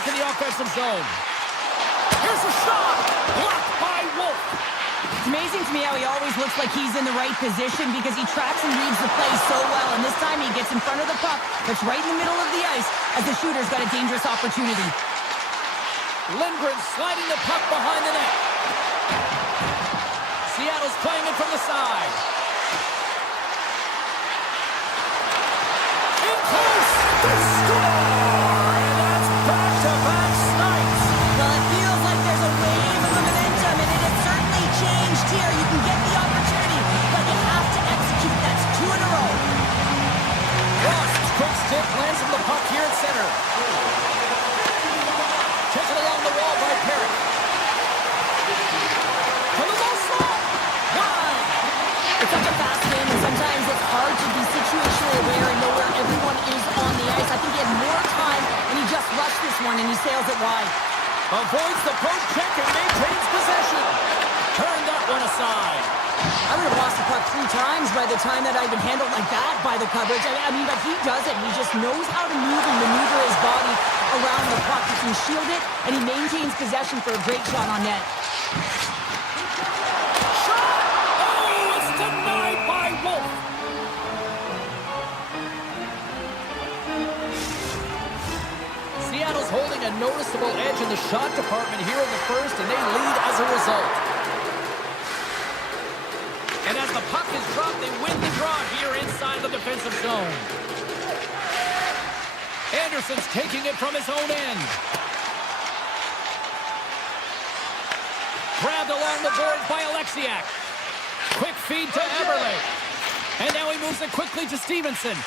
back in the offensive zone. Here's a shot. Blocked by Wolf. It's amazing to me how he always looks like he's in the right position because he tracks and reads the play so well. And this time he gets in front of the puck that's right in the middle of the ice as the shooter's got a dangerous opportunity. Lindgren sliding the puck behind the net. Seattle's playing it from the side. In close. The score! And that's back-to-back snipes. Well, it feels like there's a wave of momentum, and it has certainly changed here. You can get the opportunity, but you have to execute. That's 2 in a row. Ross, quick stick, lands him the puck here at center. Taken along the wall by Perry. To the low slot. Wide. It's such a fast game, and sometimes it's hard to be situationally aware and know where everyone is on the ice. I think he had more time, and he just rushed this one, and he sails it wide. Avoids the poke check and maintains possession. Turn that one aside. I would have lost the puck 3 times by the time that I'd been handled like that by the coverage. I mean, but he does it. He just knows how to move and maneuver his body around the puck. He can shield it, and he maintains possession for a great shot on net. Shot! Oh, it's denied by Wolf. Seattle's holding a noticeable edge in the shot department here in the first, and they lead as a result. And as the puck is dropped, they win the draw here inside the defensive zone. Anderson's taking it from his own end. Grabbed along the boards by Alexiak. Quick feed to Eberle. And now he moves it quickly to Stevenson.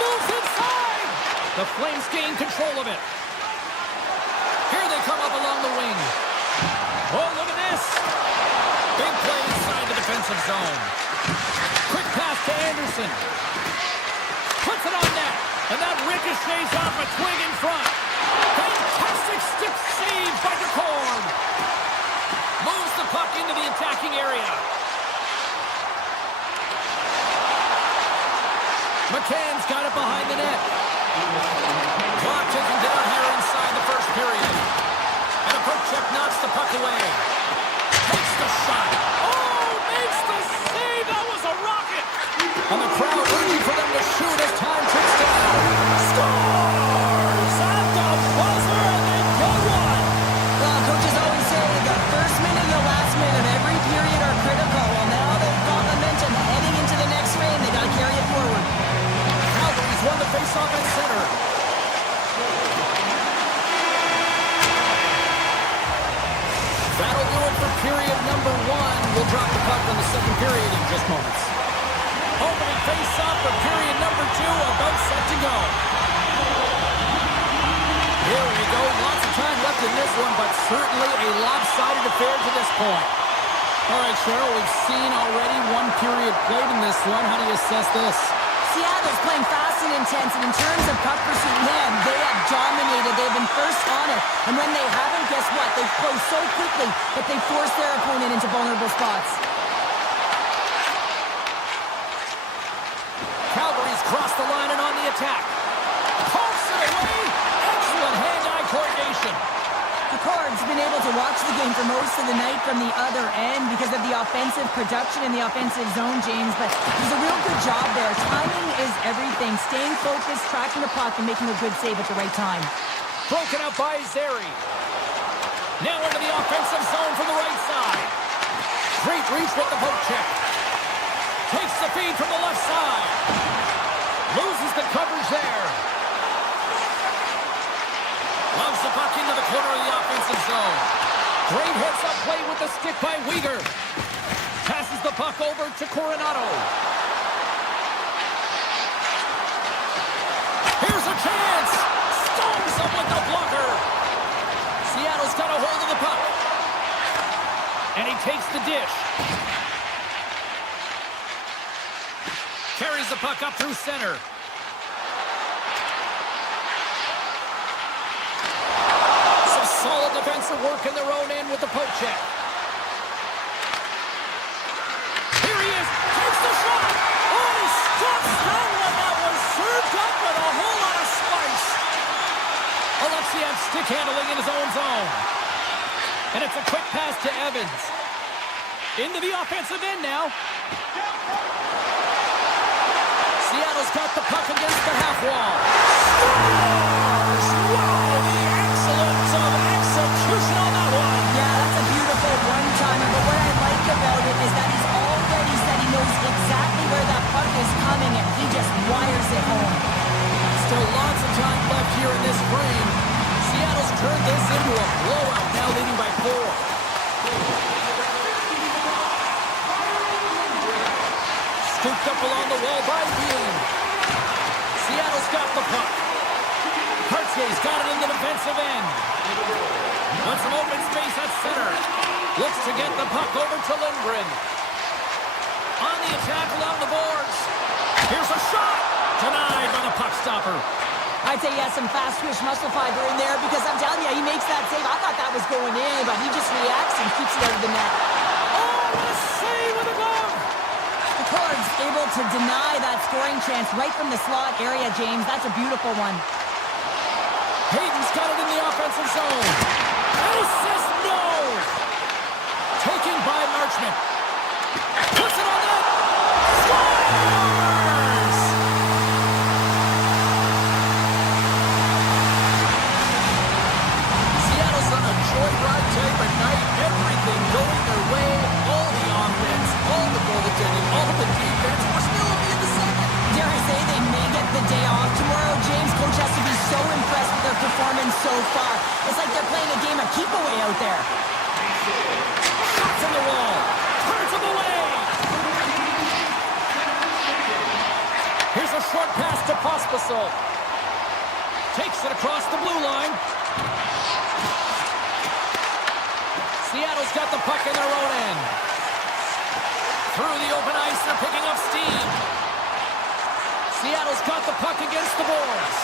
Moves inside! The Flames gain control of it. Here they come up along the wing. Oh, look at this. Big play inside the defensive zone. Quick pass to Anderson. Puts it on net. And that ricochets off a twig in front. Fantastic stick save by DeCorn. Moves the puck into the attacking area. McCann's got it behind the net. Clock ticking down here inside the first period. And a poke check knocks the puck away. Takes the shot. Oh, makes the save. That was a rocket. And the crowd urging for them to shoot as time ticks down. Scores at the buzzer, and they get one. Well, coaches always say the first minute and the last minute of every period are critical. Well, now they've got momentum heading into the next frame. They got to carry it forward. Calgary's won the faceoff at center. That'll do it for period number 1. We'll drop the puck on the second period in just moments. Opening face-off for period number 2, about set to go. Here we go. Lots of time left in this one, but certainly a lopsided affair to this point. All right, Cheryl, we've seen already 1 period played in this one. How do you assess this? Seattle's playing fast and intense, and in terms of puck pursuit, man, they have dominated. They've been first on it, and when they haven't, guess what? They close so quickly that they force their opponent into vulnerable spots. Calgary's crossed the line and on the attack. Pokes it away. Excellent hand-eye coordination. McCord's been able to watch the game for most of the night from the other end because of the offensive production in the offensive zone, James, but he's a real good job there. Timing is everything. Staying focused, tracking the puck, and making a good save at the right time. Broken up by Zary. Now into the offensive zone from the right side. Great reach with the poke check. Takes the feed from the left side. Loses the coverage there. Loves the puck into the corner of the offensive zone. Great hits-up play with the stick by Weegar. Passes the puck over to Coronado. Here's a chance. Stones him with the blocker. Seattle's got a hold of the puck. And he takes the dish. Carries the puck up through center. Solid defensive work in their own end with the poke check. Here he is. Takes the shot. Oh, he stops that one. That was Smart stick handling in his own zone. And it's a quick pass to Evans. Into the offensive end now. Seattle's got the puck against the half wall. Scores! Wow, the excellence of execution on that one. Yeah, that's a beautiful one-timer, but what I like about it is that he's already said he knows exactly where that puck is coming, and he just wires it home. Still lots of time left here in this frame. Seattle's turned this into a blowout, now leading by 4. Scooped up along the wall by Bean. Seattle's got the puck. Cartier's got it in the defensive end. Wants some open space at center. Looks to get the puck over to Lindgren. On the attack along the boards. Here's a shot. Denied by the puck stopper. I'd say he has some fast-twitch muscle fiber in there because I'm telling you, he makes that save. I thought that was going in, but he just reacts and keeps it out of the net. Oh, what a save with a glove! The Cards able to deny that scoring chance right from the slot area, James. That's a beautiful one. Hayden's got it in the offensive zone. Assist, no! Taken by Marchment. Puts it on net. Scores! Seattle's on a joyride type of night. Everything going their way. All the offense, all the goaltending, all the defense. We're still at the end of second. Dare I say they may get the day off tomorrow. James, coach has to be so impressed with their performance so far. It's like they're playing a game of keep-away out there. Shots on the wall. Turns him away. Here's a short pass to Pospisil. Takes it across the blue line. Seattle's got the puck in their own end. Through the open ice, they're picking up steam. Seattle's got the puck against the boards.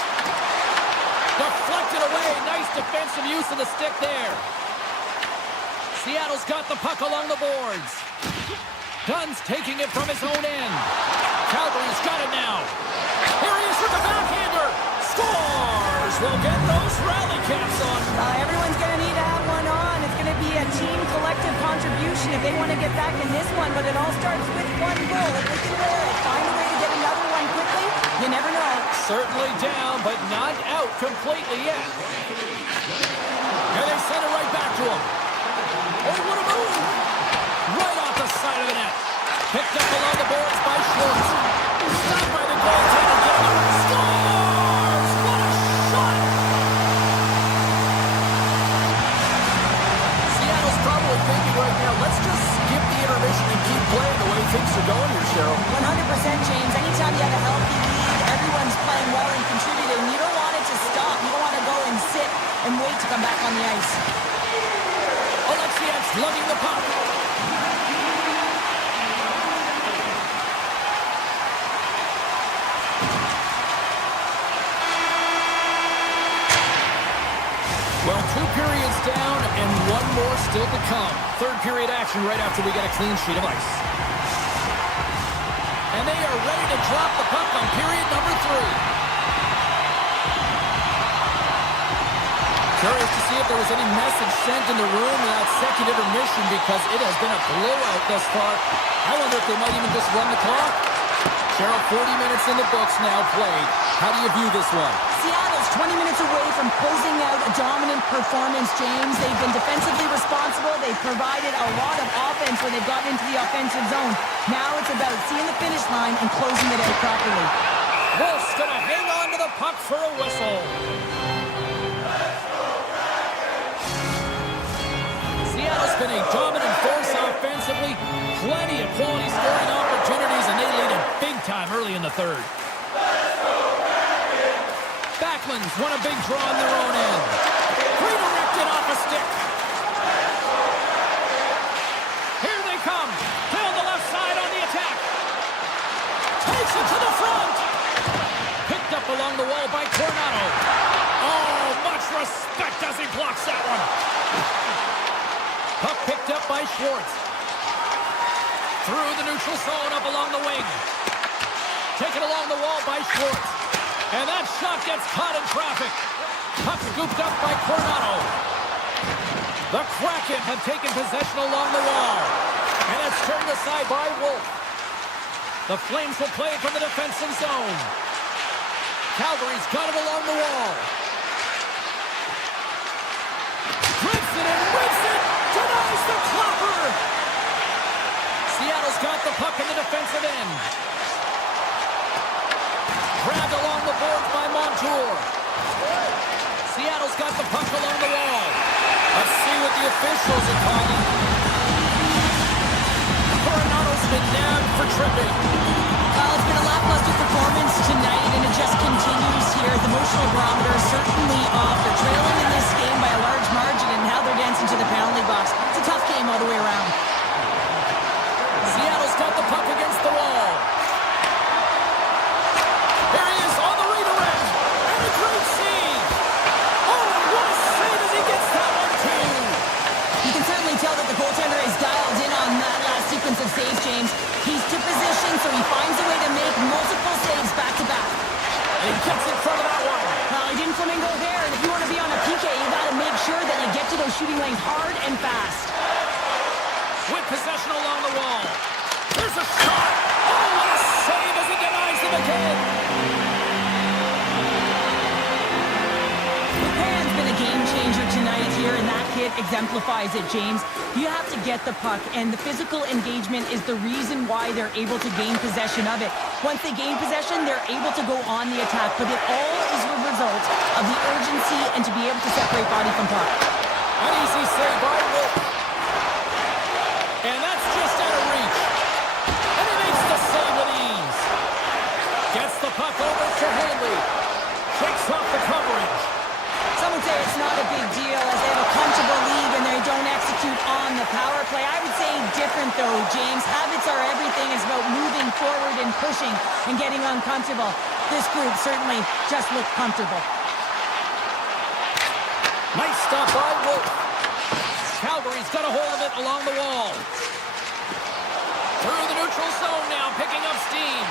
Deflected away. Nice defensive use of the stick there. Seattle's got the puck along the boards. Dunn's taking it from his own end. Calgary's got it now. Here he is with the backhander. Scores! We'll get those rally caps on. Everyone's going to need to have one on. It's going to be a team collective contribution if they want to get back in this one, but it all starts with one goal. If they can find a way to get another one quickly, you never know. Certainly down, but not out completely yet. And they send it right back to him. Oh, what a move! Right off the side of the net. Picked up along the boards by Schwartz. Stopped by the goaltender. Scores! What a shot! Seattle's probably thinking right now, let's just skip the intermission and keep playing the way things are going here, Cheryl. 100%, James. Anytime you have a healthy lead, everyone's playing well and contributing. You don't want it to stop. You don't want to go and sit and wait to come back on the ice. Alexiev's lugging the puck. Well, 2 periods down and 1 more still to come. Third period action right after we get a clean sheet of ice. And they are ready to drop the puck on period number 3. Curious to see if there was any message sent in the room in that second intermission because it has been a blowout thus far. I wonder if they might even just run the clock. Cheryl, 40 minutes in the books now played. How do you view this one? Seattle's 20 minutes away from closing out a dominant performance, James. They've been defensively responsible. They've provided a lot of offense when they've gotten into the offensive zone. Now it's about seeing the finish line and closing it out properly. Wolf's going to hang on to the puck for a whistle. Seattle's been a dominant force offensively. Plenty of quality scoring opportunities, and they lead it big time early in the third. Backlund's won a big draw on their own end. Redirected off a stick. Here they come. Down the left side on the attack. Takes it to the front. Picked up along the wall by Coronado. Oh, much respect as he blocks that one. Puck picked up by Schwartz. Through the neutral zone, up along the wing. Taken along the wall by Schwartz. And that shot gets caught in traffic. Puck scooped up by Coronado. The Kraken have taken possession along the wall. And it's turned aside by Wolf. The Flames will play it from the defensive zone. Calgary's got it along the wall. Grips it and whips it. Denies the clapper. Seattle's got the puck in the defensive end. Grabbed along the boards by Montour. Seattle's got the puck along the wall. Let's see what the officials are calling. Coronado's been nabbed for tripping. Well, it's been a lackluster performance tonight, and it just continues here. The emotional barometer is certainly off. They're trailing in this game by a large margin, and now they're dancing to the penalty box. It's a tough game all the way around. Seattle's got the puck against the wall. There he is on the redirect. And a great save. Oh, what a save as he gets that one, too. You can certainly tell that the goaltender is dialed in on that last sequence of saves, James. He's to position, so he finds a way to make multiple saves back-to-back. And he gets in front of that one. Well, he didn't flamingo there, and if you want to be on a PK, you got to make sure that you get to those shooting lanes hard and fast. With possession along the wall. There's a shot. Oh, what a save as he denies them again. McCann's been a game changer tonight here, and that hit exemplifies it, James. You have to get the puck, and the physical engagement is the reason why they're able to gain possession of it. Once they gain possession, they're able to go on the attack, but it all is a result of the urgency and to be able to separate body from puck. An easy save by Wolf. And that's just out of reach. And he makes the save with ease. Gets the puck over to Haley. Shakes off the coverage. Some would say it's not a big deal as they have a comfortable lead and they don't execute on the power play. I would say different though, James. Habits are everything. It's about moving forward and pushing and getting uncomfortable. This group certainly just looked comfortable. Nice stop by Wolf. Calgary's got a hold of it along the wall. Through the neutral zone now, picking up steam.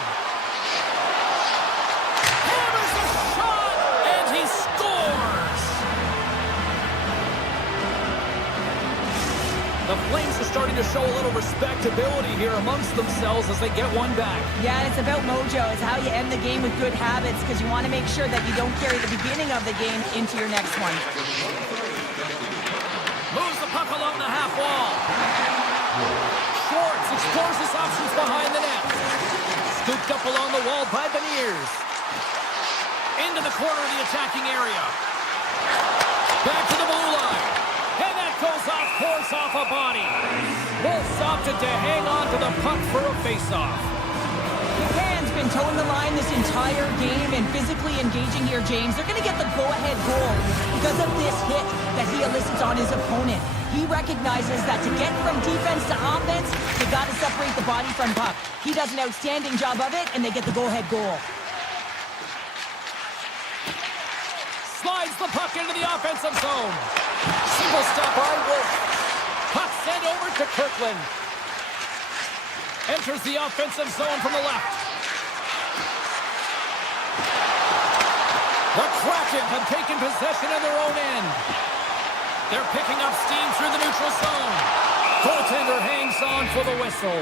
Hammers a shot, and he scores! The Flames are starting to show a little respectability here amongst themselves as they get one back. Yeah, it's about mojo. It's how you end the game with good habits because you want to make sure that you don't carry the beginning of the game into your next one. Moves the puck along the half wall. Schwartz explores his options behind the net. Scooped up along the wall by Beniers. Into the corner of the attacking area. Back to the blue line. And that goes off, course off a body. Wolves opted to hang on to the puck for a face-off. McCann's been toeing the line this entire game and physically engaging here, James. They're going to get the go-ahead goal because of this hit that he elicits on his opponent. He recognizes that to get from defense to offense, you got to separate the body from puck. He does an outstanding job of it, and they get the go-ahead goal. Slides the puck into the offensive zone. Single stop by Wolf. Puck sent over to Kirkland. Enters the offensive zone from the left. The Kraken have taken possession in their own end. They're picking up steam through the neutral zone. Goaltender hangs on for the whistle.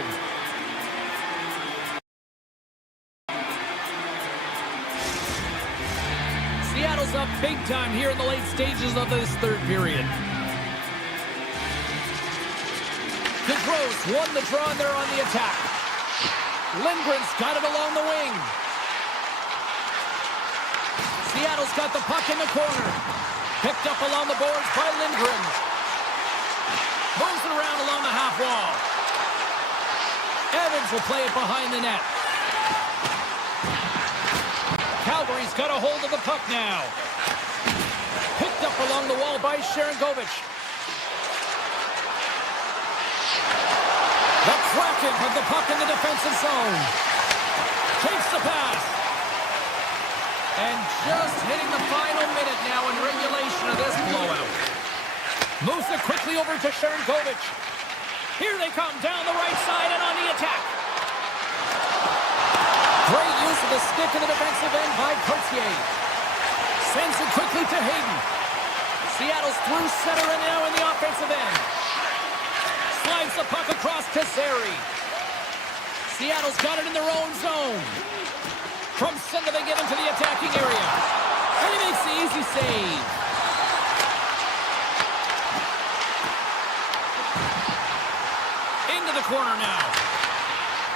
Seattle's up big time here in the late stages of this third period. DeGrosse won the draw and they're on the attack. Lindgren's got it along the wing. Seattle's got the puck in the corner. Picked up along the boards by Lindgren. Moves it around along the half wall. Evans will play it behind the net. Calgary's got a hold of the puck now. Picked up along the wall by Sharangovich. The Kraken have the puck in the defensive zone. Takes the pass. And just hitting the final minute now in regulation of this blowout. Moves it quickly over to Sharangovich. Here they come down the right side and on the attack. Great use of the stick in the defensive end by Courtier. Sends it quickly to Hayden. Seattle's through center and now in the offensive end. Slides the puck across to Zary. Seattle's got it in their own zone. From center, they get into the attacking area. And he makes the easy save. Into the corner now.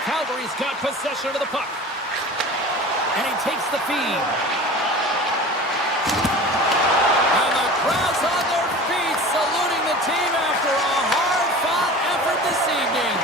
Calgary's got possession of the puck. And he takes the feed. And the crowd's on their feet, saluting the team after a hard-fought effort this evening.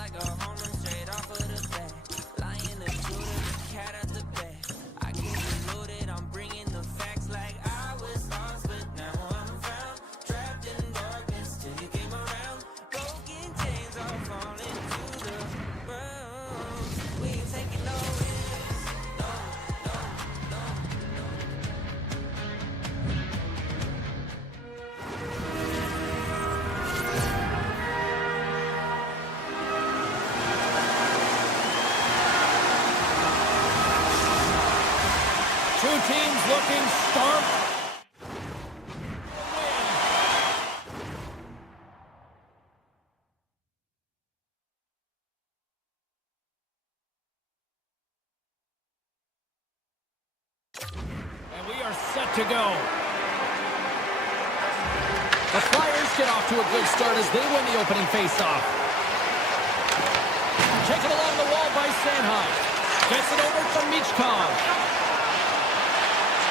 like a home run straight off of the bat. Lying the shooter, the cat out the bag. I get reloaded, I'm bringing the facts like I was lost, but now I'm found. Trapped in darkness till you came around. Broken chains all falling to the ground. We ain't taking no risks, no, no, no, no. Two teams looking stark. And we are set to go. The Flyers get off to a good start as they win the opening faceoff. Taken along the wall by Sanheim. Gets it over from Michkov.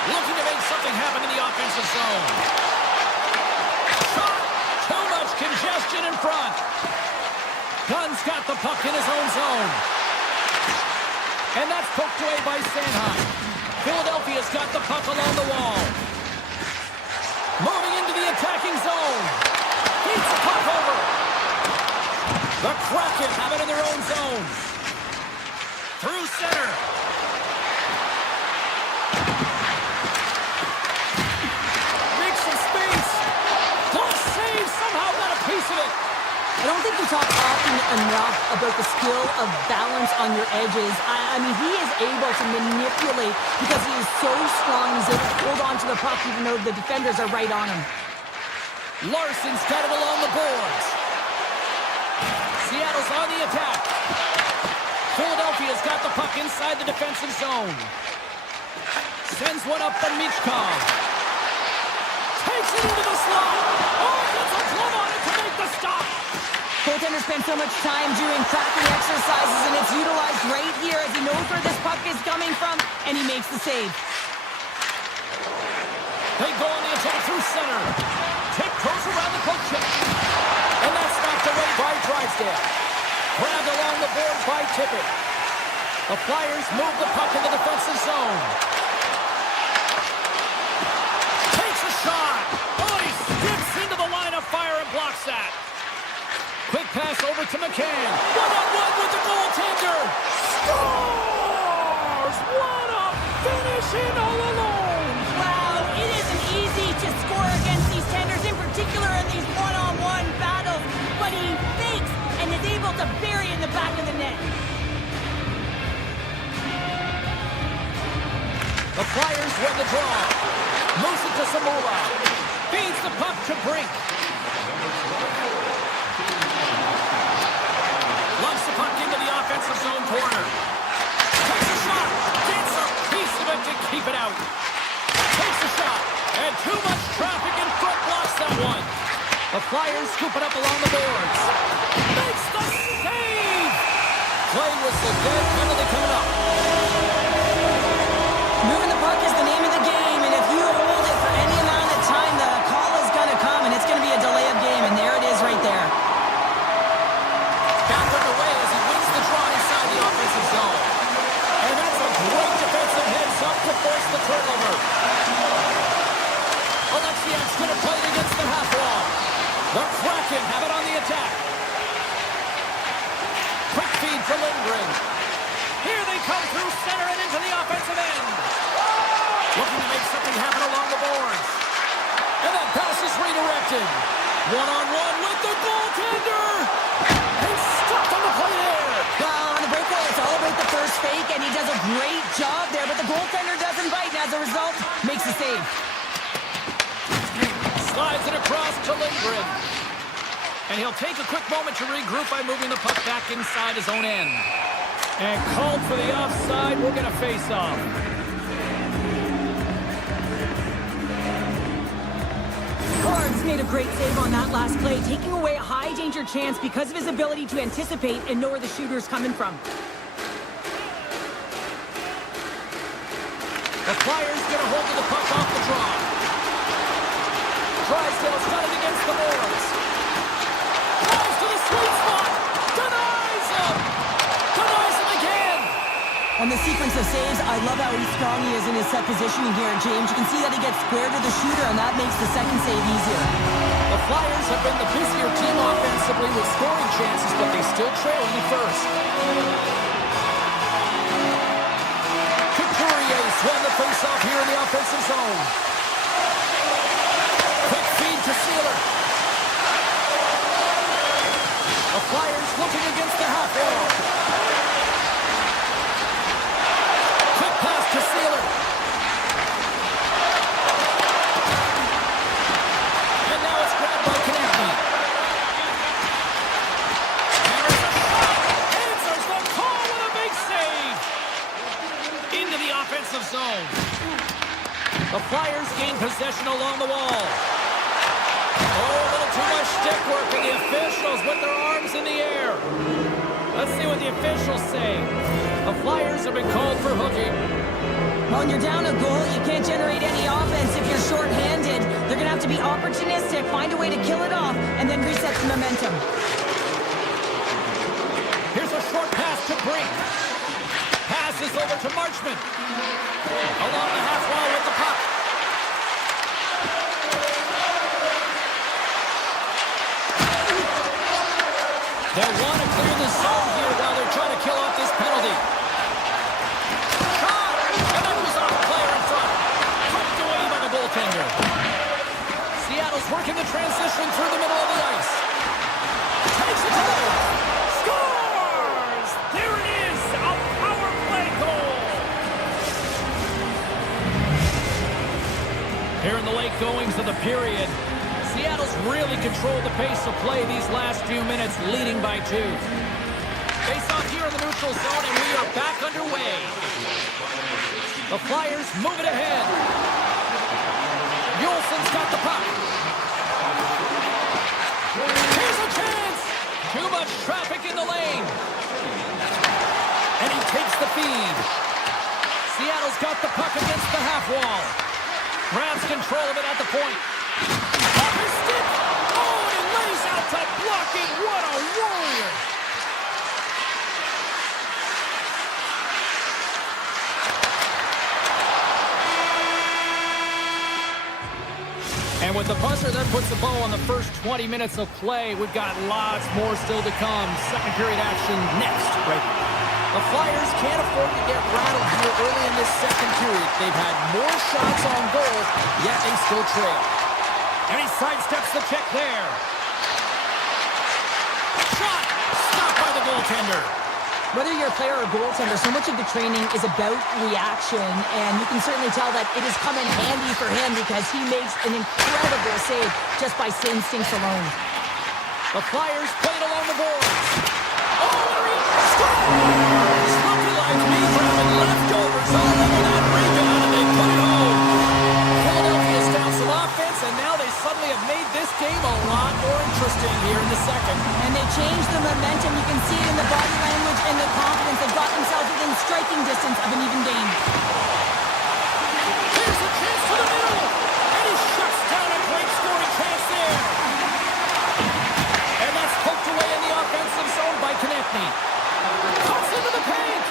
Looking to make something happen in the offensive zone. Shot! Too much congestion in front. Gunn's got the puck in his own zone. And that's poked away by Sanheim. Philadelphia's got the puck along the wall. Moving into the attacking zone. Beats the puck over. The Kraken have it in their own zone. Through center. Somehow got a piece of it. I don't think we talk often enough about the skill of balance on your edges. I mean, he is able to manipulate because he is so strong. He's able to hold on to the puck even though the defenders are right on him. Larson's got it along the boards. Seattle's on the attack. Philadelphia's got the puck inside the defensive zone. Sends one up from Michkov. Takes it into the slot. Oh, gets a glove on it to make the stop. Goaltender spent so much time doing cracking exercises, and it's utilized right here as he knows where this puck is coming from, and he makes the save. They go on the attack through center. Tiptoes around the poke check. And that's knocked away by Drysdale. Grabbed along the boards by Tippett. The Flyers move the puck in the defensive zone. Takes a shot. Oh, he skips into the line of fire and blocks that. Quick pass over to McCann. One-on-one with the goaltender. Scores! What a finish in all alone. Wow, it isn't easy to score against these tenders, in particular in these one-on-one battles, but he fakes and is able to bury in the back of the net. The Flyers win the draw. Moves it to Samula. Feeds the puck to Brink. Lumps the puck into the offensive zone corner. Takes a shot. Gets a piece of it to keep it out. Takes a shot. And too much traffic in front blocks that one. The Flyers scoop it up along the boards. Makes the save. Play whistle dead. Penalty coming up. Moving the puck is the name of the game, and if you hold it for any amount of time, the call is going to come, and it's going to be a delay of game, and there it is right there. Back underway as he wins the draw inside the offensive zone. And that's a great defensive heads-up to force the turnover. Alexiak's going to play it against the half wall. The Kraken have it on the attack. Quick feed to Lindgren. Here they come through center and into the offensive end. Looking to make something happen along the boards. And that pass is redirected. One-on-one with the goaltender. He's stopped on the play there. Well, on the breakaway, it's all about the first fake, and he does a great job there, but the goaltender doesn't bite, and as a result, makes the save. Slides it across to Lindgren. And he'll take a quick moment to regroup by moving the puck back inside his own end. And called for the offside. We'll get a face-off. Cards made a great save on that last play, taking away a high-danger chance because of his ability to anticipate and know where the shooter's coming from. The Flyers get a hold of the puck off the draw. Drysdale's got it against the boards. Drives to the sweet spot. Denies. On the sequence of saves, I love how strong he is in his set positioning here, James. You can see that he gets square to the shooter, and that makes the second save easier. The Flyers have been the busier team offensively with scoring chances, but they still trail in the first. Couturier's won the faceoff here in the offensive zone. Quick feed to Sealer. The Flyers looking against the half wall. Quick pass to Sealer. And now it's grabbed by Konechny. Here's a shot. Answers the call with a big save. Into the offensive zone. The Flyers gain possession along the wall. Oh, a little too much stick work, and the officials with their arms in the air. Let's see what the officials say. The Flyers have been called for hooking. When you're down a goal, you can't generate any offense if you're shorthanded. They're going to have to be opportunistic, find a way to kill it off, and then reset the momentum. Here's a short pass to Brink. Passes over to Marchment. Along the half wall with the puck. They'll want to clear the zone here while they're trying to kill off this penalty. Shot! And that was off the player in front. Poked away by the goaltender. Seattle's working the transition through the middle of the ice. Takes it to the goal. Scores! There it is! A power play goal! Here in the late goings of the period, Seattle's really controlled the pace of play these last few minutes, leading by 2. Face off here in the neutral zone, and we are back underway. The Flyers move it ahead. Yolson's got the puck. Here's a chance. Too much traffic in the lane. And he takes the feed. Seattle's got the puck against the half wall. Grabs control of it at the point. Off his stick. Oh, and he lays out to block it. What a warrior. And with the buzzer, that puts the bow on the first 20 minutes of play. We've got lots more still to come. Second period action next. Right here. The Flyers can't afford to get rattled here early in this second period. They've had more shots on goal, yet they still trail. And he sidesteps the check there. Shot! Stopped by the goaltender. Whether you're a player or a goaltender, so much of the training is about reaction, and you can certainly tell that it has come in handy for him because he makes an incredible save just by instincts alone. The Flyers played along the boards. Oh, and he scores! Looking like me grabbing leftovers all over that rebound, and they put it home. Philadelphia's found some offense, and now they suddenly have made this game a lot more interesting here in the second. And they changed the momentum. You can see it in the body language and the confidence. They've got themselves within striking distance of an even game. Here's a chance to the middle, and he shuts down a great scoring chance there. And that's poked away in the offensive zone by Konechny. Cuts into the paint.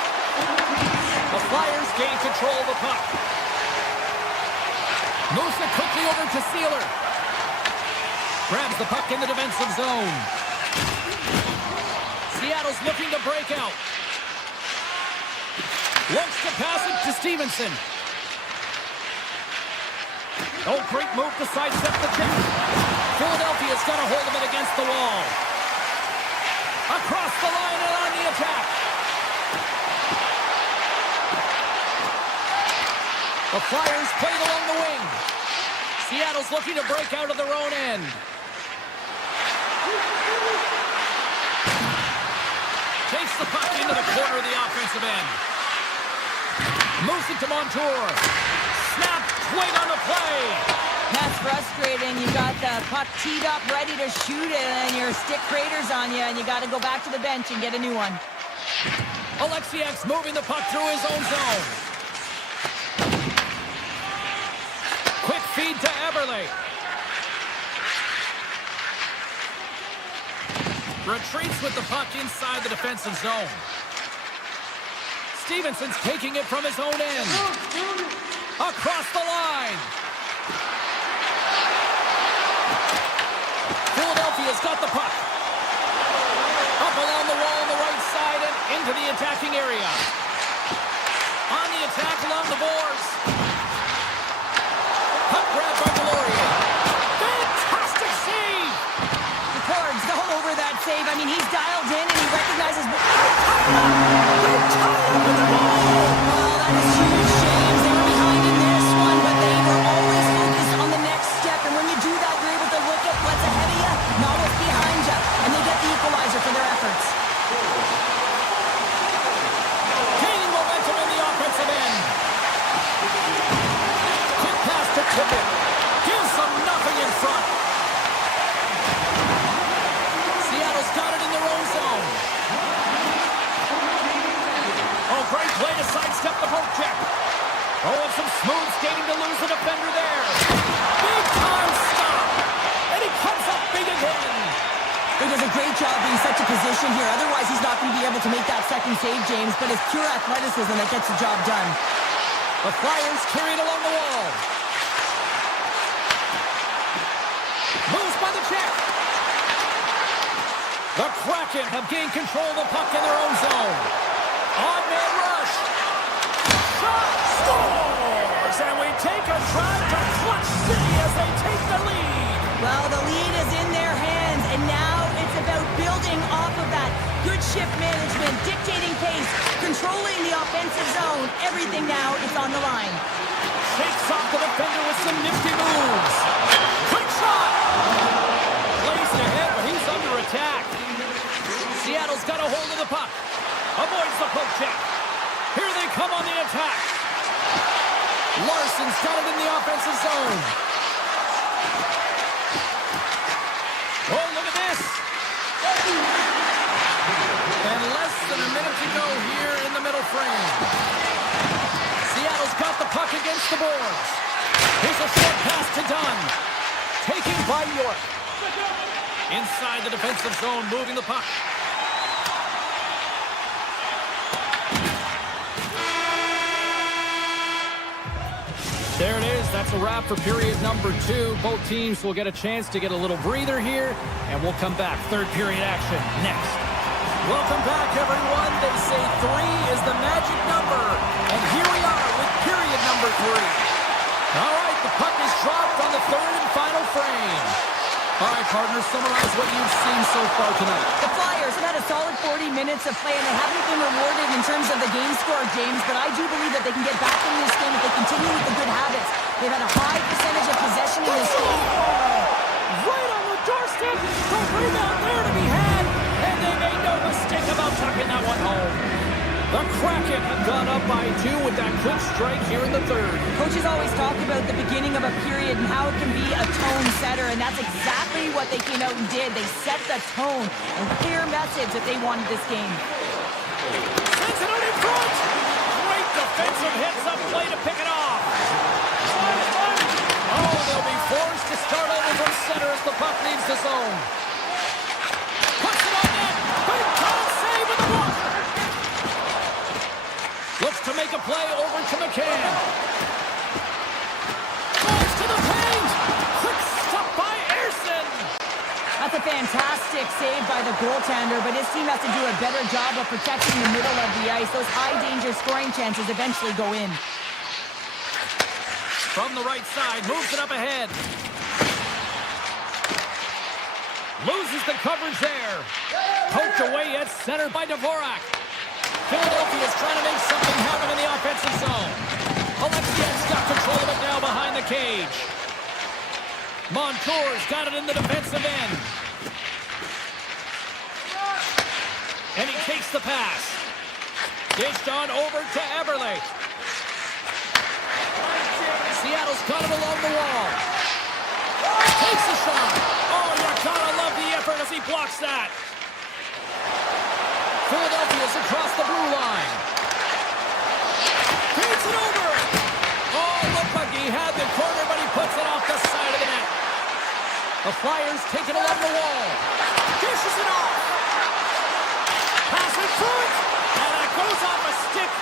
The Flyers gain control of the puck. Moves it quickly over to Sealer. Grabs the puck in the defensive zone. Seattle's looking to break out. Looks to pass it to Stevenson. Oh, great move to sidestep the check. Philadelphia's got a hold of it against the wall. Across the line and on the attack. The Flyers played along the wing. Seattle's looking to break out of their own end. Takes the puck into the corner of the offensive end. Moves it to Montour. Snap, twig on the play. That's frustrating. You got the puck teed up, ready to shoot it, and your stick craters on you, and you got to go back to the bench and get a new one. Alexiak's moving the puck through his own zone. Quick feed to Eberle. Retreats with the puck inside the defensive zone. Stevenson's taking it from his own end. Across the line. Philadelphia's got the puck. Up along the wall on the right side and into the attacking area. On the attack along the boards. Puck grab by Deloria. Fantastic save! Cords all over that save. I mean, he's dialed in and he recognizes... Oh, that is huge, James. They were behind in this one, but they were always focused on the next step. And when you do that, you're able to look at what's ahead of you, not what's behind you. And they get the equalizer for their efforts. Gaining momentum in the offensive end. Quick pass to Tippett. Gives them nothing in front. Seattle's got it in their own zone. Oh, great play to sidestep the poke check. Oh, and some smooth skating to lose the defender there. Big time stop. And he comes up big again. He does a great job being such a position here. Otherwise, he's not going to be able to make that second save, James. But it's pure athleticism that gets the job done. The Flyers carry it along the wall. Moves by the check. The Kraken have gained control of the puck in their own zone. On-man rush. Shot scores! And we take a drive to Clutch City as they take the lead. Well, the lead is in their hands, and now it's about building off of that. Good shift management, dictating pace, controlling the offensive zone. Everything now is on the line. Shakes off the defender with some nifty moves. Quick shot! Plays ahead, but he's under attack. Seattle's got a hold of the puck. Avoids the poke check. Here they come on the attack. Larson's got it in the offensive zone. Oh, look at this. And less than a minute to go here in the middle frame. Seattle's got the puck against the boards. Here's a short pass to Dunn. Taken by York. Inside the defensive zone, moving the puck. There it is. That's a wrap for period number 2. Both teams will get a chance to get a little breather here, and we'll come back. Third period action next. Welcome back, everyone. They say 3 is the magic number, and here we are with period number 3. All right, the puck is dropped on the third and final frame. All right, partners, summarize what you've seen so far tonight. The Flyers have had a solid 40 minutes of play, and they haven't been rewarded in terms of the game score, James, but I do believe that they can get back in this game if they continue with the good habits. They've had a high percentage of possession in this game. Right on the doorstep. The rebound there to be had, and they made no mistake about tucking that one home. The Kraken have gone up by 2 with that quick strike here in the third. Coaches always talk about the beginning of a period and how it can be a tone setter, and that's exactly what they came out and did. They set the tone and clear message that they wanted this game. Sends it out in front. Great defensive hits up play to pick it off. Oh, they'll be forced to start over from center as the puck leaves the zone. Puts it on net. Big time save with the block. Looks to make a play over to McCann. Goes to the paint. Quick stop by Ersson. That's a fantastic save by the goaltender, but his team has to do a better job of protecting the middle of the ice. Those high-danger scoring chances eventually go in. From the right side, moves it up ahead. Loses the coverage there. Poked away at center by Dvorak. Philadelphia is trying to make something happen in the offensive zone. Alexiev's got control of it now behind the cage. Montour's got it in the defensive end. And he takes the pass. Dished on over to Eberle. Seattle's got it along the wall. Takes the shot. Oh, you gotta love the effort as he blocks that. Philadelphia's across the blue line. Feeds it over. Oh, looked like he had the corner, but he puts it off the side of the net. The Flyers take it along the wall. Dishes it off. Pass it through it. And it goes off a stick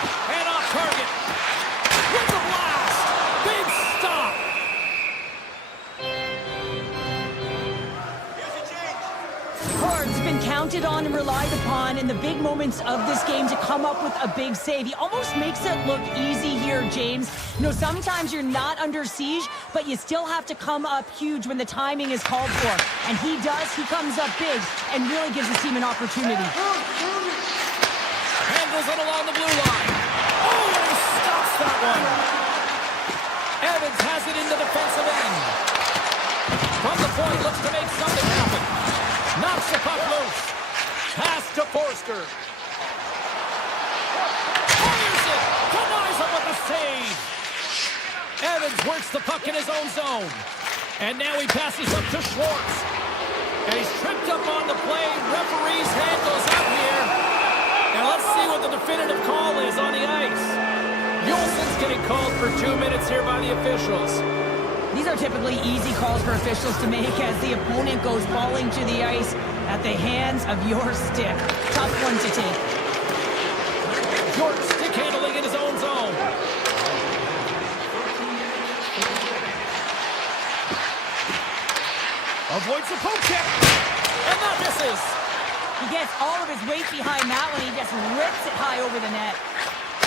upon in the big moments of this game to come up with a big save. He almost makes it look easy here, James. You know, sometimes you're not under siege, but you still have to come up huge when the timing is called for. And he does. He comes up big and really gives his team an opportunity. Handles it along the blue line. Oh, and he stops that one. Evans has it in the defensive end. From the point, looks to make something happen. Knocks the puck loose. Pass to Forster. Fires it. Denies him with the save. Evans works the puck in his own zone. And now he passes up to Schwartz. And he's tripped up on the play. Referee's hand goes up here. And let's see what the definitive call is on the ice. Yolson's getting called for 2 minutes here by the officials. These are typically easy calls for officials to make as the opponent goes falling to the ice at the hands of your stick. Tough one to take. Short stick handling in his own zone. Avoids the poke check. And that misses. He gets all of his weight behind that one. He just rips it high over the net.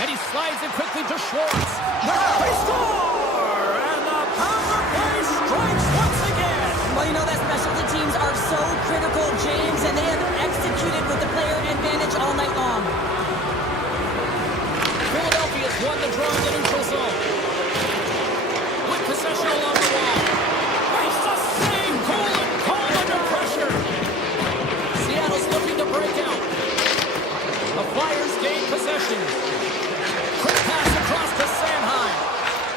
And he slides it quickly to Schwartz. They score! And the power play strikes once again. Well, you know that specialty teams are so critical, James, and they have executed with the player advantage all night long. Philadelphia's won the draw in the neutral zone. With possession along the wall. Makes the save. Cole under pressure. Seattle's looking to break out. The Flyers gain possession. Quick pass across to Sanheim.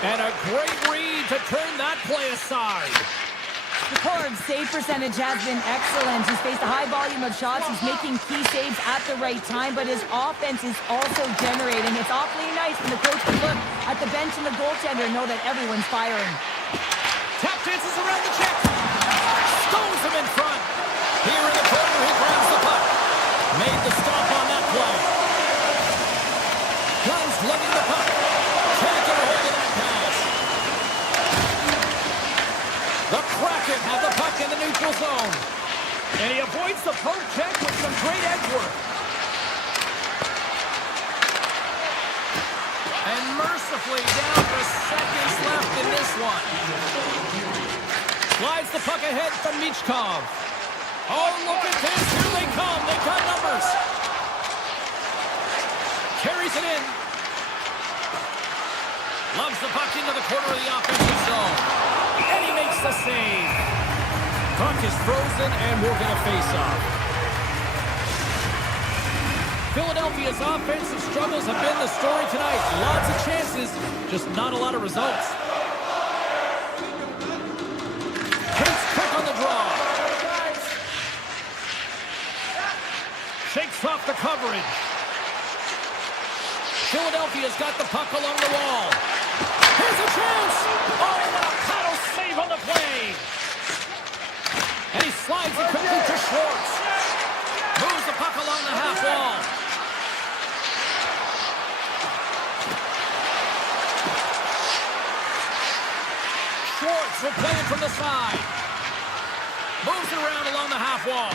And a great read to turn that play aside. The Cords' save percentage has been excellent. He's faced a high volume of shots. He's making key saves at the right time, but his offense is also generating. It's awfully nice when the coach can look at the bench and the goaltender and know that everyone's firing. Tap dances around the check. Stones him in front. Here in the corner, he grabs the puck. Made the stop on that play. Guns lugging the puck. Can't get a hold of that pass. The Kraken have the puck in the neutral zone. And he avoids the poke check with some great edge work. And mercifully down to seconds left in this one. Slides the puck ahead from Michkov. Oh, look at this. Here they come. They've got numbers. Carries it in. Lugs the puck into the corner of the offensive zone. And he makes the save. Puck is frozen, and we're going to face off. Philadelphia's offensive struggles have been the story tonight. Lots of chances, just not a lot of results. Takes quick on the draw. Shakes off the coverage. Philadelphia's got the puck along the wall. Here's a chance! Oh, what a paddle save on the play! And he slides it quickly to Schwartz. Moves the puck along the half wall. Schwartz will play it from the side. Moves it around along the half wall.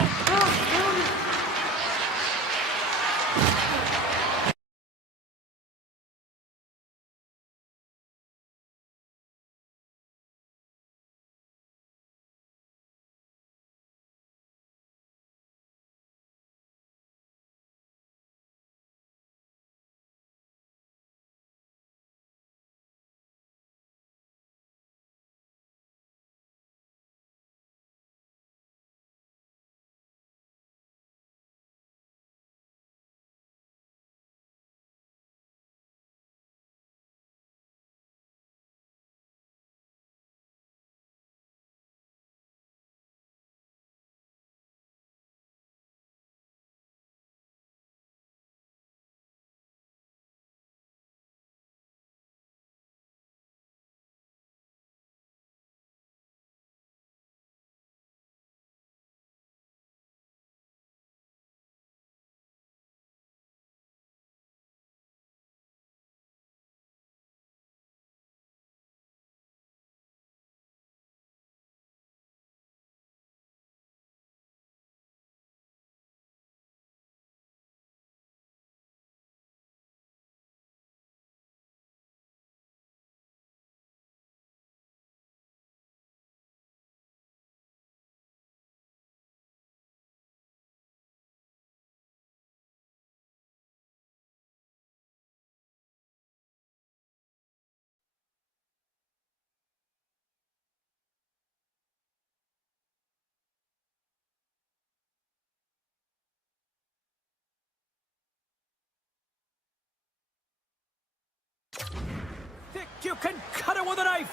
puck and cut it with a knife.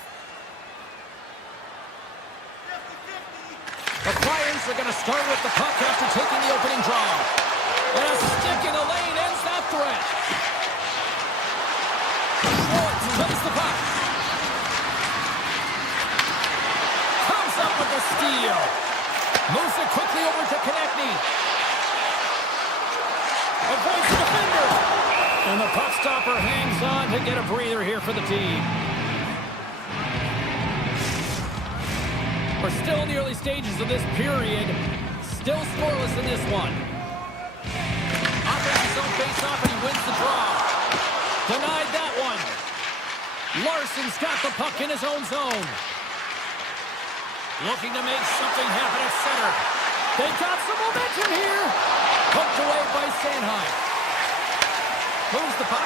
The Flyers are going to start with the puck after taking the opening draw. And a stick in the lane ends that threat. Schwartz wins the puck. Comes up with the steal. Moves it quickly over to Konechny. Avoids the defender. And the puck stopper hangs on to get a breather here for the team. We're still in the early stages of this period. Still scoreless in this one. Offers his own face-off and he wins the draw. Denied that one. Larson's got the puck in his own zone. Looking to make something happen at center. They got some momentum here. Poked away by Sanheim. Moves the puck.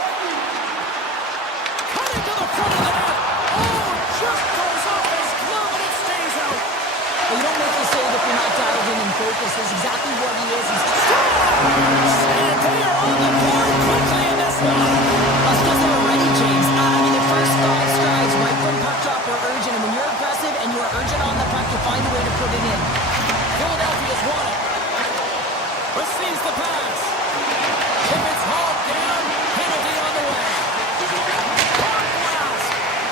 Cutting to the front of the net. Oh, just goes off his glove and it stays out. Well, you don't make the save if you're not dialed in and focused. That's exactly what he is. He's just... And they are on the board quickly in this one. That's because they were ready, James. I mean, the first 5 strides right from puck drop were urgent. And when you're aggressive and you are urgent on the puck, you find a way to put it in. Philadelphia's won it. Receives the pass. If it's hauled down, penalty on the way. Hard blast.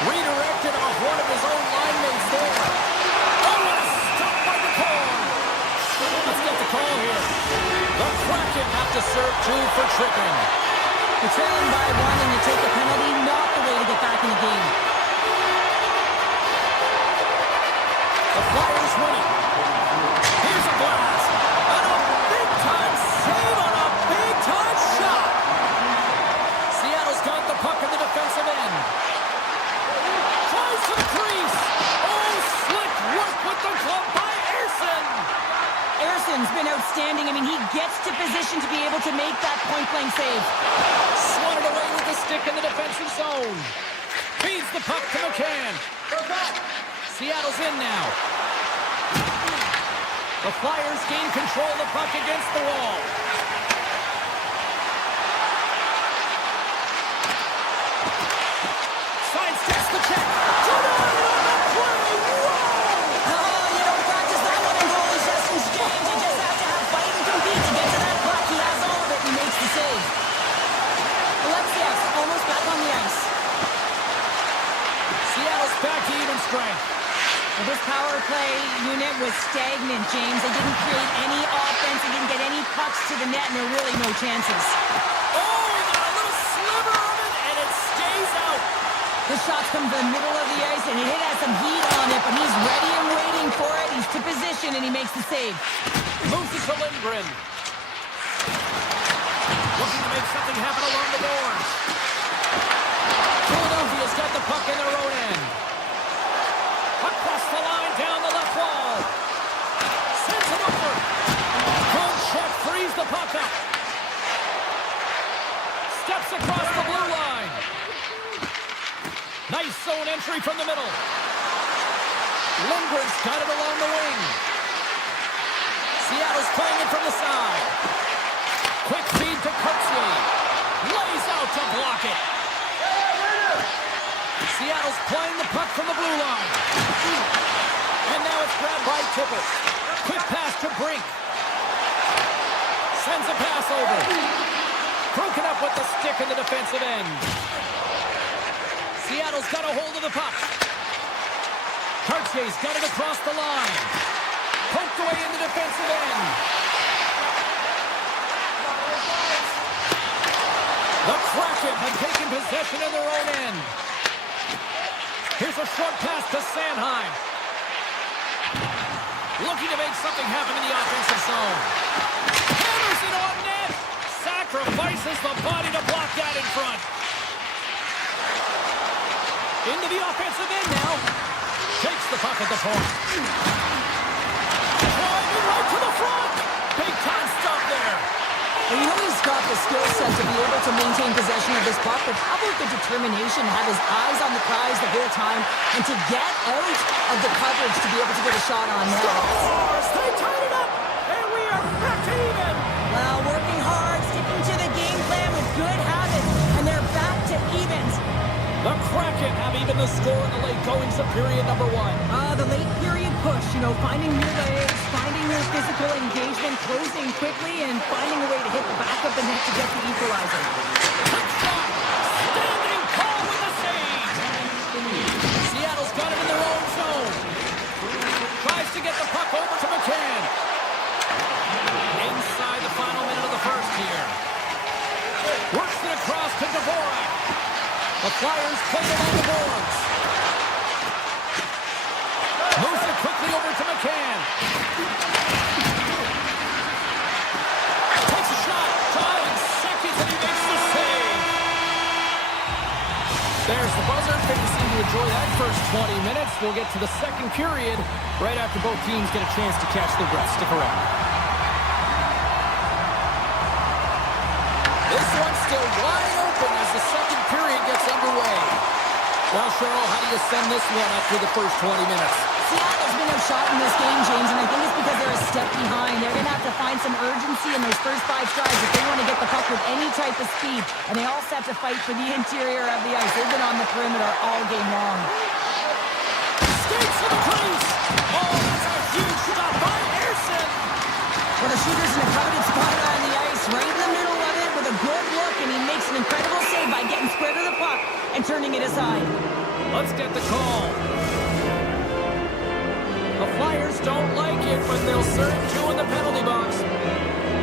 Redirected off one of his own line mates there. Oh, what a stop by the call. Let's get the call here. The Kraken have to serve 2 for tripping. You're trailing by 1 and you take a penalty, not the way to get back in the game. The Flyers win it. Here's a blast. And a big-time save on a big-time shot. Seattle's got the puck in the defensive end. Tries to the crease. Oh, slick work with the glove by Ersson. Ersson's been outstanding. I mean, he gets to position to be able to make that point-blank save. Swatted away with the stick in the defensive zone. Feeds the puck to McCann. Seattle's in now. The Flyers gain control of the puck against the wall. Sidesteps the check. Denied on the play. Whoa! Oh, you don't practice that one in goalie sessions, James. You just have to have fight and compete to get to that puck. He has all of it and he makes the save. Alexiev's almost back on the ice. Seattle's back to even strength. Well, this power play unit was stagnant, James. They didn't create any offense. They didn't get any pucks to the net, and there were really no chances. Oh, he got a little sliver of it, and it stays out. The shots come from the middle of the ice, and it has some heat on it, but he's ready and waiting for it. He's to position, and he makes the save. Moves it to Lindgren. Looking to make something happen along the boards. Philadelphia's got the puck in their own end. Across the line, down the left wall. Sends it over. Good check, frees the puck up. Steps across the blue line. Nice zone entry from the middle. Lindgren's got it along the wing. Seattle's playing it from the side. Quick feed to Kurtzy. Lays out to block it. Seattle's playing the puck from the blue line. And now it's grabbed by Tippett. Quick pass to Brink. Sends a pass over. Broken up with the stick in the defensive end. Seattle's got a hold of the puck. Kurtzy's got it across the line. Poked away in the defensive end. The Kraken have taken possession of their own end. Here's a short pass to Sanheim. Looking to make something happen in the offensive zone. Hammers it on net. Sacrifices the body to block that in front. Into the offensive end now. Takes the puck at the point. Driving right to the front. Big time stop there. Well, you know he's got the skill set to be able to maintain possession of this puck, but how about the determination to have his eyes on the prize the whole time and to get out of the coverage to be able to get a shot on net? Scores! They tied it up, and we are back to even. Well, working hard, sticking to the game plan with good habits, and they're back to evens. The Kraken have evened the the score in the late goings of period number one? The late period push, finding your legs, finding your physical engagement, closing quickly, and finding a way to hit the back of the net to get the equalizer. Quick shot! Standing tall with the save! Seattle's got it in their own zone. Tries to get the puck over to McCann. Inside the final minute of the first here. Works it across to Dvorak. The Flyers play it on the boards. Moves it quickly over to McCann. Takes a shot. Time in seconds, and he makes the save. There's the buzzer. Fans seem to enjoy that first 20 minutes. We'll get to the second period right after both teams get a chance to catch their breath. Stick around. This one's still wide open as the second period gets underway. Well, Cheryl, how do you send this one after the first 20 minutes? Seattle's been outshot in this game, James, and I think it's because they're a step behind. They're going to have to find some urgency in those first 5 strides if they want to get the puck with any type of speed. And they also have to fight for the interior of the ice. They've been on the perimeter all game long. Skates to the crease. Oh, that's a huge stop by Anderson. Well, the shooter's in a coveted spot on the ice, right in the middle of it with a good look, and he makes an incredible save by getting square to the puck and turning it aside. Let's get the call. The Flyers don't like it, but they'll serve 2 in the penalty box.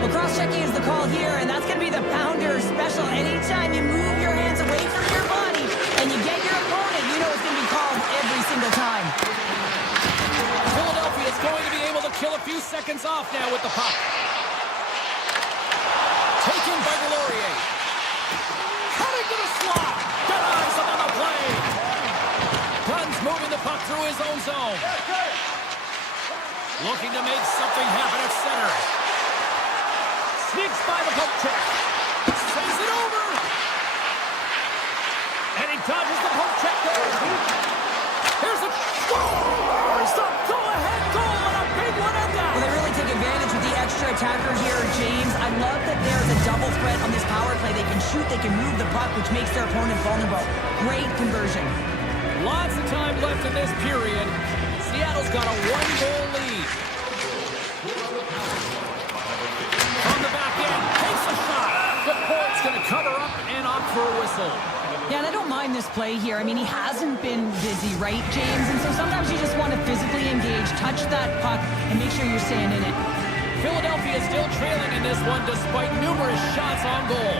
Well, cross-checking is the call here, and that's going to be the pounder special. Anytime you move your hands away from your body and you get your opponent, you know it's going to be called every single time. Philadelphia is going to be able to kill a few seconds off now with the puck. Taken by Delorier. Cutting to the slot. Good eyes on the play. Guns moving the puck through his own zone. Looking to make something happen at center. Sneaks by the poke check. Sends it over. And he dodges the poke check there. Here's a scores! A go-ahead goal and a big one at that. Well, they really take advantage with the extra attacker here, James. I love that there's a double threat on this power play. They can shoot, they can move the puck, which makes their opponent vulnerable. Great conversion. Lots of time left in this period. Seattle's got a 1-goal lead. From the back end, takes a shot. The Port's going to cover up and opt for a whistle. Yeah, and I don't mind this play here. I mean, he hasn't been busy, right, James? And so sometimes you just want to physically engage, touch that puck, and make sure you're staying in it. Philadelphia is still trailing in this one despite numerous shots on goal.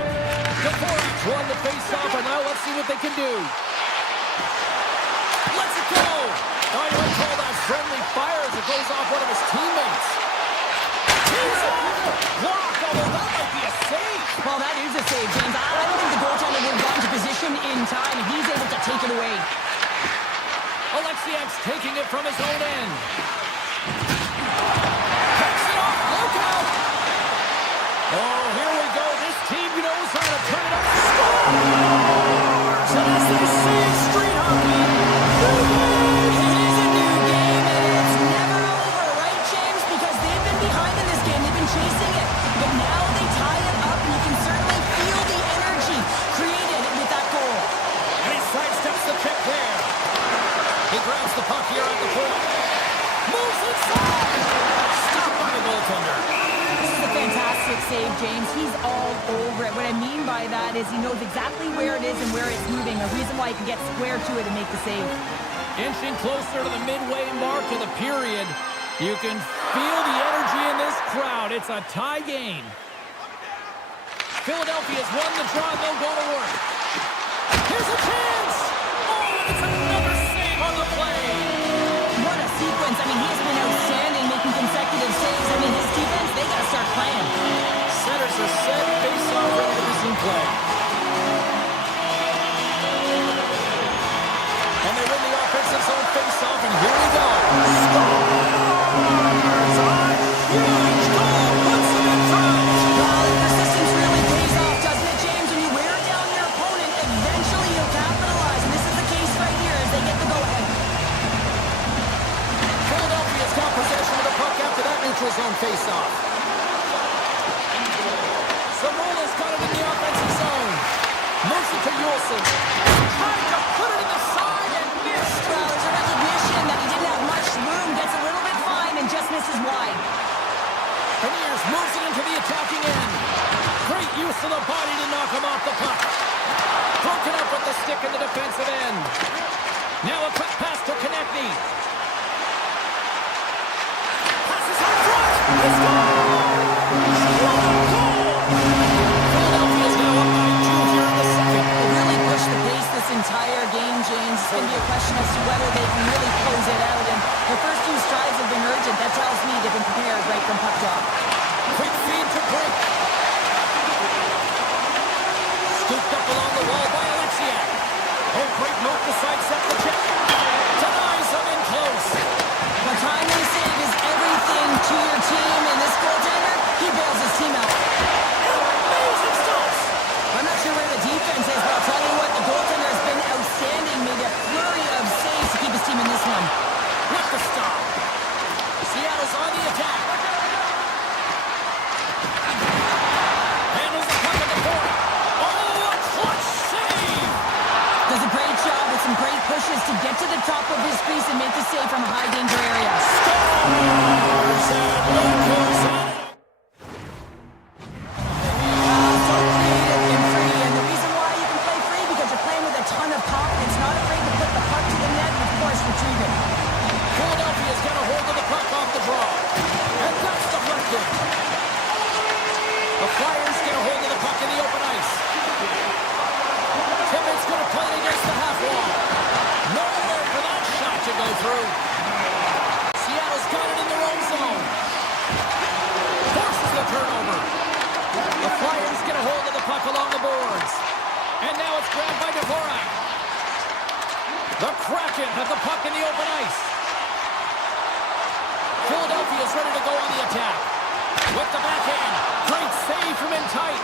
Dvorak won the face-off, and now let's see what they can do. Let's it go! Oh, you might call that friendly fire as it goes off one of his teammates. He's off! Blocked, although that might be a save. Well, that is a save, James. I don't think the goaltender would have gotten to position in time, and he's able to take it away. Alexiev's taking it from his own end. Takes it off, look out! Oh, here we go. This team knows how to turn it up. Scores! And as they say, street hockey. It is a new game, and it's never over, right, James? Because they've been behind in this game. They've been chasing it. But now they tie it up, and you can certainly feel the energy created with that goal. And he sidesteps the kick there. He grabs the puck here at the point. Moves inside. Stopped by the goaltender. This is a fantastic save, James. He's all over it. What I mean by that is he knows exactly where it is and where it's moving. A reason why he can get square to it and make the save. Inching closer to the midway mark of the period. You can feel the energy in this crowd. It's a tie game. Philadelphia's won the draw. They'll go to work. Here's a chance. Oh, and it's another save on the play. What a sequence. I mean, he's been outstanding making consecutive saves. I mean, his defense, they got to start playing. Centers are set. Face-off ready to resume play. And they win the offensive zone face-off, and here we go. Scores! A huge goal puts them in front. Well, the persistence really pays off, doesn't it, James? When you wear down your opponent, eventually you'll capitalize. And this is the case right here as they get the go-ahead. Philadelphia's got possession of the puck after that neutral zone face-off. Zamola's got it in the offensive zone. Moves it to Yulson. Trying to put it in the side, and pass to the body to knock him off the puck. Broken up with the stick in the defensive end. Now a quick pass to Konechny. Passes out front. He scores! Philadelphia's now up by 2 here in the second. They really pushed the pace this entire game, James. It's going to be a question as to whether they can really close it out. And the first few strides have been urgent. That tells me they've been prepared right from puck drop. Quick feed to Brink. Scooped up along the wall by Alexiak. Oh, great move to sidestep the check. Denies him in close. The timing save is everything to your team, and this goaltender, he bails his team out. Amazing stops. I'm not sure where the defense is, but I'll tell you what, the goaltender has been outstanding. Made a flurry of saves to keep his team in this one. With the stop. Seattle's on the attack. Handles the puck at the point. Oh, a clutch save. Does a great job with some great pushes to get to the top of his crease and make the save from a high danger area. Scores and look who's on it. So creative and free, and the reason why you can play free because you're playing with a ton of confidence, not afraid to put the puck to the net and of course retrieve it. Philadelphia's got a hold of the puck off the draw. And that's deflected. The Flyers get a hold of the puck in the open ice. Tippett's going to play it against the half wall. Nowhere for that shot to go through. Seattle's got it in their own zone. Forces the turnover. The Flyers get a hold of the puck along the boards. And now it's grabbed by Dvorak. The Kraken have the puck in the open ice. Philadelphia's ready to go on the attack. With the backhand. Great save from in tight.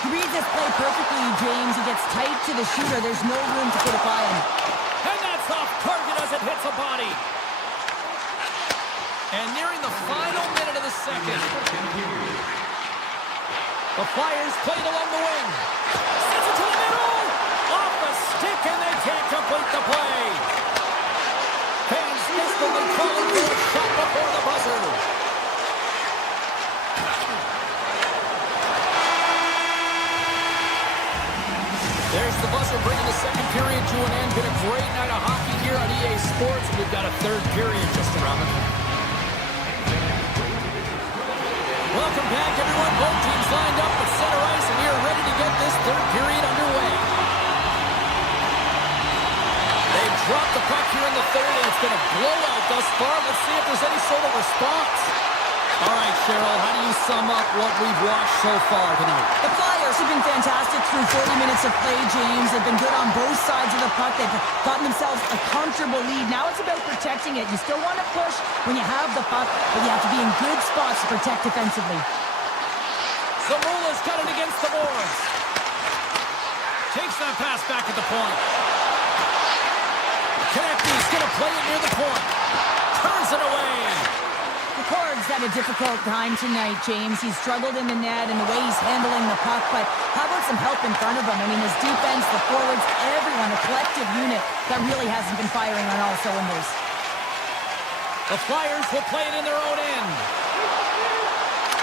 He reads this play perfectly, James. He gets tight to the shooter. There's no room to put it by him. And that's off target as it hits a body. And nearing the final minute of the second. The Flyers played along the wing. Sends it to the middle. Off the stick and they can't complete the play. Fans desperately calling for a shot before the buzzer. There's the buzzer bringing the second period to an end. Been a great night of hockey here on EA Sports. We've got a third period just around the corner. Welcome back, everyone. Both teams lined up at center ice, and we are ready to get this third period underway. They've dropped the puck here in the third, and it's been a blowout thus far. Let's see if there's any sort of response. All right, Cheryl, how do you sum up what we've watched so far tonight? The Flyers have been fantastic through 40 minutes of play, James. They've been good on both sides of the puck. They've gotten themselves a comfortable lead. Now it's about protecting it. You still want to push when you have the puck, but you have to be in good spots to protect defensively. Zamula's got it against the boards. Takes that pass back at the point. Konechny's going to play it near the point. Turns it away. McCord's had a difficult time tonight, James. He's struggled in the net and the way he's handling the puck, but how about some help in front of him? I mean, his defense, the forwards, everyone, a collective unit that really hasn't been firing on all cylinders. The Flyers will play it in their own end.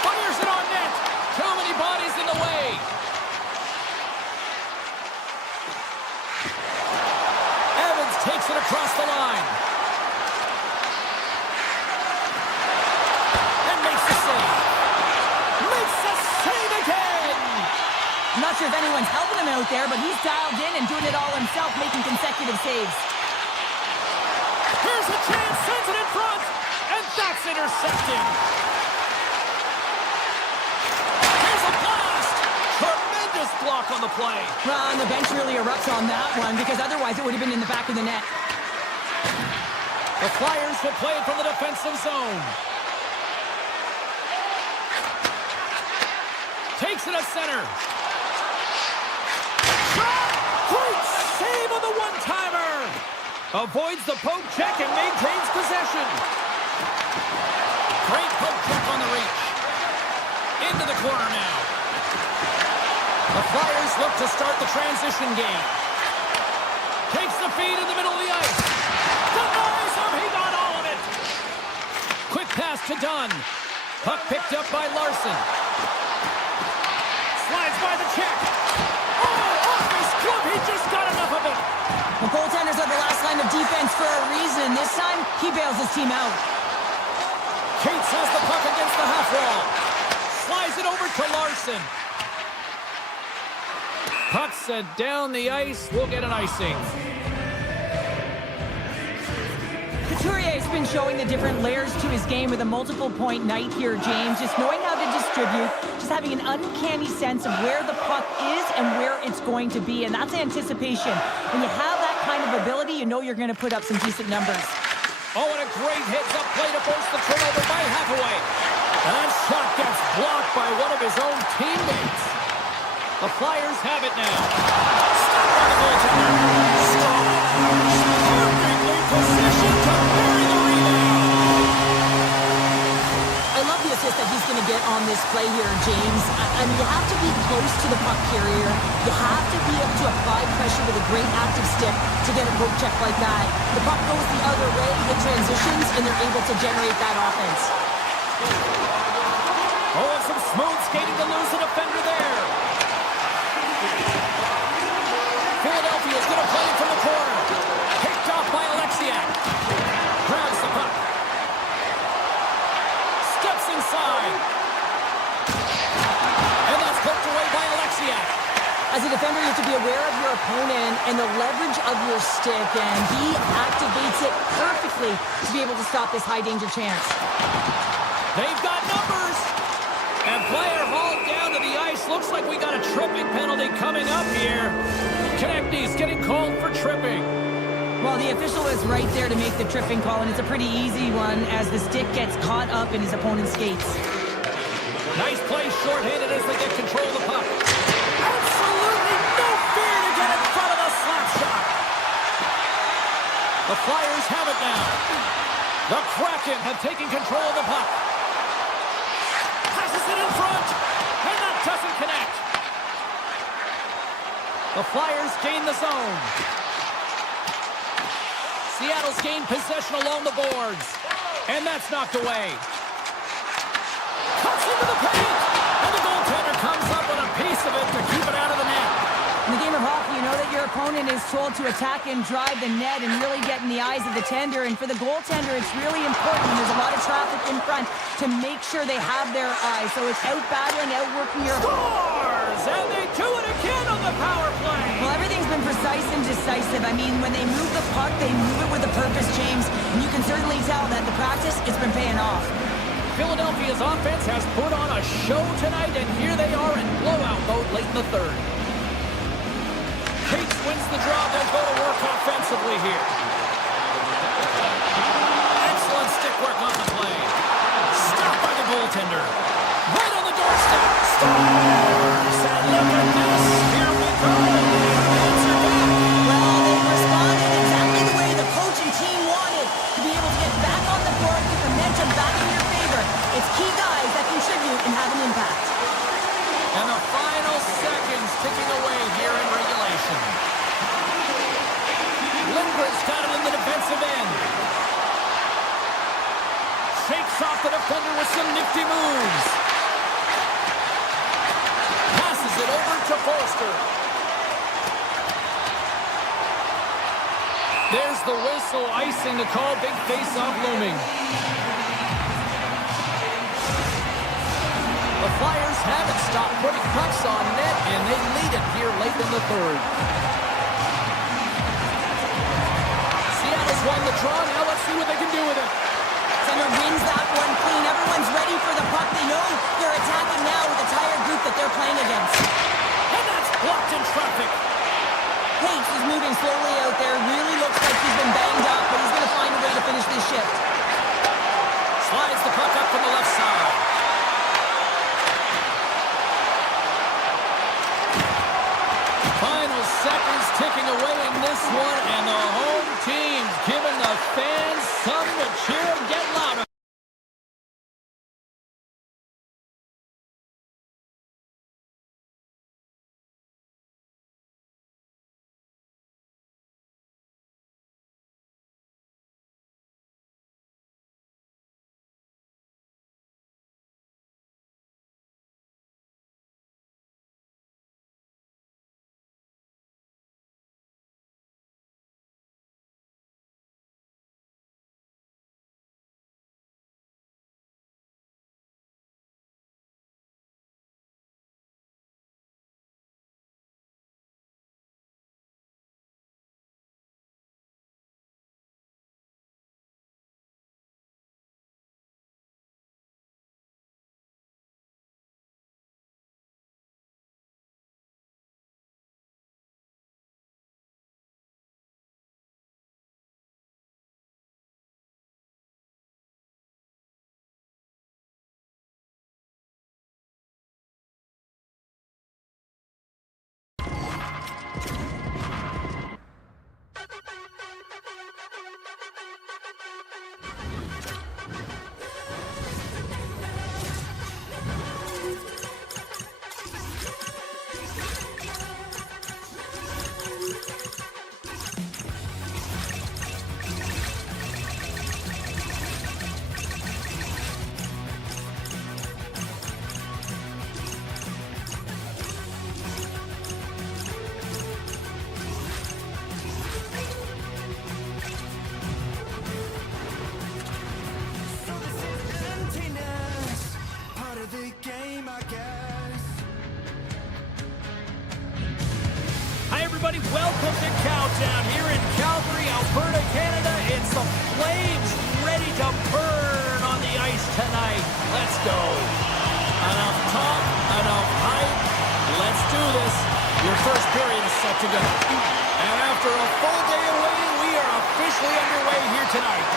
Fires it on net. Too many bodies in the way. Evans takes it across the line. I'm not sure if anyone's helping him out there, but he's dialed in and doing it all himself, making consecutive saves. Here's a chance, sends it in front, and that's intercepted. Here's a blast. Tremendous block on the play. Well, and the bench really erupts on that one, because otherwise it would have been in the back of the net. The Flyers will play it from the defensive zone. Takes it to center. Great save on the one-timer. Avoids the poke check and maintains possession. Great poke check on the reach. Into the corner now. The Flyers look to start the transition game. Takes the feed in the middle of the ice. Denies him. He got all of it. Quick pass to Dunn. Puck picked up by Larson. Slides by the check. Oh, off his glove. He just got enough of it. The goaltenders are the last line of defense for a reason. This time, he bails his team out. Cates has the puck against the half wall. Slides it over to Larson. Puck sent down the ice. We'll get an icing. Couturier's been showing the different layers to his game with a multiple-point night here, James. Just knowing how to distribute, just having an uncanny sense of where the puck is and where it's going to be, and that's anticipation. When you have that kind of ability, you know you're going to put up some decent numbers. Oh, and a great hits up play to force the turnover by Hathaway. That shot gets blocked by one of his own teammates. The Flyers have it now. Stop by the goaltender. Scores! Perfectly positioned to bury the rebound. I love the assist that he's going to get on this play here, James. I mean, you have to be close to the puck carrier. You have to be able to apply pressure with a great active stick to get a poke check like that. The puck goes the other way, hit transitions, and they're able to generate that offense. Oh, and some smooth skating to lose the defender there. Philadelphia's going to play it from the corner. Picked off by Alexiak. Grabs the puck. Steps inside. And that's poked away by Alexiak. As a defender, you have to be aware of your opponent and the leverage of your stick, and he activates it perfectly to be able to stop this high-danger chance. They've got numbers. And player hauled down to the ice. Looks like we got a tripping penalty coming up here. Konechny's getting called for tripping. Well, the official is right there to make the tripping call, and it's a pretty easy one as the stick gets caught up in his opponent's skates. Nice play shorthanded as they get control of the puck. Absolutely no fear to get in front of the slap shot. The Flyers have it now. The Kraken have taken control of the puck. Passes it in front, and that doesn't connect. The Flyers gain the zone. Seattle's gained possession along the boards, and that's knocked away. Cuts into the paint, and the goaltender comes up with a piece of it to keep it out of the net. In the game of hockey, you know that your opponent is told to attack and drive the net and really get in the eyes of the tender. And for the goaltender, it's really important when there's a lot of traffic in front to make sure they have their eyes. So it's out-battling, outworking your... Scores! And they do it again on the power play! Well, everything's been precise and decisive. I mean, when they move the puck, they move it with a purpose, James. And you can certainly tell that the practice, it's been paying off. Philadelphia's offense has put on a show tonight, and here they are in blowout mode late in the third. Cates wins the draw. They'll go to work offensively here. Excellent stick work on the play. Stopped by the goaltender. Right on the doorstep. Scores! And look at this. Here we go. Well, they responded exactly the way the coach and team wanted. To be able to get back on the board, get the momentum back in your favor. It's key guys that contribute and have an impact. And the final seconds ticking away here in regulation. Lindgren's got it in the defensive end. Shakes off the defender with some nifty moves. Passes it over to Forster. There's the whistle, icing the call, big face-off looming. The Flyers haven't stopped putting pucks on net, and they lead it here late in the third. Seattle's won the draw. Now let's see what they can do with it. Center wins that one clean. Everyone's ready for the puck. They know they're attacking now with the tired group that they're playing against. And that's blocked in traffic. Cates is moving slowly out there. Really looks like he's been banged up, but he's going to find a way to finish this shift. Slides the puck up from the left side. Final seconds ticking away in this one, and the home team's giving the fans something to cheer and get louder. Hi, everybody. Welcome to Countdown here in Calgary, Alberta, Canada. It's the Flames ready to burn on the ice tonight. Let's go. Enough talk, enough hype. Let's do this. Your first period is set to go. And after a full day away, we are officially underway here tonight.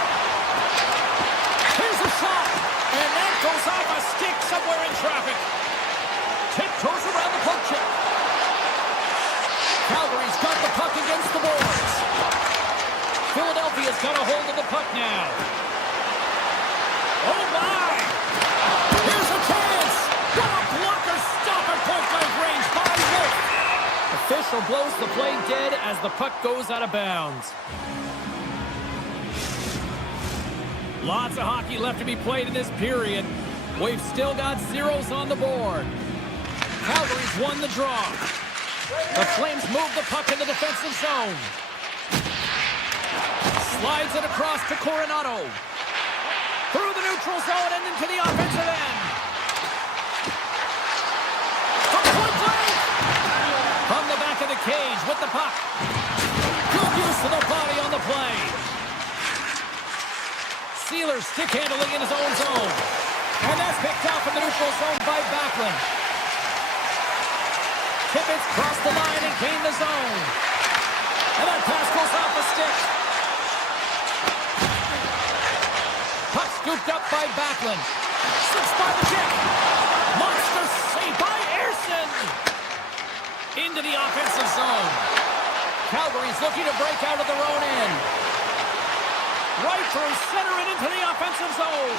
Here's a shot, and that goes off a stick somewhere in traffic. Tiptoes around the poke check. Calgary's got the puck against the boards. Philadelphia's got a hold of the puck now. Oh, my! Here's a chance! What a blocker stop at point-blank range by Wolf! Official blows the play dead as the puck goes out of bounds. Lots of hockey left to be played in this period. We've still got zeros on the board. Calgary's won the draw. The Flames move the puck in the defensive zone. Slides it across to Coronado. Through the neutral zone and into the offensive end. From point blank. From the back of the cage with the puck. Good use of the body on the play. Sealer stick handling in his own zone. And that's picked out from the neutral zone by Backlund. Tippets cross the line and gain the zone. And that pass goes off the stick. Puck scooped up by Backlund. Slips by the check. Monster save by Ersson. Into the offensive zone. Calgary's looking to break out of their own end. Right through center and into the offensive zone.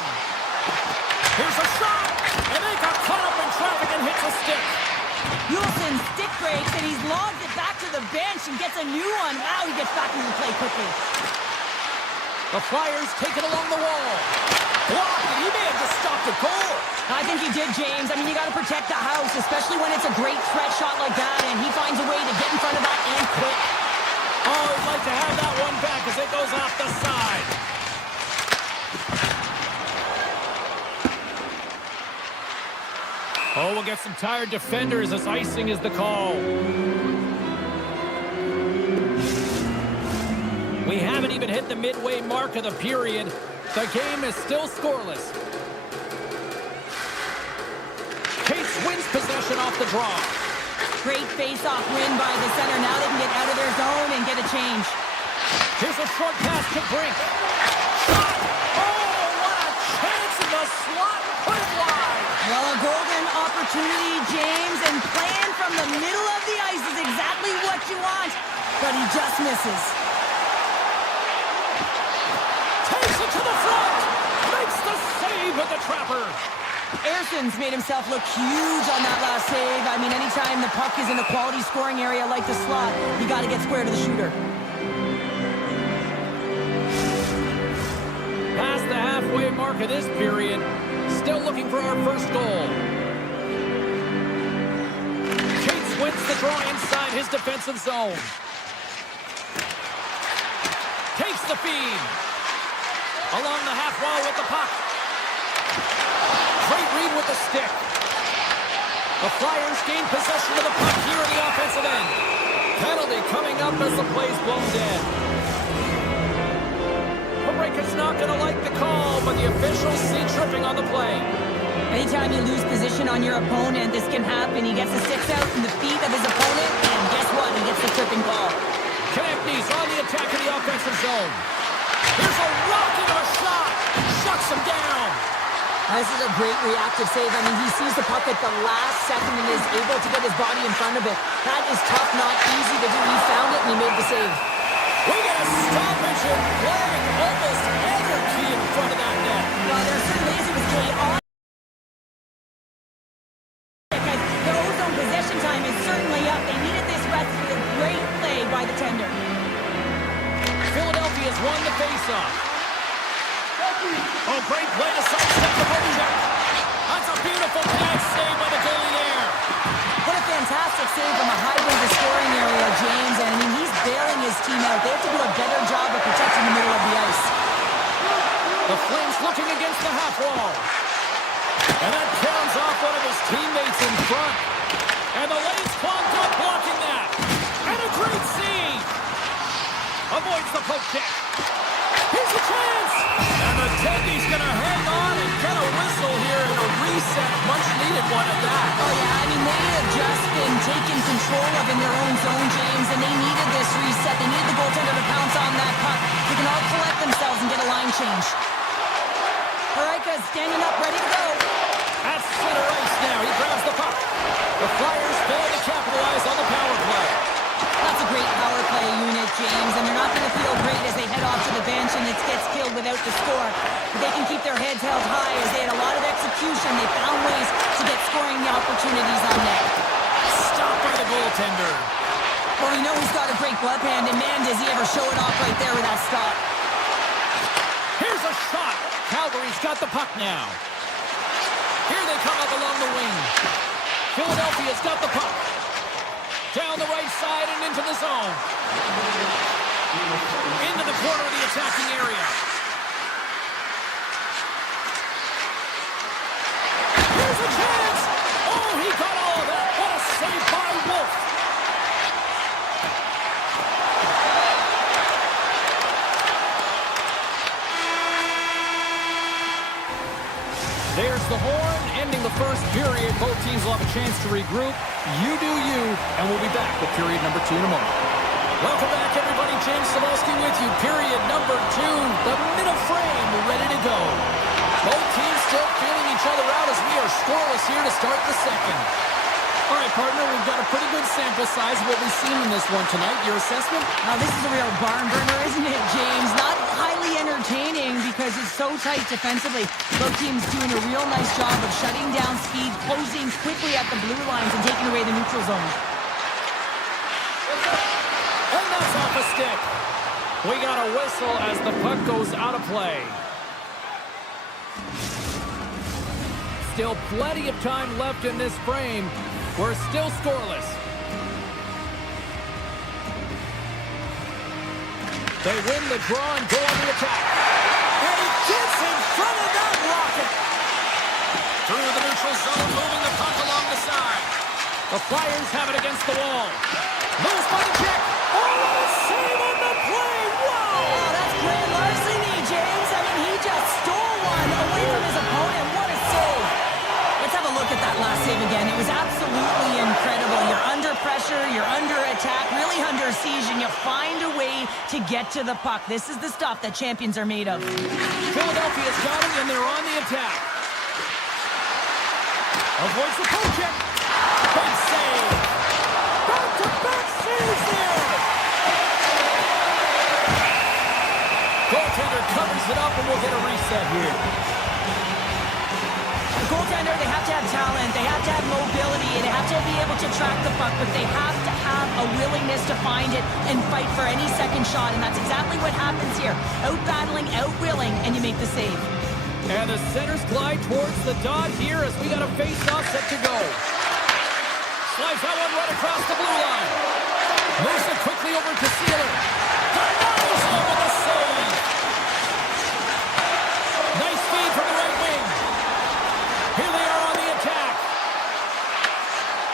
Here's a shot. And they got caught up in traffic and hits a stick. Yulson stick breaks, and he's logged it back to the bench and gets a new one. Wow, he gets back into the play quickly. The Flyers take it along the wall. Blocked, and he may have just stopped a goal. I think he did, James. I mean, you got to protect the house, especially when it's a great threat shot like that, and he finds a way to get in front of that and quick. Oh, he'd like to have that one back as it goes off the side. Oh, we'll get some tired defenders as icing is the call. We haven't even hit the midway mark of the period. The game is still scoreless. Case wins possession off the draw. Great face-off win by the center. Now they can get out of their zone and get a change. Here's a short pass to Brink. Shot! Oh, what a chance in the slot. Put it wide. Well, a golden opportunity, James, and playing from the middle of the ice is exactly what you want, but he just misses. Takes it to the front. Makes the save with the trapper. Ersson's made himself look huge on that last save. I mean, anytime the puck is in a quality scoring area like the slot, you got to get square to the shooter. Past the halfway mark of this period, still looking for our first goal. Cates wins the draw inside his defensive zone. Takes the feed. Along the half wall with the puck. Great read with the stick. The Flyers gain possession of the puck here in the offensive end. Penalty coming up as the play's blown dead. Is not going to like the call, but the officials see tripping on the play. Anytime you lose position on your opponent, this can happen. He gets the sticks out from the feet of his opponent, and guess what? He gets the tripping call. Konechny's on the attack in the offensive zone. Here's a rocket of a shot. Shuts him down. This is a great reactive save. I mean, he sees the puck at the last second and is able to get his body in front of it. That is tough, not easy to do. He found it, and he made the save. We get a stoppage and flag, almost anarchy in front of that net. Well, there certainly is. It was chaotic. The ozone possession time is certainly up. They needed this rest with a great play by the tender. Philadelphia's won the faceoff. Oh, great play to sidestep the poke check. That's a beautiful pass save by the goalie there. What a fantastic save from a high-range scoring area, James. And I mean, he's bailing his team out. They have to do a better job of protecting the middle of the ice. The Flames looking against the half wall. And that pounds off one of his teammates in front. And the lane's clogged up blocking that. And a avoids the poke check. Here's a chance! And the Tendy's going to hang on and get a whistle here in a reset. Much needed one at that. Oh, yeah, I mean, they have just been taken control of in their own zone, James, and they needed this reset. They needed the goaltender to pounce on that puck. They can all collect themselves and get a line change. Parayka standing up, ready to go. At center ice now, he grabs the puck. The Flyers fail to capitalize on the power play. That's a great power play unit, James, and they're not going to feel great as they head off to the bench and it gets killed without the score. But they can keep their heads held high as they had a lot of execution. They found ways to get scoring opportunities on net. Stopped by the goaltender. Well, you know he's got a great glove hand, and man, does he ever show it off right there with that stop. Here's a shot. Calgary's got the puck now. Here they come up along the wing. Philadelphia's got the puck. Down the right side and into the zone. Into the corner of the attacking area. Here's a chance. Oh, he got all of that. What a save by Wolf. There's the horn, ending the first period. Both teams will have a chance to regroup. You do you, and we'll be back with period number 2 in a moment. Welcome back, everybody. James Cebulski with you. Period number 2, the middle frame, ready to go. Both teams still feeling each other out as we are scoreless here to start the second. All right, partner, we've got a pretty good sample size of what we've seen in this one tonight. Your assessment? Now, this is a real barn burner, isn't it, James? Not highly entertaining because it's so tight defensively. Both teams doing a real nice job of shutting down speed, closing quickly at the blue lines, and taking away the neutral zone. And that's off a stick. We got a whistle as the puck goes out of play. Still plenty of time left in this frame. We're still scoreless. They win the draw and go on the attack. And he gets in front of that rocket. Through the neutral zone, moving the puck along the side. The Flyers have it against the wall. Moves by the check. Oh, what a save on the play. Wow. Oh, that's grand larceny, James. I mean, he just stole one away from his opponent. What a save. Let's have a look at that last save again. It was absolutely incredible. You're under pressure, you're under attack, really under siege, and you find a way to get to the puck. This is the stuff that champions are made of. Philadelphia's got it, and they're on the attack. Avoids the poke check. Big save. Back-to-back saves there. Goaltender covers it up, and we'll get a reset here. The goaltender, they have to have talent, they have to have mobility, and they have to be able to track the puck, but they have to have a willingness to find it and fight for any second shot, and that's exactly what happens here. Out-battling, out-willing, and you make the save. And the centers glide towards the dot here as we got a face-off set to go. Slides that one right across the blue line. Moves it quickly over to Sealer. Denies him with a save. Nice feed from the right wing. Here they are on the attack.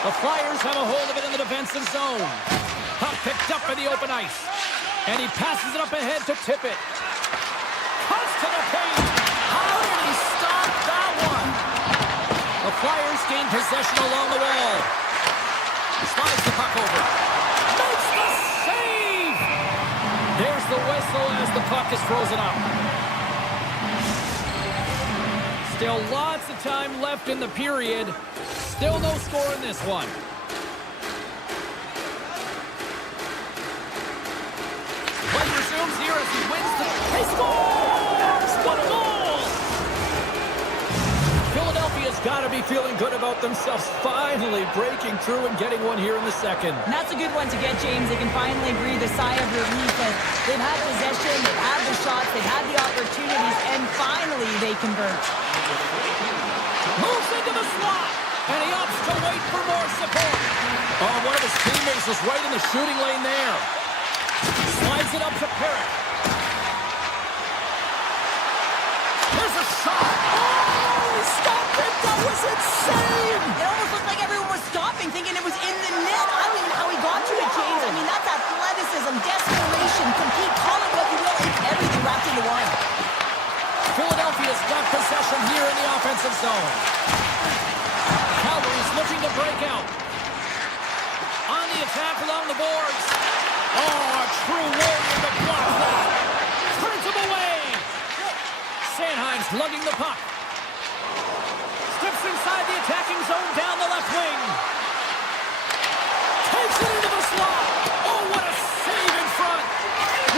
The Flyers have a hold of it in the defensive zone. Puck picked up by the open ice. And he passes it up ahead to tip it. Cuts to the paint. How did he stop that one? The Flyers gain possession along the wall. Slides the puck over. Makes the save! There's the whistle as the puck is frozen up. Still lots of time left in the period. Still no score in this one. Play resumes here as he wins the... He scores! What a goal! Philadelphia's got to be feeling good about themselves, finally breaking through and getting one here in the second. And that's a good one to get, James. They can finally breathe a sigh of relief. They've had possession, they've had the shots, they've had the opportunities, and finally they convert. Moves into the slot, and he opts to wait for more support. Oh, one of his teammates was right in the shooting lane there. Slides it up to Perrick. Here's a shot. Oh, he stopped it. That was insane. It almost looked like everyone was stopping, thinking it was in the net. I don't even know how he got to it, James. I mean, that's athleticism, desperation, complete calling zone. Calgary's looking to break out. On the attack along the boards. Oh, a true warrior to block that. Turns him away. Sanheim's lugging the puck. Steps inside the attacking zone down the left wing. Takes it into the slot. Oh, what a save in front.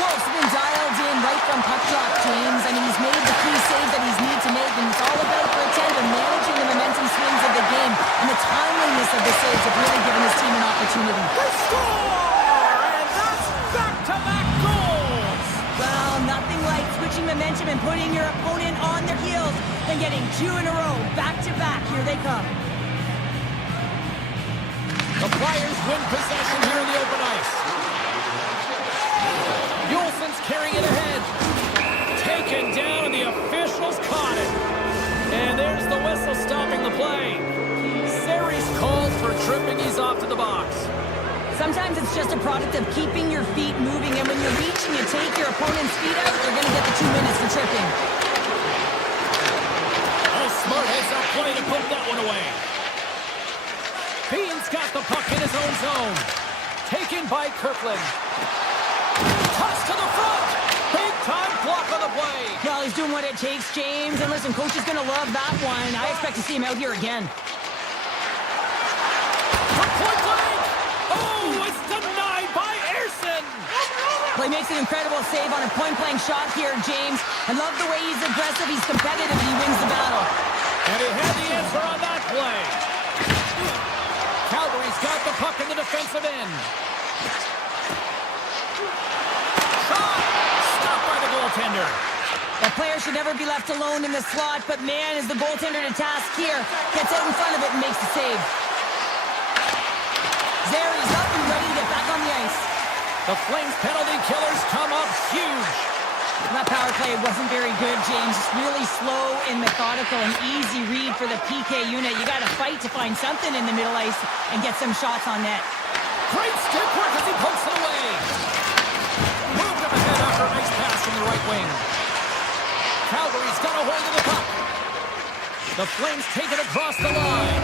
Wolf's been dialed in right from puck drop, James. I mean, he's made the key save that he's need to make, and it's all about for a tender managing the momentum swings of the game, and the timeliness of the saves have really given his team an opportunity. They score! And that's back-to-back goals! Well, nothing like switching momentum and putting your opponent on their heels and getting two in a row, back-to-back. Here they come. The Flyers win possession here in the open ice. Yulson's carrying it ahead. Taken down, and the officials caught it. And there's the whistle stopping the play. Sari's called for tripping. He's off to the box. Sometimes it's just a product of keeping your feet moving, and when you're reaching, you take your opponent's feet out, you're going to get the 2 minutes for tripping. Oh, smart heads-up play to put that one away. Bean's got the puck in his own zone. Taken by Kirkland. Toss to the front. Big-time block on the play. Well, he's doing what it takes, James. And listen, coach is going to love that one. I expect to see him out here again. From point blank. Oh, it's denied by Ersson. Well, he makes an incredible save on a point-blank shot here, James. I love the way he's aggressive. He's competitive, and he wins the battle. And he had the answer on that play. Calgary's got the puck in the defensive end. Stopped by the goaltender. The player should never be left alone in the slot, but man, is the goaltender to task here. Gets out in front of it and makes the save. Zari's up and ready to get back on the ice. The Flames penalty killers come up huge. That power play wasn't very good, James. Just really slow and methodical, an easy read for the PK unit. You got to fight to find something in the middle ice and get some shots on net. Great stick work as he pokes it away. Moved him ahead after a nice pass from the right wing. Calgary's got a hold of the puck. The Flames take it across the line.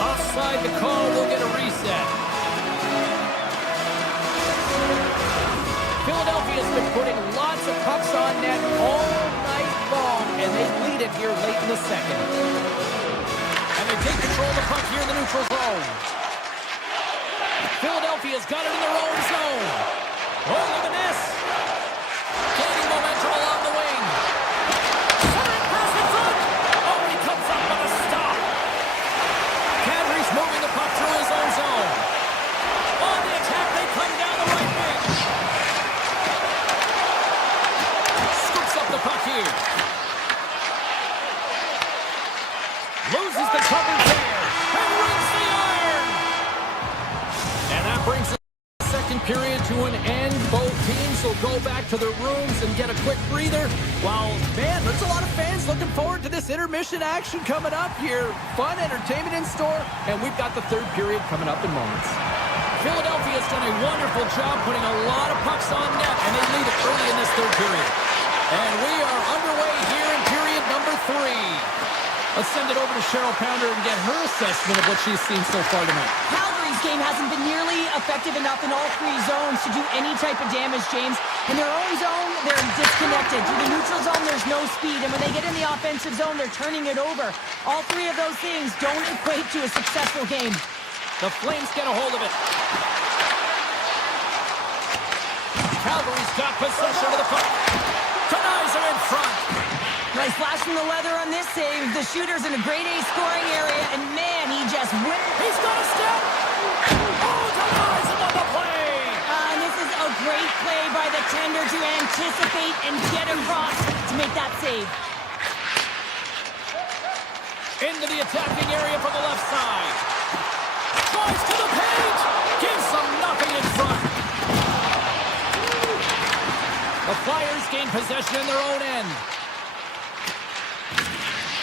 Offside the call will get a reset. Philadelphia's been putting lots of pucks on net all night long, and they lead it here late in the second. And they take control of the puck here in the neutral zone. Philadelphia's got it in their own zone. Oh, look at this. Gaining momentum along the wing. Centering pass in front. Oh, he comes up with a stop. Kadri's moving the puck through his own zone. On the attack, they come down the right wing. Scoops up the puck here. Loses the cover there. And rings the iron. And that brings the second period to an end. Both teams will go back to their rooms and get a quick breather. While, man, there's a lot of fans looking forward to this intermission action coming up here. Fun entertainment in store, and we've got the third period coming up in moments. Philadelphia's done a wonderful job putting a lot of pucks on net, and they lead it early in this third period. And we are underway here in period number 3. Let's send it over to Cheryl Pounder and get her assessment of what she's seen so far tonight. Calgary's game hasn't been nearly effective enough in all 3 zones to do any type of damage, James. In their own zone, they're disconnected. To the neutral zone, there's no speed. And when they get in the offensive zone, they're turning it over. All 3 of those things don't equate to a successful game. The Flames get a hold of it. Calgary's got possession of the puck. Denies him in front. Nice flash from the leather on this save. The shooter's in a grade A scoring area, and man, he just went. He's got a step. Oh, denies him on the play. And this is a great play by the tender to anticipate and get across to make that save. Into the attacking area from the left side. Drives to the page. Gives them nothing in front. The Flyers gain possession in their own end.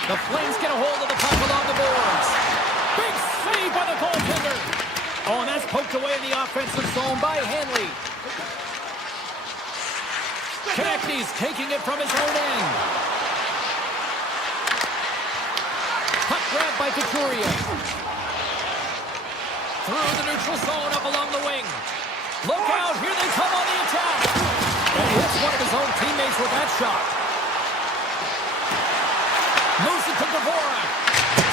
The Flames get a hold of the puck along the boards. Big save by the goaltender. Oh, and that's poked away in the offensive zone by Henley. Konechny's taking it from his own end. grab by Couturier. Through the neutral zone, up along the wing. Look out, here they come on the attack. And he hits one of his own teammates with that shot. Moves it to Dvorak.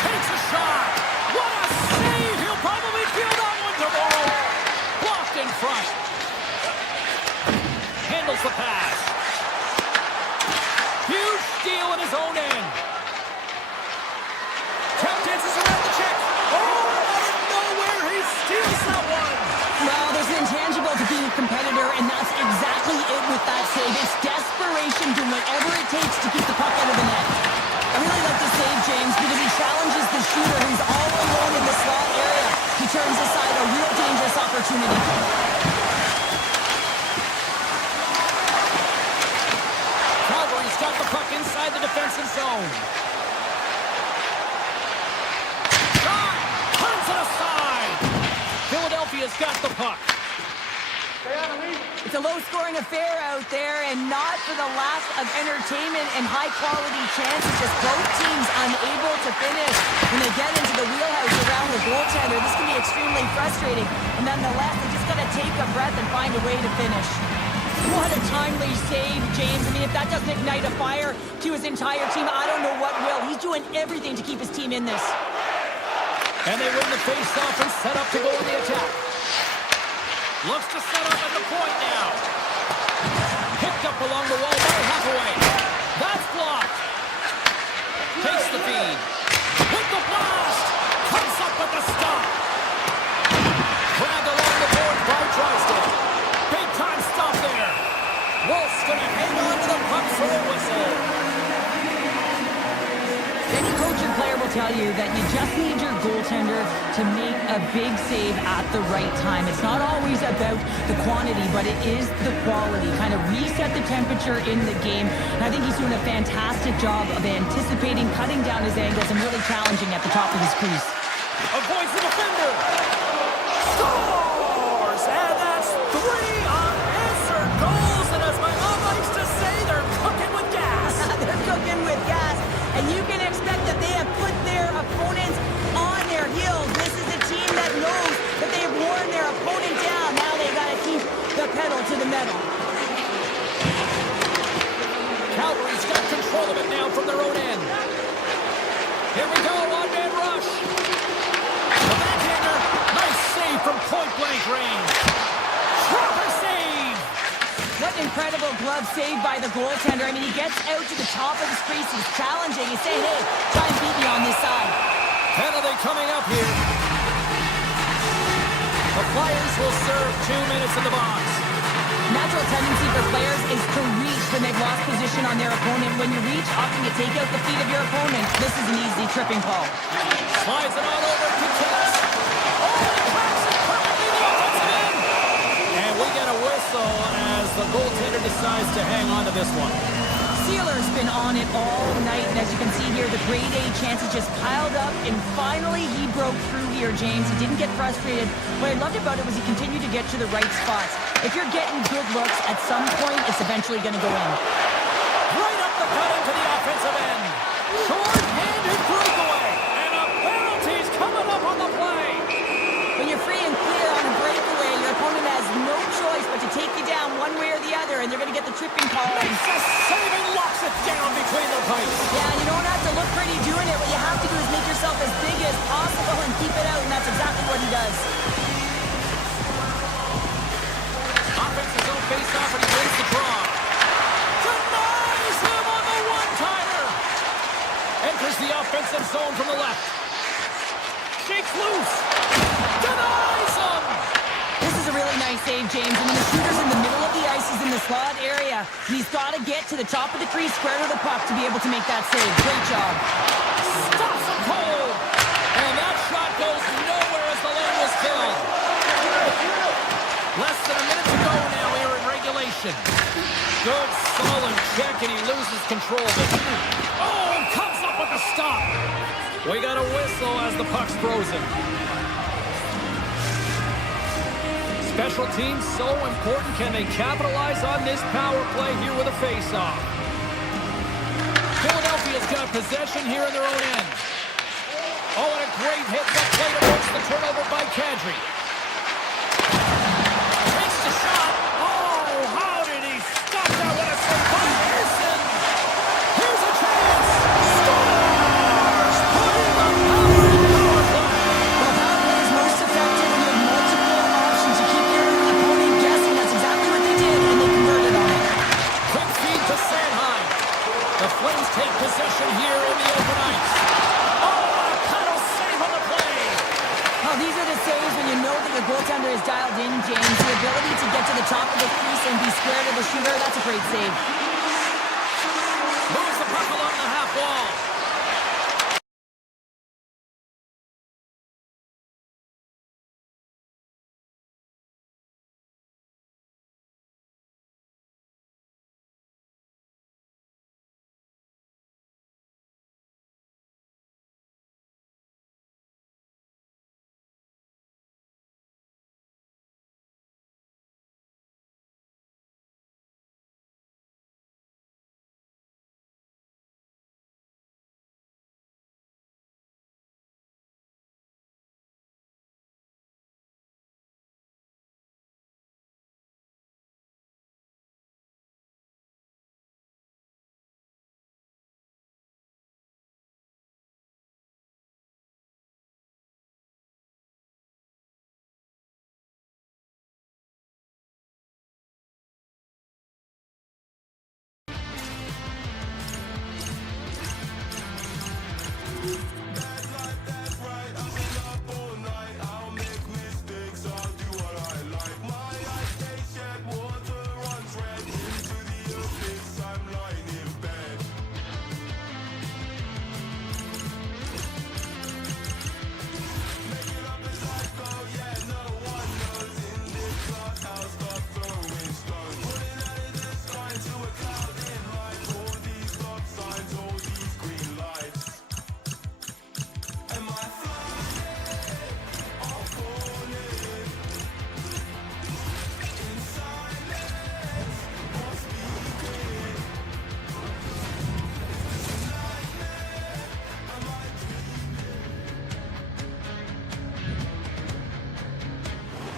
Takes a shot. What a save! He'll probably feel that one tomorrow. Blocked in front. Handles the pass. Huge steal in his own end. Tap dances around the check. Oh, out of nowhere, he steals that one. Well, there's an intangible to being a competitor, and that's exactly it with that save. It's desperation, doing whatever it takes to keep the puck out of the net. I really like the save, James, because he challenges the shooter who's all alone in the slot area. He turns aside a real dangerous opportunity. Calgary's got the puck inside the defensive zone. Shot! Turns it aside! Philadelphia's got the puck. It's a low-scoring affair out there, and not for the lack of entertainment and high-quality chances. Just both teams unable to finish when they get into the wheelhouse around the goaltender. This can be extremely frustrating, and nonetheless, they just got to take a breath and find a way to finish. What a timely save, James. I mean, if that doesn't ignite a fire to his entire team, I don't know what will. He's doing everything to keep his team in this. And they win the face-off and set up to go on the attack. Looks to set up at the point now. Picked up along the wall by Hathaway. That's blocked. Takes the feed. With the blast. Comes up with the stop. Grabbed along the board by Drysdale. Big time stop there. Wolf's going to hang on to the puck for a whistle. Any coach or player will tell you that you just need your goaltender to make a big save at the right time. It's not always about the quantity, but it is the quality. Kind of reset the temperature in the game. And I think he's doing a fantastic job of anticipating, cutting down his angles, and really challenging at the top of his crease. Avoids the defender. Scores! And that's 3 unanswered goals. And as my mom likes to say, they're cooking with gas. They're cooking with gas. And you can expect that they have put their opponents on their heels. This is a team that knows that they have worn their opponent down. Now they got to keep the pedal to the metal. Calgary's got control of it now from their own end. Here we go, one-man rush. The backhander, nice save from point-blank range. Proper save. What an incredible glove save by the goaltender. I mean, he gets out to the top of his crease. He's challenging. He's saying, hey, try and beat me on this side. Penalty coming up here. The Flyers will serve 2 minutes in the box. Natural tendency for players is to reach when they've lost position on their opponent. When you reach, often you take out the feet of your opponent. This is an easy tripping call. Slides it on over to Tibbs. Oh, he cracks it perfectly in the offensive end. And we get a whistle as the goaltender decides to hang on to this one. Sealer's been on it all night, and as you can see here, the grade A chances just piled up, and finally he broke through here, James. He didn't get frustrated. What I loved about it was he continued to get to the right spots. If you're getting good looks, at some point, it's eventually going to go in. Right up the gut into the offensive end. Short-handed breakaway, and a penalty's coming up on the play. When you're free and clear on a breakaway, your opponent has no choice but to take you down one way or the other, and they're going to get the tripping call. Makes a save and locks it down between the pipes. Yeah, you don't have to look pretty doing it. What you have to do is make yourself as big as possible and keep it out, and that's exactly what he does. Offensive zone face-off, and he wins the draw. Denies him on the one-timer. Enters the offensive zone from the left. Shakes loose. Denies him. This is a really nice save, James. I mean, the shooter's in the middle of the ice. He's in the slot area. And he's got to get to the top of the crease, square to the puck to be able to make that save. Great job. Stops him cold. And that shot goes nowhere as the lane was filled. Less than a minute to go now here in regulation. Good, solid check, and he loses control of it. Oh, comes up with a stop. We got a whistle as the puck's frozen. Special teams so important. Can they capitalize on this power play here with a face-off? Philadelphia's got possession here in their own end. Oh, and a great hit. That plate avoids the turnover by Kadri. Takes the shot. Oh, how did he stop that? What a save by Pearson. Here's a chance. Scores! Putting the power in power play. Well, power play is most effective when you have multiple options to keep your opponent guessing. That's exactly what they did, and they converted on it. Quick feed to Sanheim. The Flames take possession here in the open ice. Oh, these are the saves when you know that your goaltender is dialed in, James. The ability to get to the top of the crease and be square to the shooter, that's a great save. Moves the puck along the half wall.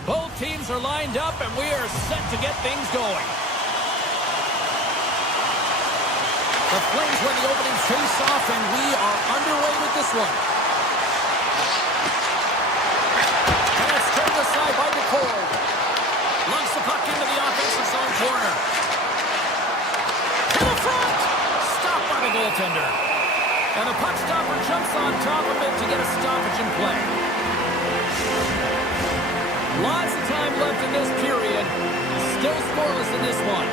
Both teams are lined up, and we are set to get things going. The Flames win the opening face-off, and we are underway with this one. And it's turned aside by Nicole. Lunks the puck into the offensive zone corner. To the front! Stopped by the goaltender. And the puck stopper jumps on top of it to get a stoppage in play. Lots of time left in this period. Still scoreless in this one.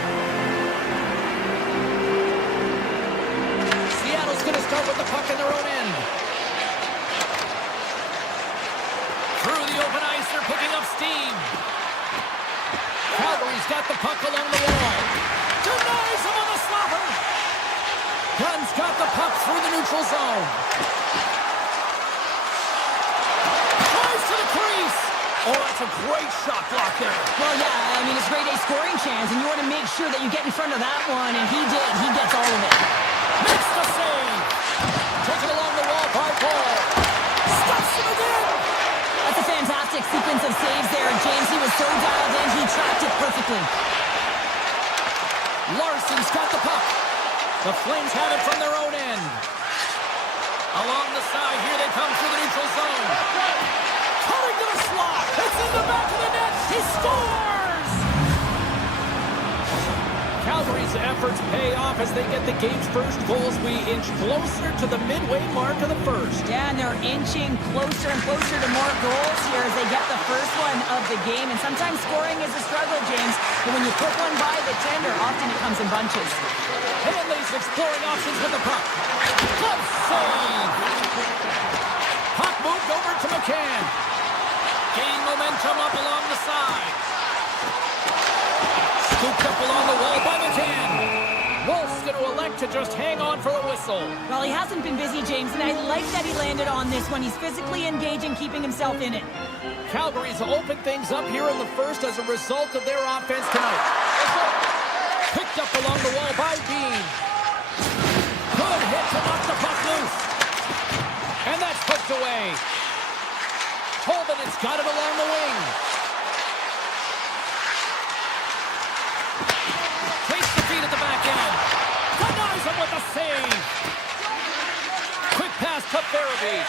Seattle's going to start with the puck in their own end. Through the open ice, they're picking up steam. Calgary's got the puck along the wall. Denies him on the slapper. Gunn's got the puck through the neutral zone. Tries to the crease. Oh, that's a great shot block there. Well, yeah, I mean, it's grade A scoring chance, and you want to make sure that you get in front of that one, and he did. He gets all of it. Makes the save. Taken along the wall by Paul. Stops him again. That's a fantastic sequence of saves there, James. He was so dialed in, he tracked it perfectly. Larson's got the puck. The Flames have it from their own end. Along the side, here they come through the neutral zone. Cutting to the slot. It's in the back of the net. He scores! Calgary's efforts pay off as they get the game's first goals. We inch closer to the midway mark of the first. Yeah, and they're inching closer and closer to more goals here as they get the first one of the game. And sometimes scoring is a struggle, James. But when you put one by the tender, often it comes in bunches. Hanley's exploring options with the puck. Good save! Puck moved over to McCann. Gain momentum up along the side. Scooped up along the wall by McCann. Wolf's going to elect to just hang on for the whistle. Well, he hasn't been busy, James, and I like that he landed on this one. He's physically engaging, keeping himself in it. Calgary's opened things up here in the first as a result of their offense tonight. Picked up along the wall by Dean. Good hit to knock the puck loose. And that's poked away. It's got it along the wing. Takes the feed at the back end. Denies him with a save. Quick pass to Barabee.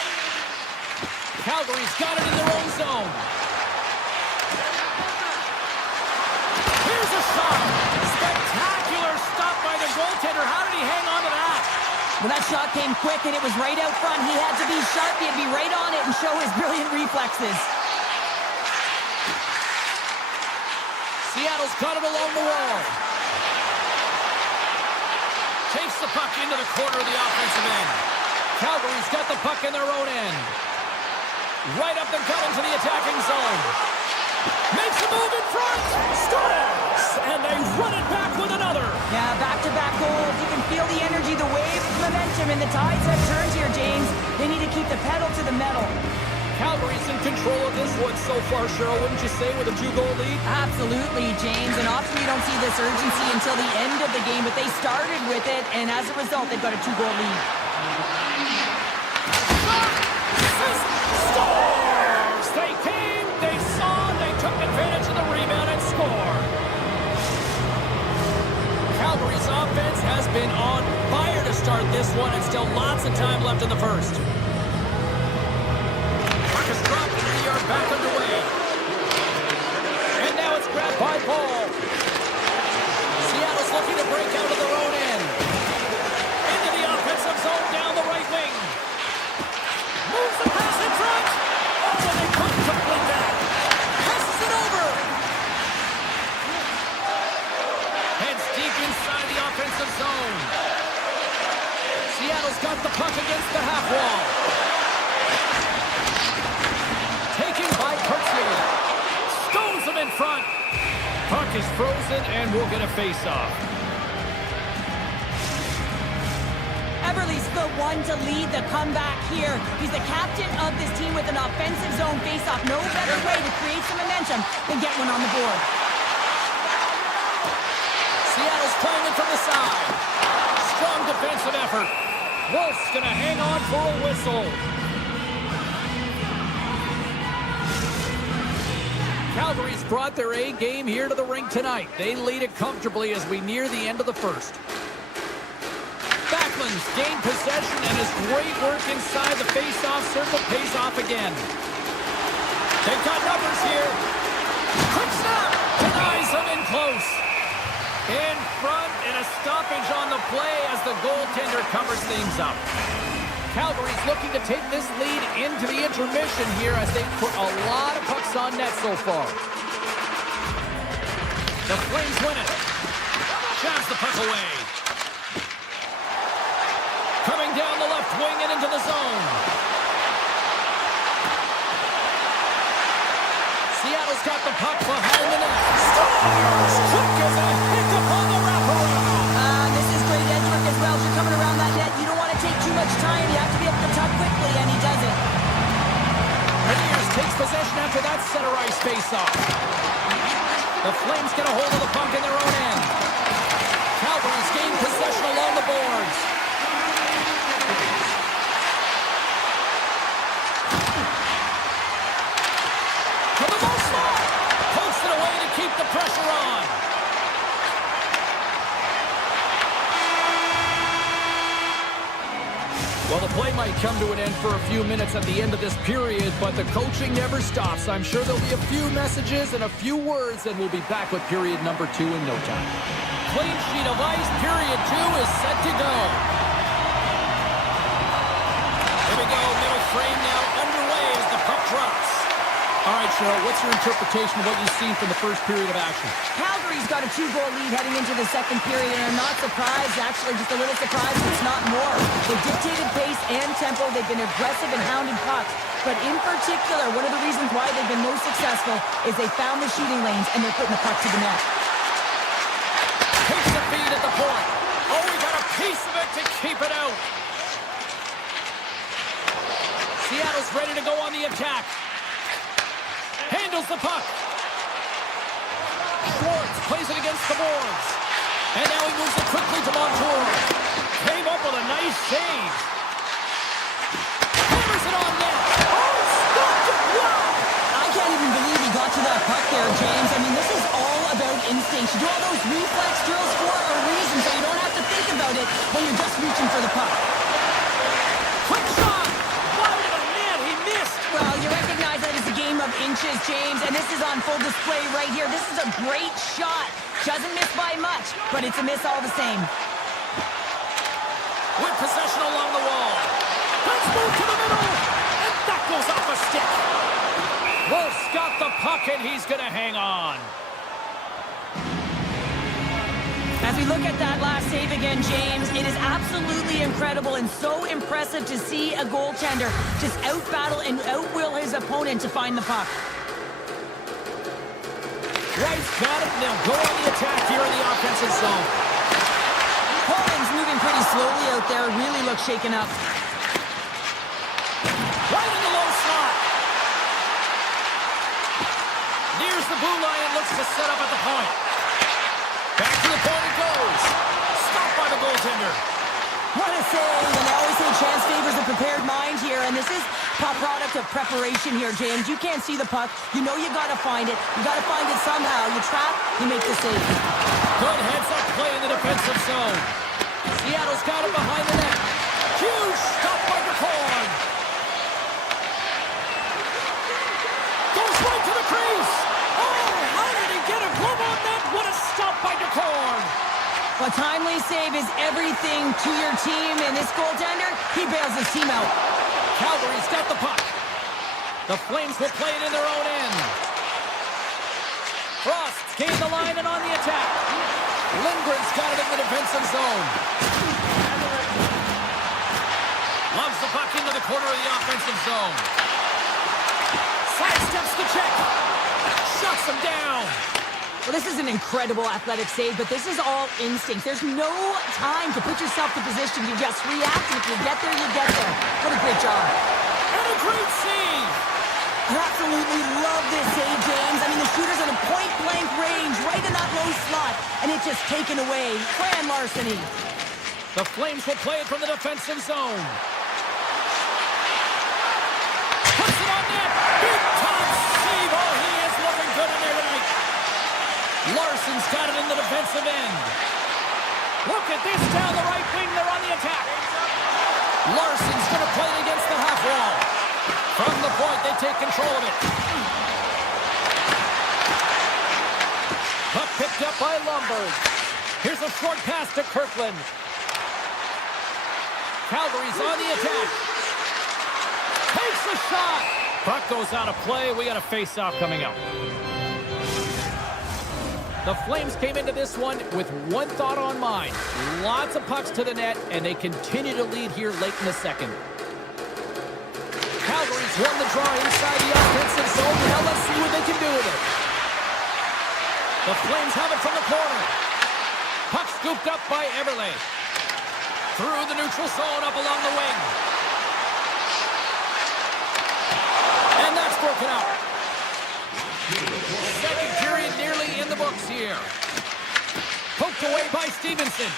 Calgary's got it in their own zone. Here's a shot. Spectacular stop by the goaltender. How did he hang on to that? Well, that shot came quick, and it was right out front. He had to be sharp. He had to be right on it and show his brilliant reflexes. Seattle's got it along the wall. Takes the puck into the corner of the offensive end. Calgary's got the puck in their own end. Right up the gut into the attacking zone. Makes a move in front. Scores! And they run it back with another. Yeah, back-to-back goals. You can feel the energy, the wave of momentum, and the tides have turned here, James. They need to keep the pedal to the metal. Calgary's in control of this one so far, Cheryl, wouldn't you say, with a 2-goal lead? Absolutely, James. And often you don't see this urgency until the end of the game, but they started with it, and as a result, they've got a 2-goal lead. Scores! They came, they saw, they took advantage of the rebound and scored. Calgary's offense has been on fire to start this one, and still lots of time left in the first. Puck is dropped, and we are back underway. And now it's grabbed by Paul. Seattle's looking to break out of their own end. Into the offensive zone down the right wing. Moves the pass in front. Oh, and they couldn't complete that. Passes it over. Heads deep inside the offensive zone. Seattle's got the puck against the half wall. Taken by Kurtz. Stones him in front. Puck is frozen, and we'll get a face-off. Everly's the one to lead the comeback here. He's the captain of this team with an offensive zone face-off. No better way to create some momentum than get one on the board. Seattle's playing it from the side. Strong defensive effort. Wolf's going to hang on for a whistle. Calgary's brought their A game here to the rink tonight. They lead it comfortably as we near the end of the first. Backlund's gained possession, and his great work inside the face-off circle pays off again. They've got numbers here. Quick snap! Denies him in close. In front, and a stoppage on the play as the goaltender covers things up. Calgary's looking to take this lead into the intermission here as they put a lot of pucks on net so far. The Flames win it. Jabs the puck away. Coming down the left wing and into the zone. Seattle's got the puck behind the net. Scores! Quick as a hiccup on the wraparound. This is great edge work as well. You're coming around that net. You don't want to take too much time. You have to be able to tuck quickly, and he does it. Reniers takes possession after that center ice face-off. The Flames get a hold of the puck in their own end. Calgary's gained possession along the boards. To the low slot. Pokes it away to keep the pressure on. Well, the play might come to an end for a few minutes at the end of this period, but the coaching never stops. I'm sure there'll be a few messages and a few words, and we'll be back with period number 2 in no time. Clean sheet of ice, period 2 is set to go. Here we go, middle frame now underway as the puck drops. All right, Cheryl, what's your interpretation of what you've seen from the first period of action? Calgary's got a 2-goal lead heading into the second period, and I'm not surprised, actually just a little surprised, but it's not more. They've dictated pace and tempo. They've been aggressive and hounding pucks. But in particular, one of the reasons why they've been most successful is they found the shooting lanes, and they're putting the puck to the net. Takes the feed at the point. Oh, we got a piece of it to keep it out. Seattle's ready to go on the attack. Handles the puck. Schwartz plays it against the boards. And now he moves it quickly to Montour. Came up with a nice save. Hammers it on net. Oh, stopped it. Wow! there, James. I mean, this is all about instinct. You do all those reflex drills for a reason, so you don't have to think about it when you're just reaching for the puck. Quick shot! Wide of the net, he missed! Well, you recognize that it's a game of inches, James, and this is on full display right here. This is a great shot. Doesn't miss by much, but it's a miss all the same. With possession along the wall. Let's move to the middle, and that goes off a stick. Wolf's got the puck, and he's going to hang on. As we look at that last save again, James, it is absolutely incredible and so impressive to see a goaltender just outbattle and outwill his opponent to find the puck. Wright's got it, and they'll go on the attack here in the offensive zone. Coleman's moving pretty slowly out there, really looks shaken up. Right in the low slot. Nears the blue line and looks to set up at the point. Back to the point it goes. Stopped by the goaltender. What a save, and I always say chance favors a prepared mind here, and this is a product of preparation here, James. You can't see the puck. You know you got to find it. You got to find it somehow. You trap, you make the save. Good heads-up play in the defensive zone. Seattle's got it behind the net. Huge stop by Korn. Goes right to the crease. Oh, how did he get a glove on that? What a stop by Korn. A timely save is everything to your team, and this goaltender, he bails his team out. Calgary's got the puck. The Flames will play it in their own end. Frost's gained the line and on the attack. Lindgren's got it in the defensive zone. Loves the puck into the corner of the offensive zone. Sidesteps the check. Shuts him down. Well, this is an incredible athletic save, but this is all instinct. There's no time to put yourself in position. You just react, and if you get there, you get there. What a great job. And a great save. I absolutely love this save, James. I mean, the shooter's in a point-blank range, right in that low slot, and it's just taken away. Grand larceny. The Flames will play it from the defensive zone. Puts it on net. Big time save. Oh, he is looking good in there tonight. Larson's got it in the defensive end. Look at this down the right wing. They're on the attack. Larson's going to play it against the half wall. From the point, they take control of it. Puck picked up by Lomberg. Here's a short pass to Kirkland. Calgary's on the attack. Takes a shot. Puck goes out of play. We got a face-off coming up. The Flames came into this one with one thought on mind. Lots of pucks to the net, and they continue to lead here late in the second. Calgary's won the draw inside the offensive zone. Now let's see what they can do with it. The Flames have it from the corner. Puck scooped up by Everly. Through the neutral zone, up along the wing. And that's broken out. Second period nearly in the books here. Poked away by Stevenson.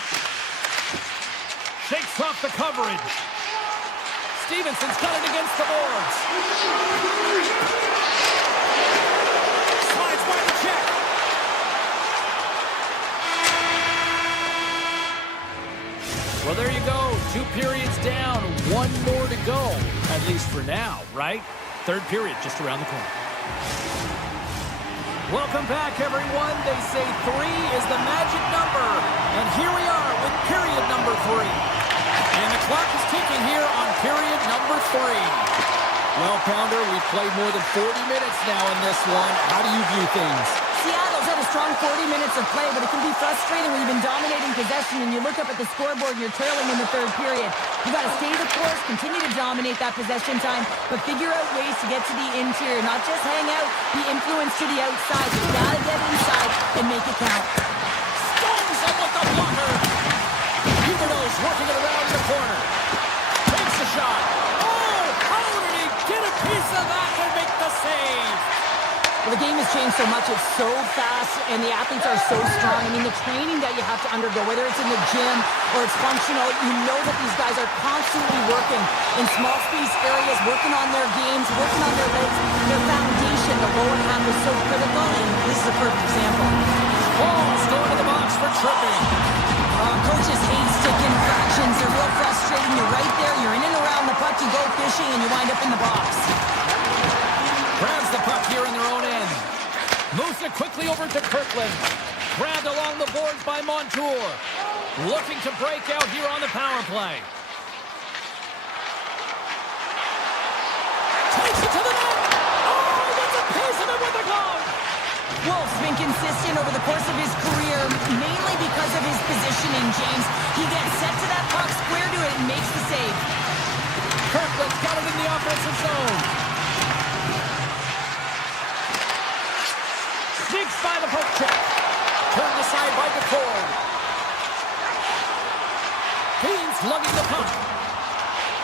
Shakes off the coverage. Stevenson's got it against the boards. Slides by the check. Well, there you go. 2 periods down. 1 more to go. At least for now, right? Third period just around the corner. Welcome back, everyone. They say 3 is the magic number. And here we are with period number 3. And the clock is ticking here on period number 3. Well, Pounder, we've played more than 40 minutes now in this one. How do you view things? Seattle's had a strong 40 minutes of play, but it can be frustrating when you've been dominating possession and you look up at the scoreboard and you're trailing in the third period. You got to stay the course, continue to dominate that possession time, but figure out ways to get to the interior, not just hang out, be influenced to the outside. You got to get inside and make it count. Storms up with the blocker. Huberdeau's working it around the corner. Takes a shot. Oh, how did he get a piece of that and make the save? Well, the game has changed so much. It's so fast, and the athletes are so strong. I mean, the training that you have to undergo, whether it's in the gym or it's functional, you know that these guys are constantly working in small space areas, working on their games, working on their legs. Their foundation, the lower half, is so critical, and this is a perfect example. Ball's going to the box for tripping. Coaches hate stick infractions. They're real frustrating. You're right there. You're in and around the puck. You go fishing, and you wind up in the box. Grabs the puck here in their own end. Moves it quickly over to Kirkland. Grabbed along the boards by Montour. Looking to break out here on the power play. Takes it to the net. Oh, he gets a piece of it with the glove. Wolf's been consistent over the course of his career, mainly because of his positioning, James. He gets set to that puck, square to it, and makes the save. Kirkland's got it in the offensive zone. Sneaks by the poke check. Turned aside by Decord. Fiends lugging the puck.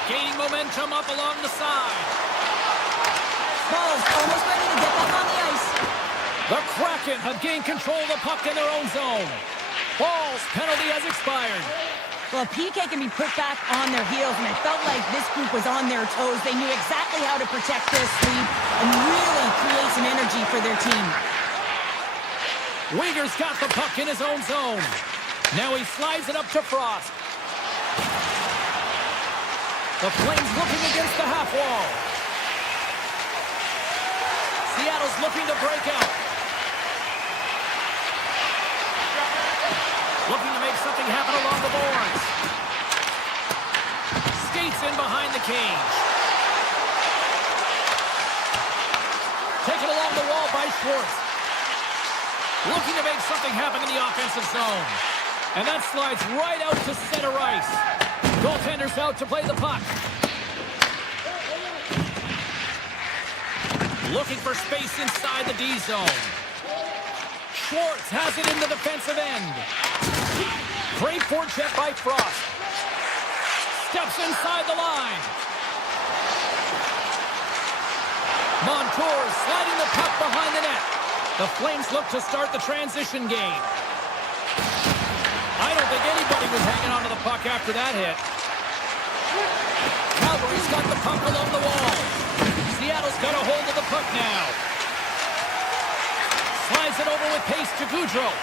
Gaining momentum up along the side. Ball's almost ready to get back on the ice. The Kraken have gained control of the puck in their own zone. Ball's penalty has expired. Well, PK can be put back on their heels, and I felt like this group was on their toes. They knew exactly how to protect this lead and really create some energy for their team. Uyghur's got the puck in his own zone. Now he slides it up to Frost. The Flames looking against the half wall. Seattle's looking to break out. Looking to make something happen along the boards. Skates in behind the cage. Taken along the wall by Schwartz. Looking to make something happen in the offensive zone. And that slides right out to center ice. Goaltender's out to play the puck. Looking for space inside the D zone. Schwartz has it in the defensive end. Great forecheck by Frost. Steps inside the line. Montour sliding the puck behind the net. The Flames look to start the transition game. I don't think anybody was hanging onto the puck after that hit. Calgary's got the puck along the wall. Seattle's got a hold of the puck now. Slides it over with pace to Goudreau.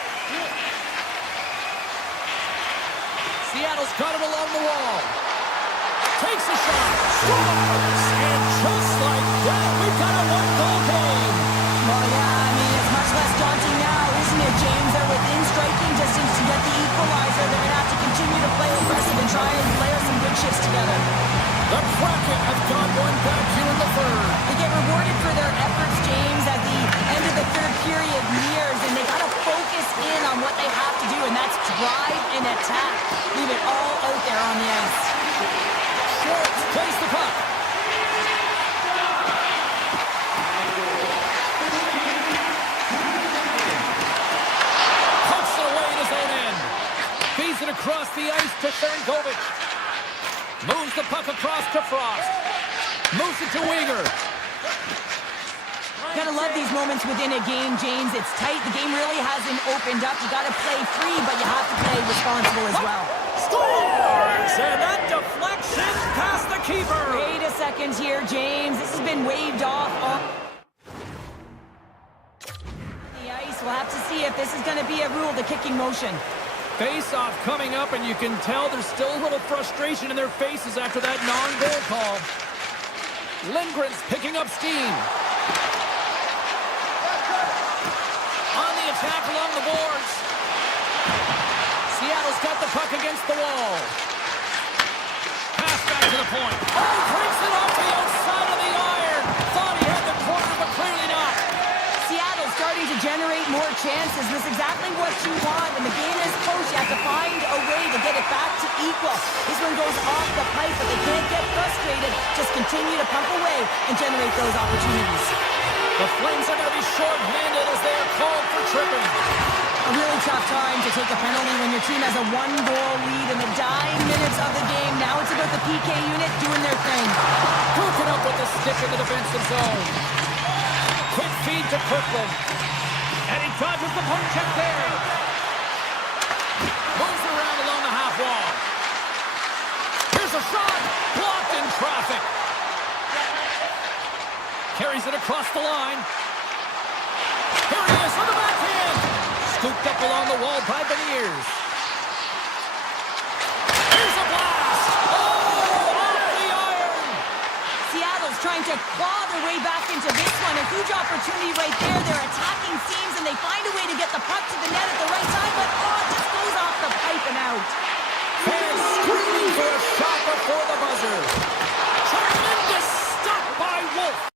Seattle's got it along the wall. Takes a shot. Scores! And just like that, we've got a one-goal game. Well, yeah, I mean, it's much less daunting now, isn't it, James? They're within striking distance to get the equalizer. They're going to have to continue to play aggressive and try and layer some good shifts together. The Kraken have got one back here in the third. They get rewarded for their efforts, James, as the end of the third period nears, and they got to focus in on what they have to do, and that's drive and attack. Leave it all out there on the ice. Schwartz plays the puck. Pucks it away in his own end. Feeds it across the ice to Sharangovich. Moves the puck across to Frost. Moves it to Uyghur. Gotta love these moments within a game, James. It's tight. The game really hasn't opened up. You gotta play free, but you have to play responsible as well. Scores! And that deflection past the keeper. Wait a second here, James. This has been waved off on the ice. We'll have to see if this is going to be a rule, the kicking motion. Face-off coming up, and you can tell there's still a little frustration in their faces after that non-goal call. Lindgren's picking up steam. On the attack along the boards. Seattle's got the puck against the wall. Pass back to the point. Oh, breaks it off the outside of the iron. Thought he had the corner, but clearly not. Seattle's starting to generate more chances. This is exactly what you want. When the game is close, you have to find a way to get it back to equal. This one goes off the pipe, but they can't get frustrated. Just continue to pump away and generate those opportunities. The Flames are going to be short-handed as they are called for tripping. A really tough time to take a penalty when your team has a one-goal lead in the dying minutes of the game. Now it's about the PK unit doing their thing. Broken up with the stick in the defensive zone. Quick feed to Kirkland. And he dodges the poke check there. Moves around along the half wall. Here's a shot. Blocked in traffic. Carries it across the line. Here he is on the backhand. Scooped up along the wall by Beniers. Here's a blast. Oh, off the iron. Seattle's trying to claw their way back into this one. A huge opportunity right there. They're attacking seams, and they find a way to get the puck to the net at the right time, but it just goes off the pipe and out. Fans screaming for a shot before the buzzer. Tremendous stop by Wolf.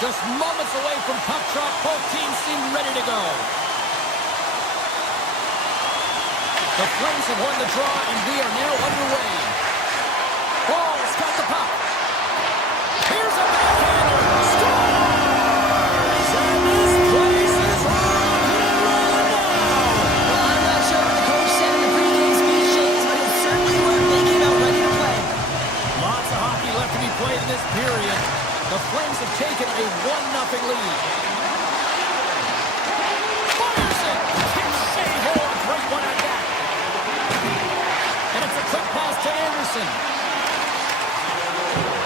Just moments away from puck drop, both teams seem ready to go. The Flames have won the draw, and we are now underway. Ball's got the puck. Here's a backhander. Scores! And this place is rocking and rolling now. Well, I'm not sure what the coach said in the pregame speech, James, but it's certainly worth making out ready to play. Lots of hockey left to be played in this period. The Flames have taken a 1-0 lead. Fires it! Can't save. Oh, a great one at that. And it's a quick pass to Anderson.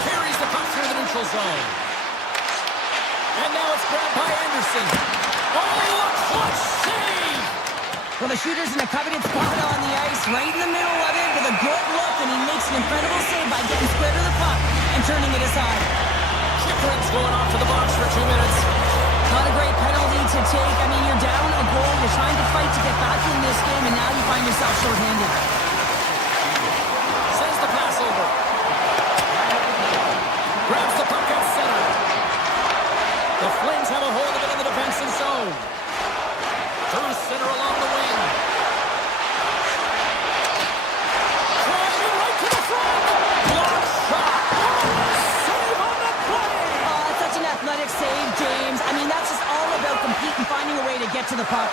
Carries the puck through the neutral zone. And now it's grabbed by Anderson. Oh, a clutch save! Well, the shooter's in a coveted spot on the ice, right in the middle of it, with a good look, and he makes an incredible save by getting square to the puck and turning it aside. Chikrin's going off to the box for 2 minutes. Not a great penalty to take. I mean, you're down a goal. You're trying to fight to get back in this game, and now you find yourself shorthanded. Sends the pass over. Grabs the puck at center. The Flames have a hold of it in the defensive zone. Through center along the wing. Driving right to the front. Block shot. Save on the play. Oh, it's such an athletic save, James. I mean, that's just all about competing, finding a way to get to the puck.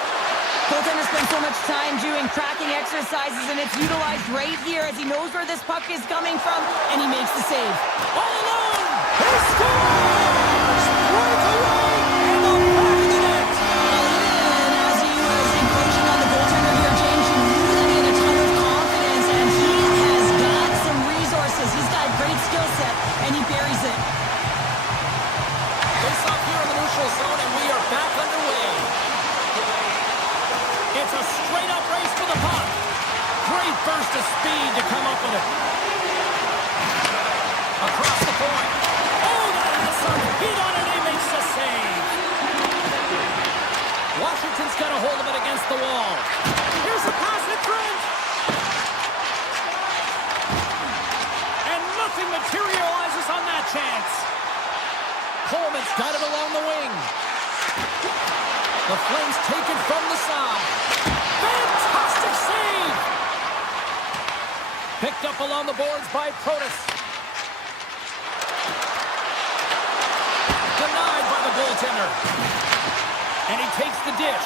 Goaltender spends so much time doing tracking exercises, and it's utilized right here as he knows where this puck is coming from, and he makes the save. All alone. He scores. Breakaway in the back of the net. Well, even as he was encroaching on the goaltender here, James, you knew that he had a ton of confidence, and he has got some resources. He's got a great skill set, and he buries it. Face off here in the neutral zone, and we are back underway. It's a straight-up race for the puck. Great burst of speed to come up with it. Across the point. Oh, that has some heat on it. He makes the save. Washington's got a hold of it against the wall. Here's a pass to Trent. And nothing materializes on that chance. Coleman's got it along the wing. The Flames take it from the side. Fantastic save! Picked up along the boards by Protas. Denied goaltender. And he takes the dish.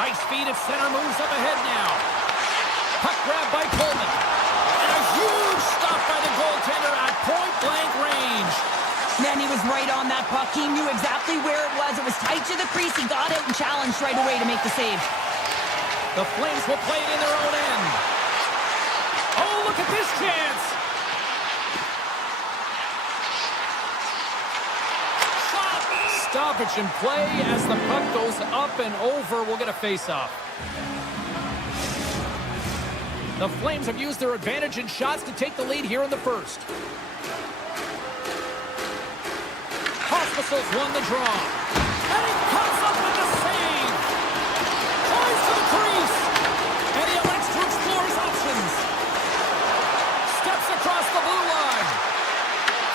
Nice feed at center, moves up ahead now. Puck grab by Coleman. And a huge stop by the goaltender at point-blank range. Man, he was right on that puck. He knew exactly where it was. It was tight to the crease. He got out and challenged right away to make the save. The Flames will play it in their own end. Oh, look at this chance. Shot. Stoppage in play as the puck goes up and over. We'll get a face-off. The Flames have used their advantage in shots to take the lead here in the first. Hospitals won the draw. And he comes up with the save. Flies to the crease. And he elects to explore his options. Steps across the blue line.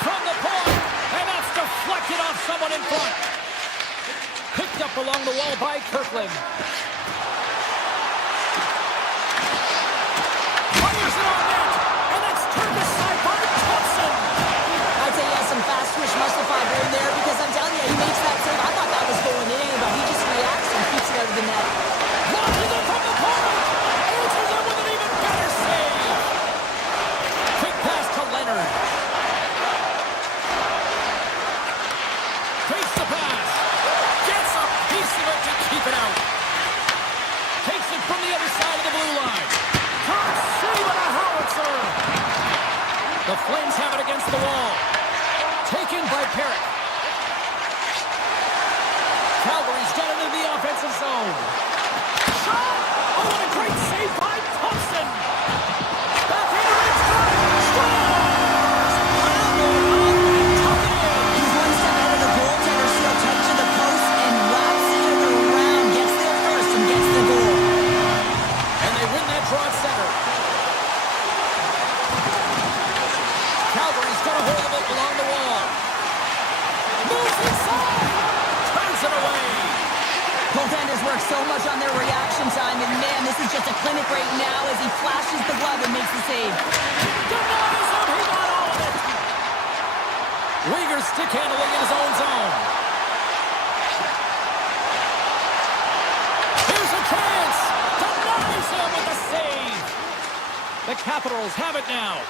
From the point. And that's deflected off someone in front. Picked up along the wall by Kirkland. Fires it on net. And that's turned aside by Thompson. I'd say he has some fast twitch muscle fiber in there because I'm telling you, he makes that save. I thought that was going in, but he just reacts and keeps it out of the net. Launches it from the point. Answers it with an even better save. Quick pass to Leonard. Takes the pass. Gets a piece of it to keep it out. Takes it from the other side of the blue line. Top save and a howitzer. The Flames have it against the wall. Taken by Perrick. Calgary's got it in the offensive zone. Shot! Oh, what a great save by Thompson! Backhander in front! Scores! Tuck it in! He's one step ahead of the goaltender, still touching the post and wraps it around. Gets there first and gets the goal. And they win that draw at center. Calgary's got a hold of it along the wall. Moves inside! Turns it away! Goaltenders work so much on their reaction time, and man, this is just a clinic right now as he flashes the glove and makes the save. Denies him! He got all of it! Uyghur stick handling in his own zone. Here's a chance! Denies him with the save! The Capitals have it now.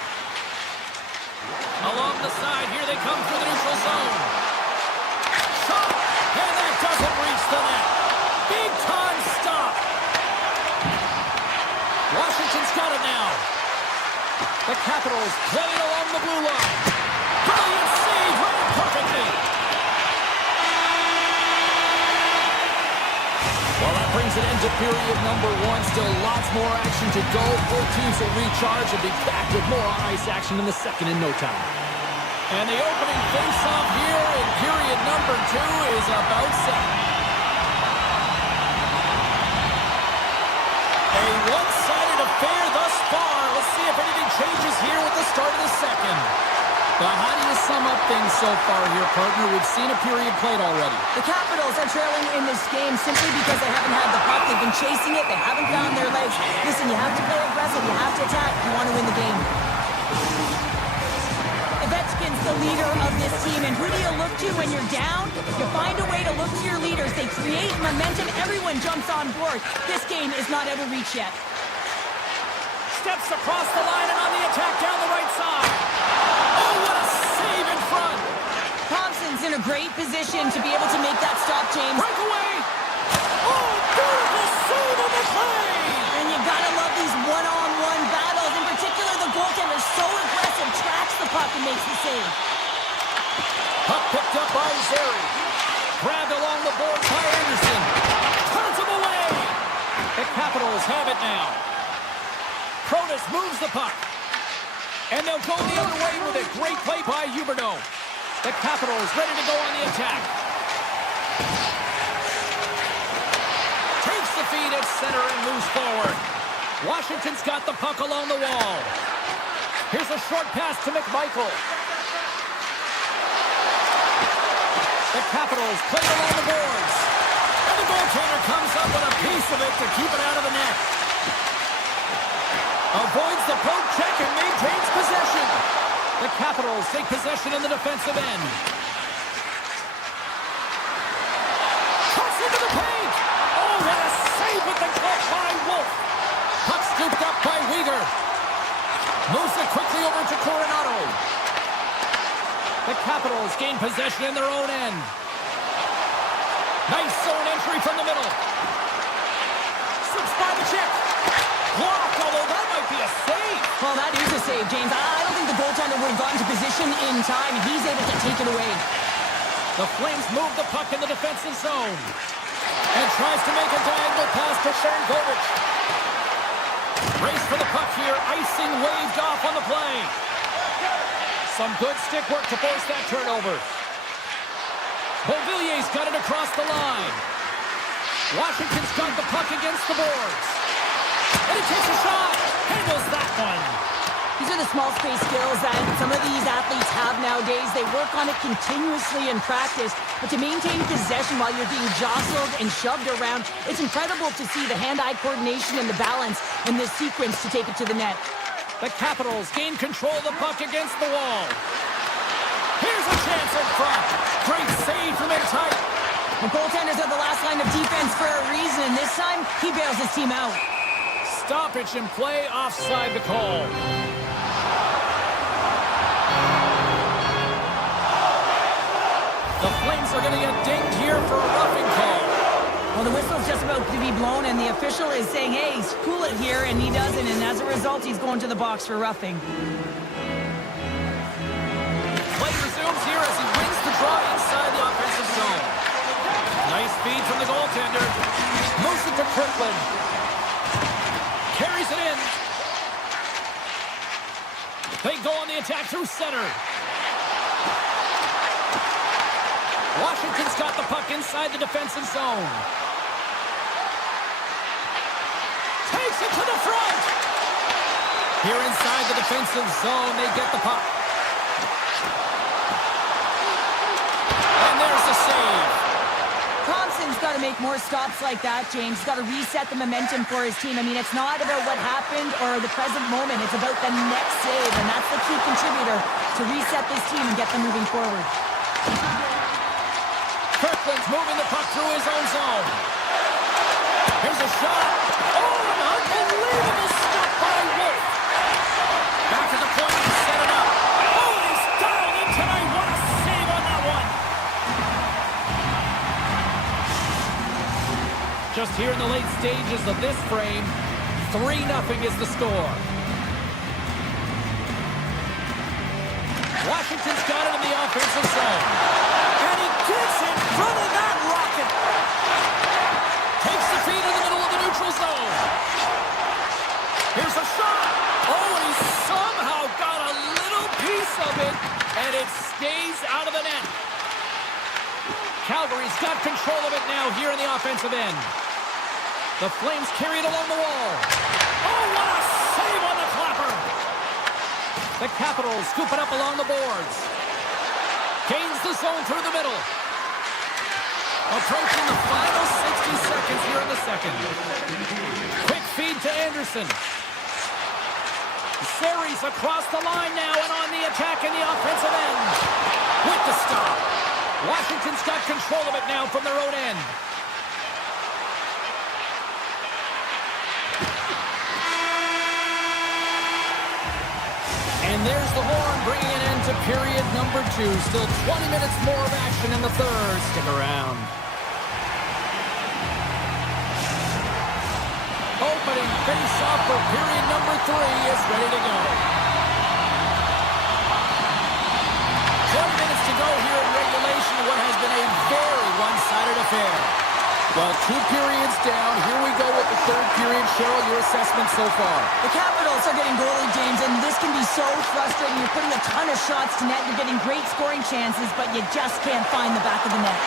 Along the side, here they come through the neutral zone. Shot! And that doesn't reach the net. Big time stop. Washington's got it now. The Capitals play it along the blue line. Brilliant save, right perfectly. Well, that brings an end to period number one. Still lots more action to go. Both teams will recharge and be back with more on-ice action in the second in no time. And the opening face-off here in period number two is about set. A one-sided affair thus far. Let's see if anything changes here with the start of the second. But how do you sum up things so far here, partner? We've seen a period played already. The Capitals are trailing in this game simply because they haven't had the puck. They've been chasing it. They haven't found their legs. Listen, you have to play aggressive. You have to attack if you want to win the game. Ovechkin's the leader of this team, and who do you look to when you're down? You find a way to look to your leaders. They create momentum. Everyone jumps on board. This game is not out of reach yet. Steps across the line and on the attack down the right side. Oh, what a save in front. Thompson's in a great position to be able to make that stop, James. Breakaway. Oh, beautiful save on the play. And you gotta love these one-on-one battles. In particular, the goaltender so aggressive, tracks the puck and makes the save. Puck picked up by Zeri. Grabbed along the boards by Anderson. Turns him away. The Capitals have it now. Protas moves the puck. And they'll go the other way with a great play by Huberdeau. The Capitals ready to go on the attack. Takes the feed at center and moves forward. Washington's got the puck along the wall. Here's a short pass to McMichael. The Capitals play it along the boards. And the goaltender comes up with a piece of it to keep it out of the net. Avoids the poke check and maintains possession. The Capitals take possession in the defensive end. Capitals gain possession in their own end. Nice zone entry from the middle. Slips by the check. Blocked, although that might be a save. Well, that is a save, James. I don't think the goaltender would have gotten to position in time. He's able to take it away. The Flames move the puck in the defensive zone. And tries to make a diagonal pass to Sharangovich. Race for the puck here. Icing waved off on the play. Some good stick work to force that turnover. Beauvillier's got it across the line. Washington's got the puck against the boards. And he takes a shot. Handles that one. These are the small space skills that some of these athletes have nowadays. They work on it continuously in practice. But to maintain possession while you're being jostled and shoved around, it's incredible to see the hand-eye coordination and the balance in this sequence to take it to the net. The Capitals gain control of the puck against the wall. Here's a chance in front. Great save from in tight. The goaltenders are the last line of defense for a reason. This time, he bails his team out. Stoppage in play, offside the call. The Flames are going to get dinged here for a roughing call. Well, the whistle's just about to be blown, and the official is saying, hey, cool it here, and he doesn't, and as a result, he's going to the box for roughing. Play resumes here as he wins the draw inside the offensive zone. Nice feed from the goaltender. Moves it to Kirkland. Carries it in. They go on the attack through center. Washington's got the puck inside the defensive zone. Takes it to the front. Here inside the defensive zone, they get the puck. And there's the save. Thompson's got to make more stops like that, James. He's got to reset the momentum for his team. I mean, it's not about what happened or the present moment. It's about the next save, and that's the key contributor to reset this team and get them moving forward. Kirkland's moving the puck through his own zone. Here's a shot. Oh, an unbelievable stop by Wolf. Back at the point to set it up. Oh, and he's dialed in tonight. What a save on that one. Just here in the late stages of this frame, 3-0 is the score. Washington's got it in the offensive zone. And he gets in front of that rocket. Takes the feed in the middle of the neutral zone. Here's a shot. Oh, and he somehow got a little piece of it, and it stays out of the net. Calgary's got control of it now here in the offensive end. The Flames carry it along the wall. Oh, what a save on the clapper. The Capitals scoop it up along the boards. Gains the zone through the middle. Approaching the final 60 seconds here in the second. Quick feed to Anderson. Series across the line now and on the attack in the offensive end. With the stop. Washington's got control of it now from their own end. And there's the horn, bringing an end to period number 2. Still 20 minutes more of action in the third. Stick around. Opening face-off for period number 3 is ready to go. 20 minutes to go here in regulation of what has been a very one-sided affair. Well, 2 periods down. Here we go with the third period. Cheryl, your assessment so far? The Capitals are getting goalie, James, and this can be so frustrating. You're putting a ton of shots to net. You're getting great scoring chances, but you just can't find the back of the net.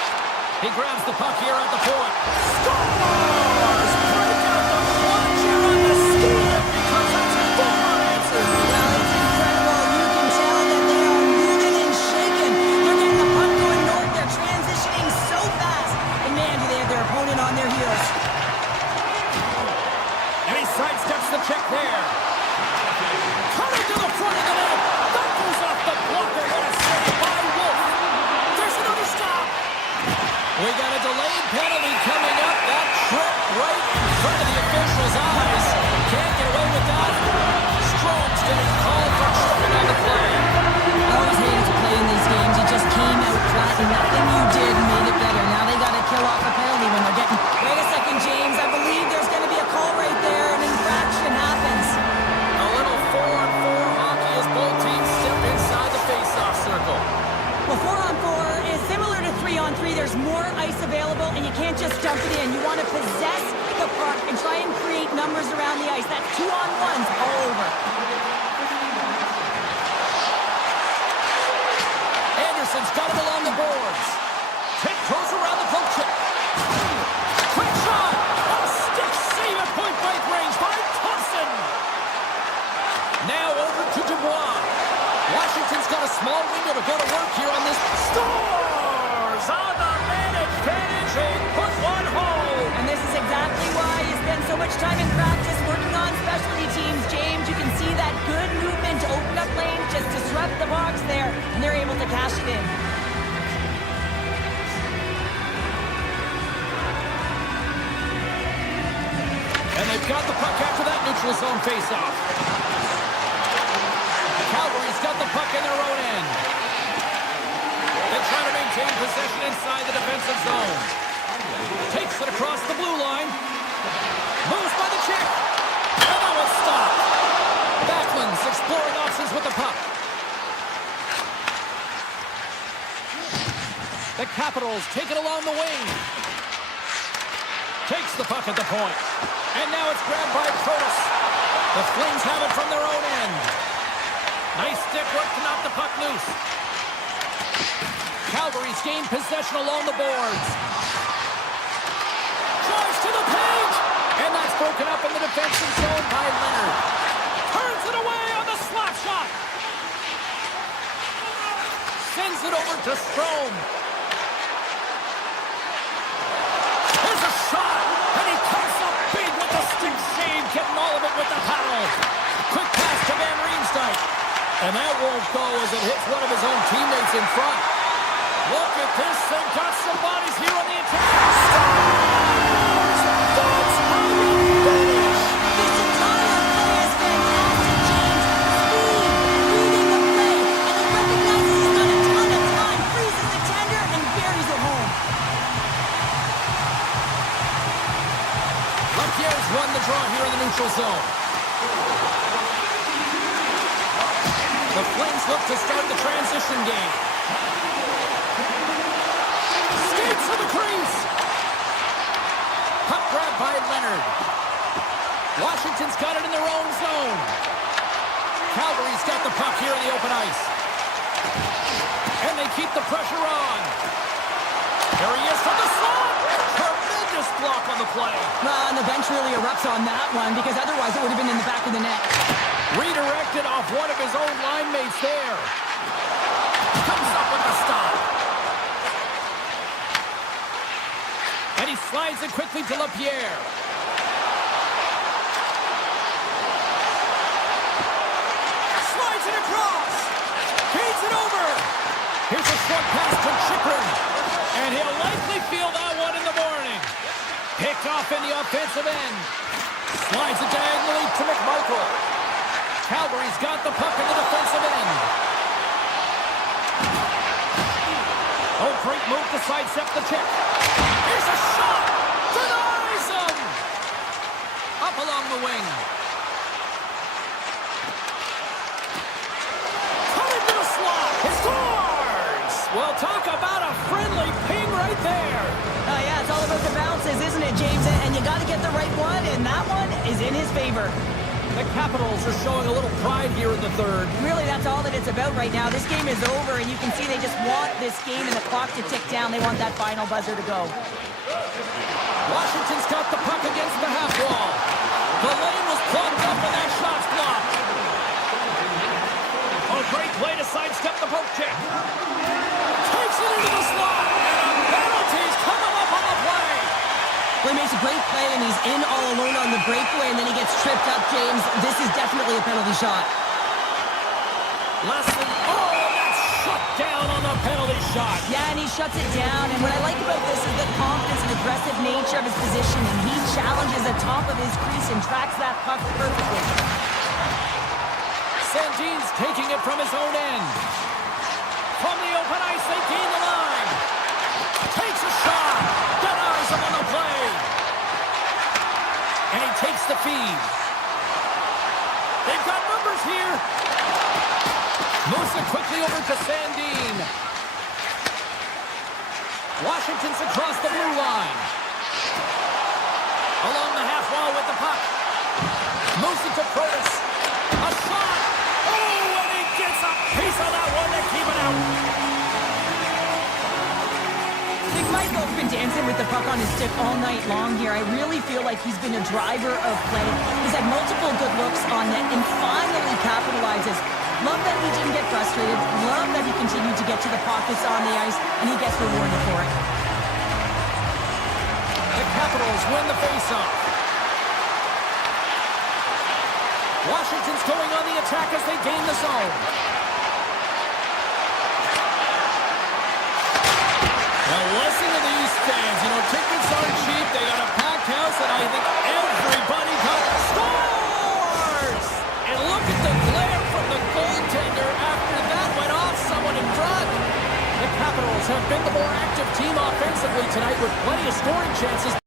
He grabs the puck here at the point. Scores! Break out the plunge here on the skate because that's a full-on answer. Well, it's incredible. You can tell that they are moving and shaking. They're getting the puck going north. They're transitioning so fast. And man, do they have their opponent on their heels. And he sidesteps the check there. Coming to the front of the net. That goes off the blocker. What a save by Wolf. There's another stop. We got a delayed penalty coming. possession. You want to possess the puck and try and create numbers around the ice. That's 2-on-1s all over. Anderson's got him along the boards. Tiptoes around the poke check. Quick shot! A stick save at point-blank range by Thompson. Now over to Dubois. Washington's got a small window to go to work here on this. Scores on the man advantage and put one home. And this is exactly why you spend so much time in practice working on specialty teams, James. You can see that good movement to open up lanes, just disrupt the box there, and they're able to cash it in. And they've got the puck after that neutral zone faceoff. Calgary's got the puck in their own end. They try to maintain possession inside the defensive zone. Takes it across the blue line. Moves by the check. And that one's stopped. Backlund's exploring options with the puck. The Capitals take it along the wing. Takes the puck at the point. And now it's grabbed by Protas. The Flames have it from their own end. Nice stick work to knock the puck loose. Calgary's gained possession along the boards. Drives to the paint. And that's broken up in the defensive zone by Leonard. Turns it away on the slap shot. Sends it over to Strome. There's a shot. And he comes up big with the stick save. Getting all of it with the paddle. Quick pass to Van Riemsdyk. And that won't go as it hits one of his own teammates in front. Look at this. They've got some bodies here on the attack. Scores! That's how you finish! This entire play is fantastic, James. Speed, reading the play, and he recognizes he's got a ton of time, freezes the tender, and buries it home. Lapierre's won the draw here in the neutral zone. The Flames look to start the transition game. Skates to the crease. Puck grab by Leonard. Washington's got it in their own zone. Calgary's got the puck here in the open ice. And they keep the pressure on. There he is from the slot. Tremendous block on the play. And the bench really erupts on that one because otherwise it would have been in the back of the net. Redirected off one of his own line mates there. Comes up with the stop. And he slides it quickly to Lapierre. Slides it across. Feeds it over. Here's a short pass to Chychrun. And he'll likely feel that one in the morning. Picked off in the offensive end. Slides it diagonally to McMichael. Calgary's got the puck in the defensive end. Oh, great move to sidestep the check. Here's a shot. Denies him. Up along the wing. Coming to the slot. He scores. Well, talk about a friendly ping right there. Oh, yeah, it's all about the bounces, isn't it, James? And you got to get the right one, and that one is in his favor. The Capitals are showing a little pride here in the third. Really, that's all that it's about right now. This game is over, and you can see they just want this game and the clock to tick down. They want that final buzzer to go. Washington's got the puck against the half wall. The lane was plugged up, and that shot's blocked. Oh, great play to sidestep the poke check. Takes it into the slot, and a penalty's coming up on the play. Well, he makes a great play, and he's in all alone on the breakaway, and then he gets tripped up, James. This is definitely a penalty shot. Leslie, that's shut down on the penalty shot. Yeah, and he shuts it down, and what I like about this is the confidence and aggressive nature of his positioning. He challenges the top of his crease and tracks that puck perfectly. Sandin's taking it from his own end. From the open ice, they gain the line. Takes a shot. Denies him on the play. And he takes the feed. They've got numbers here. Moves it quickly over to Sandin. Washington's across the blue line. Moves it to Curtis. A shot. Oh, and he gets a piece of that one to keep it out. Big Michael's been dancing with the puck on his stick all night long here. I really feel like he's been a driver of play. He's had multiple good looks on net and finally capitalizes. Love that he didn't get frustrated. Love that he continued to get to the pockets on the ice, and he gets rewarded for it. The Capitals win the faceoff. Washington's going on the attack as they gain the zone. Now listen to these fans. You know, tickets aren't cheap. They got a packed house, and I think everybody scores! And look at the glare from the goaltender after that went off someone in front. The Capitals have been the more active team offensively tonight with plenty of scoring chances.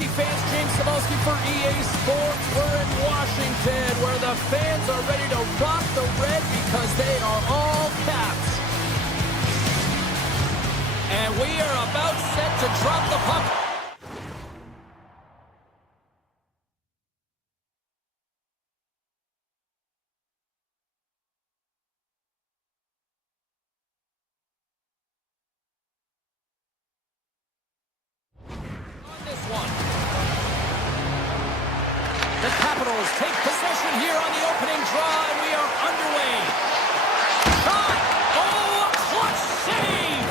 hockey fans, James Cebulski for EA Sports. We're in Washington, where the fans are ready to rock the red because they are all Caps. And we are about set to drop the puck. The Capitals take possession here on the opening draw, and we are underway. Shot! Oh, a clutch save!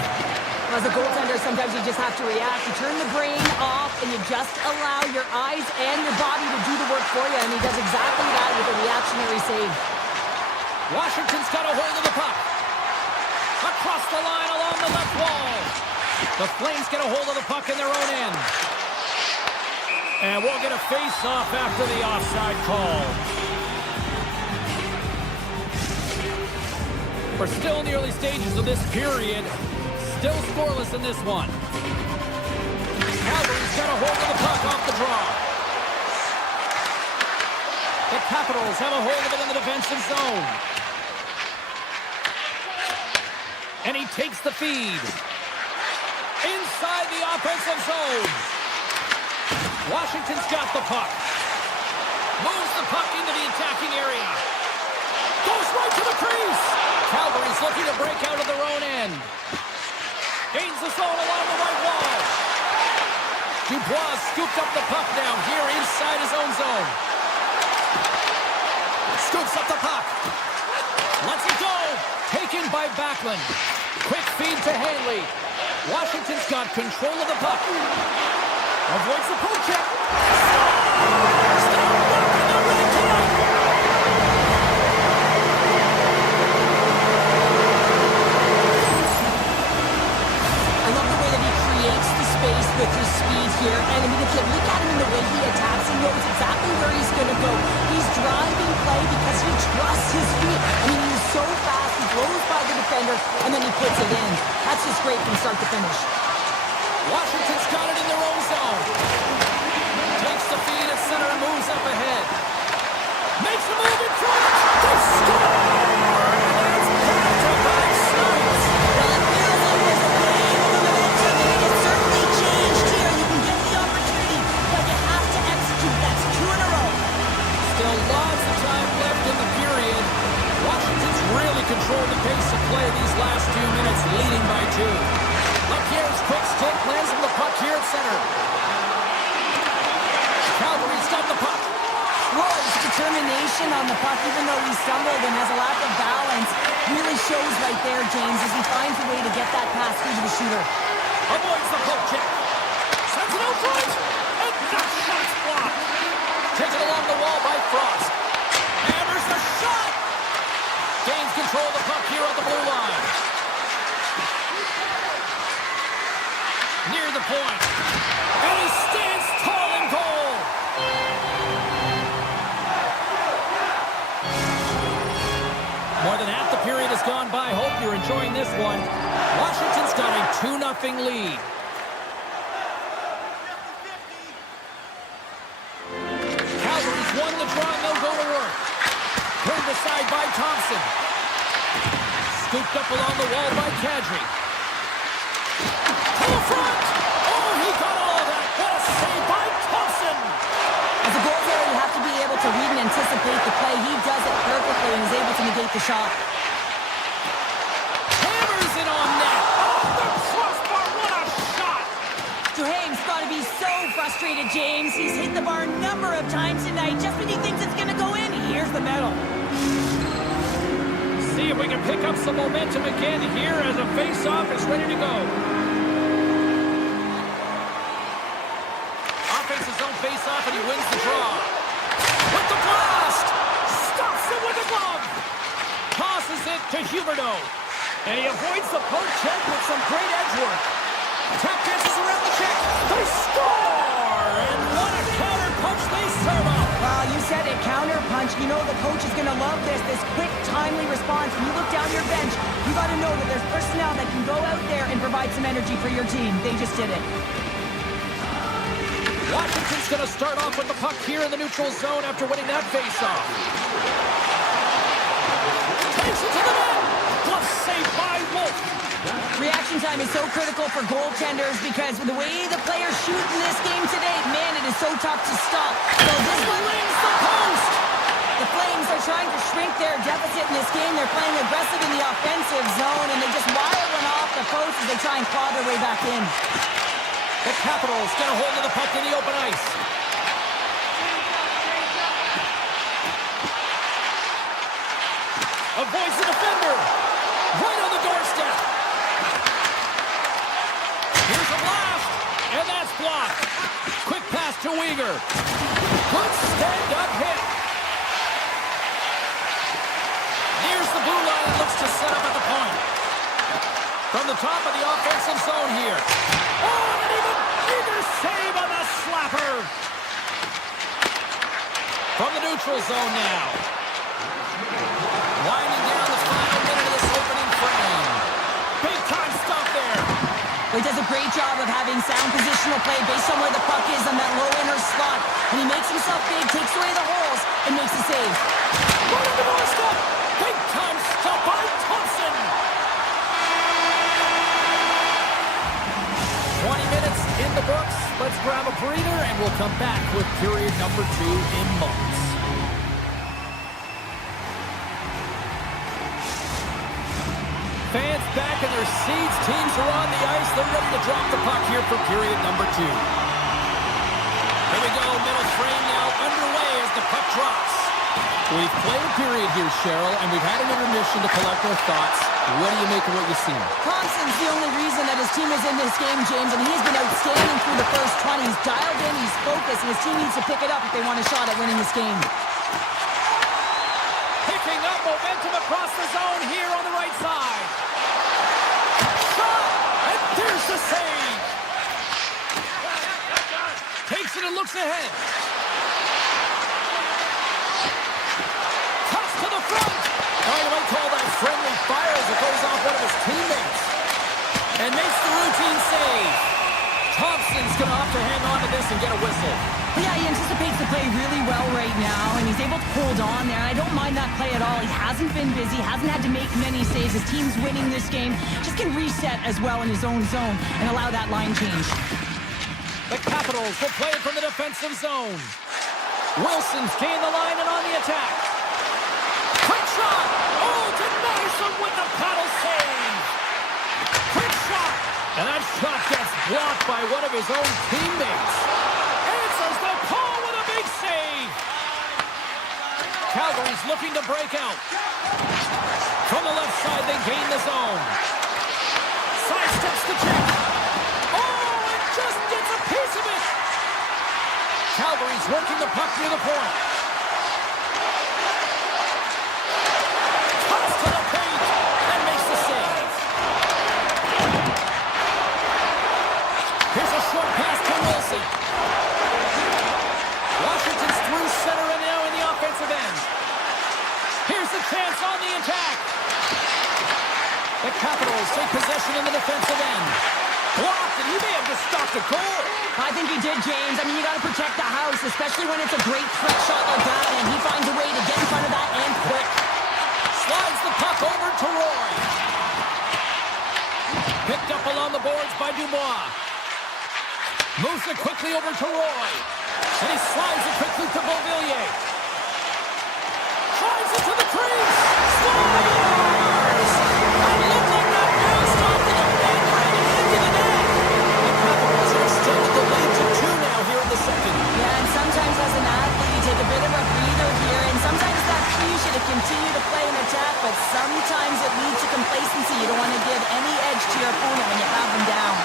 As a goaltender, sometimes you just have to react. You turn the brain off, and you just allow your eyes and your body to do the work for you, and he does exactly that with a reactionary save. Washington's got a hold of the puck. Across the line along the left wall. The Flames get a hold of the puck in their own end. And we'll get a face-off after the offside call. We're still in the early stages of this period. Still scoreless in this one. Calgary's got a hold of the puck off the draw. The Capitals have a hold of it in the defensive zone. And he takes the feed. Inside the offensive zone. Washington's got the puck. Moves the puck into the attacking area. Goes right to the crease. Calgary's looking to break out of their own end. Gains the zone along the right wall. Dubois scooped up the puck down here inside his own zone. Scoops up the puck. Lets it go. Taken by Backlund. Quick feed to Hanley. Washington's got control of the puck. Avoids the poke check. Scores! They're rocking the red tonight! I love the way that he creates the space with his speed here. And I mean, if you look at him in the way he attacks, he knows exactly where he's going to go. He's driving play because he trusts his feet. I mean, he's so fast. He blows by the defender, and then he puts it in. That's just great from start to finish. Washington's got it in their own zone. Takes the feed at center and moves up ahead. Makes the move in front. They score! And that's back-to-back snipes. Well, it feels like there's a game of momentum, and it has certainly changed here. You can get the opportunity, but you have to execute. That's 2 in a row. Still lots of time left in the period. Washington's really controlled the pace of play these last few minutes, leading by 2. Lapierre's quick stick lands on the puck here at center. Calgary's got the puck. Well, his determination on the puck, even though he stumbled and has a lack of balance, really shows right there, James, as he finds a way to get that pass through to the shooter. Avoids the poke check. Sends it out front. And that shot's blocked. Taken along the wall by Frost. Hammers the shot. Gains control of the puck here on the blue line. Near the point. And he stands tall in goal. More than half the period has gone by. Hope you're enjoying this one. Washington's got a 2-0 lead. Calgary's won the draw, and they'll go to work. Turned aside by Thompson. Scooped up along the wall by Kadri. To the front! Oh, he got all of that! What a save by Thompson! As a goaltender, you have to be able to read and anticipate the play. He does it perfectly and is able to negate the shot. Hammers it on net! Oh, the crossbar! What a shot! Duhaime's got to be so frustrated, James. He's hit the bar a number of times tonight. Just when he thinks it's going to go in, here's the medal. See if we can pick up some momentum again here as a face-off is ready to go. Offensive zone face-off, and he wins the draw. With the blast! Stops it with the glove! Tosses it to Huberdeau. And he avoids the poke check with some great edge work. Tap dances around the check. They score! And what a counter punch they serve up! Well, you said it, counter punch. You know the coach is going to love this quick, timely response. When you look down your bench, you got to know that there's personnel that can go out there and provide some energy for your team. They just did it. Washington's going to start off with the puck here in the neutral zone after winning that faceoff. Takes it to the net. Glove saved by Wolf. Reaction time is so critical for goaltenders because the way the players shoot in this game today, man, it is so tough to stop. So this one Rings the post. the Flames are trying to shrink their deficit in this game. They're playing aggressive in the offensive zone, and they just wire one off the post as they try and claw their way back in. The Capitals get a hold of the puck in the open ice. Avoids the defender. Right on the doorstep. Here's a blast, and that's blocked. Quick pass to Weegar. Good stand-up hit. Nears the blue line and looks to set up at the point. From the top of the offensive zone here. Oh, and even bigger save on the slapper. From the neutral zone now. Winding down the final minute of this opening frame. Big time stuff there. He does a great job of having sound positional play based on where the puck is on that low inner slot. And he makes himself big, takes away the holes, and makes the save. Right on the doorstep. Big time stop by Thompson. 20 minutes in the books. Let's grab a breather, and we'll come back with period number 2 in moments. Fans back in their seats. Teams are on the ice. They're ready to drop the puck here for period number 2. Here we go. Middle frame now underway as the puck drops. We've played a period here, Cheryl, and we've had an intermission to collect our thoughts. What do you make of what you've seen? Thompson's the only reason that his team is in this game, James, and he's been outstanding through the first 20. He's dialed in, he's focused, and his team needs to pick it up if they want a shot at winning this game. Picking up momentum across the zone here on the right side. Shot! And there's the save! Takes it and looks ahead. Toss to the front! You might call that friendly fire as it goes off one of his teammates. And makes the routine save. Thompson's going to have to hang on to this and get a whistle. Yeah, he anticipates the play really well right now, and he's able to hold on there. I don't mind that play at all. He hasn't been busy, hasn't had to make many saves. His team's winning this game. Just can reset as well in his own zone and allow that line change. The Capitals will play it from the defensive zone. Wilson's gained the line and on the attack. Quick shot! Oh, denies him with the paddle save! Quick shot! And that shot gets blocked by one of his own teammates. Answers the call with a big save! Calgary's looking to break out. From the left side, they gain the zone. Sidesteps the check. Oh, and just gets a piece of it! Calgary's working the puck near the point. Toss to the paint and makes the save. Here's a short pass to Wilson. Washington's through center and now in the offensive end. Here's the chance on the attack. The Capitals take possession in the defensive end. Blocked, and he may have just stopped a goal. I think he did, James. I mean, you got to protect the house, especially when it's a great threat shot like that, and he finds a way to get in front of that and quick. Slides the puck over to Roy. Picked up along the boards by Dubois. Moves it quickly over to Roy. And he slides it quickly to Beauvillier. Drives it to the crease. Scores! And look like that bounced off the net right into the net. The Capitals are extended the lead to 2 now here in the second. Yeah, and sometimes as an athlete, you take a bit of a breather here, and sometimes that frees you to continue to play and attack, but sometimes it leads to complacency. You don't want to give any edge to your opponent when you have them down.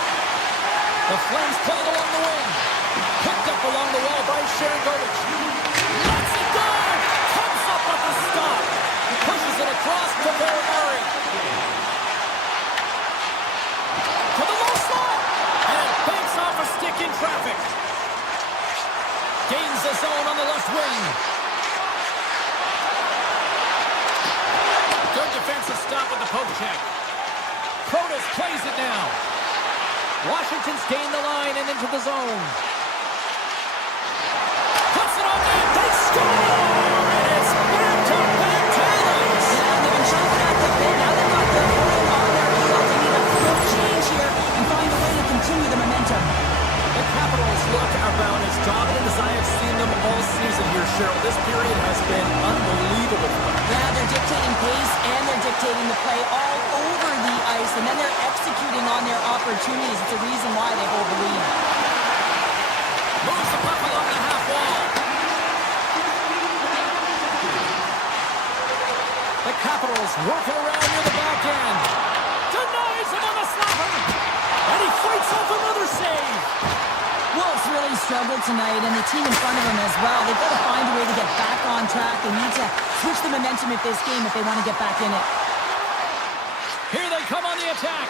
The Flames play it along the wing. Picked up along the wall by Sharangovich. Lets it go! Comes up with the stop. Pushes it across to Murray. To the low slot. And it banks off a stick in traffic. Gains the zone on the left wing. Good defensive stop with the poke check. Protas plays it now. Washington's gained the line and into the zone. the play all over the ice, and then they're executing on their opportunities. It's a reason why they hold the lead. Moves the puck along the half wall. The Capitals working around near the back end. Denies him on the slapper. And he fights off another save. Wolves really struggled tonight, and the team in front of them as well. They've got to find a way to get back on track. They need to switch the momentum of this game if they want to get back in it. Here they come on the attack.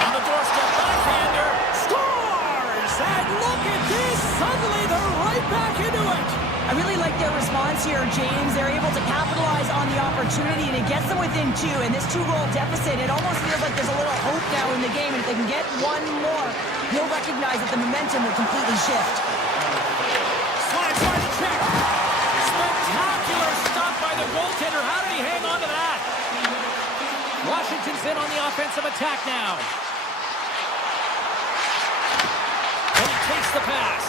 On the doorstep, backhander. Scores! And look at this. Suddenly they're right back into it. I really like their response here, James. They're able to capitalize on the opportunity, and it gets them within two. And this two-goal deficit, it almost feels like there's a little hope now in the game. And if they can get one more, you'll recognize that the momentum will completely shift. Slides by the check. Spectacular stop by the goaltender. How did he hang on to that? Washington's in on the offensive attack now. And he takes the pass.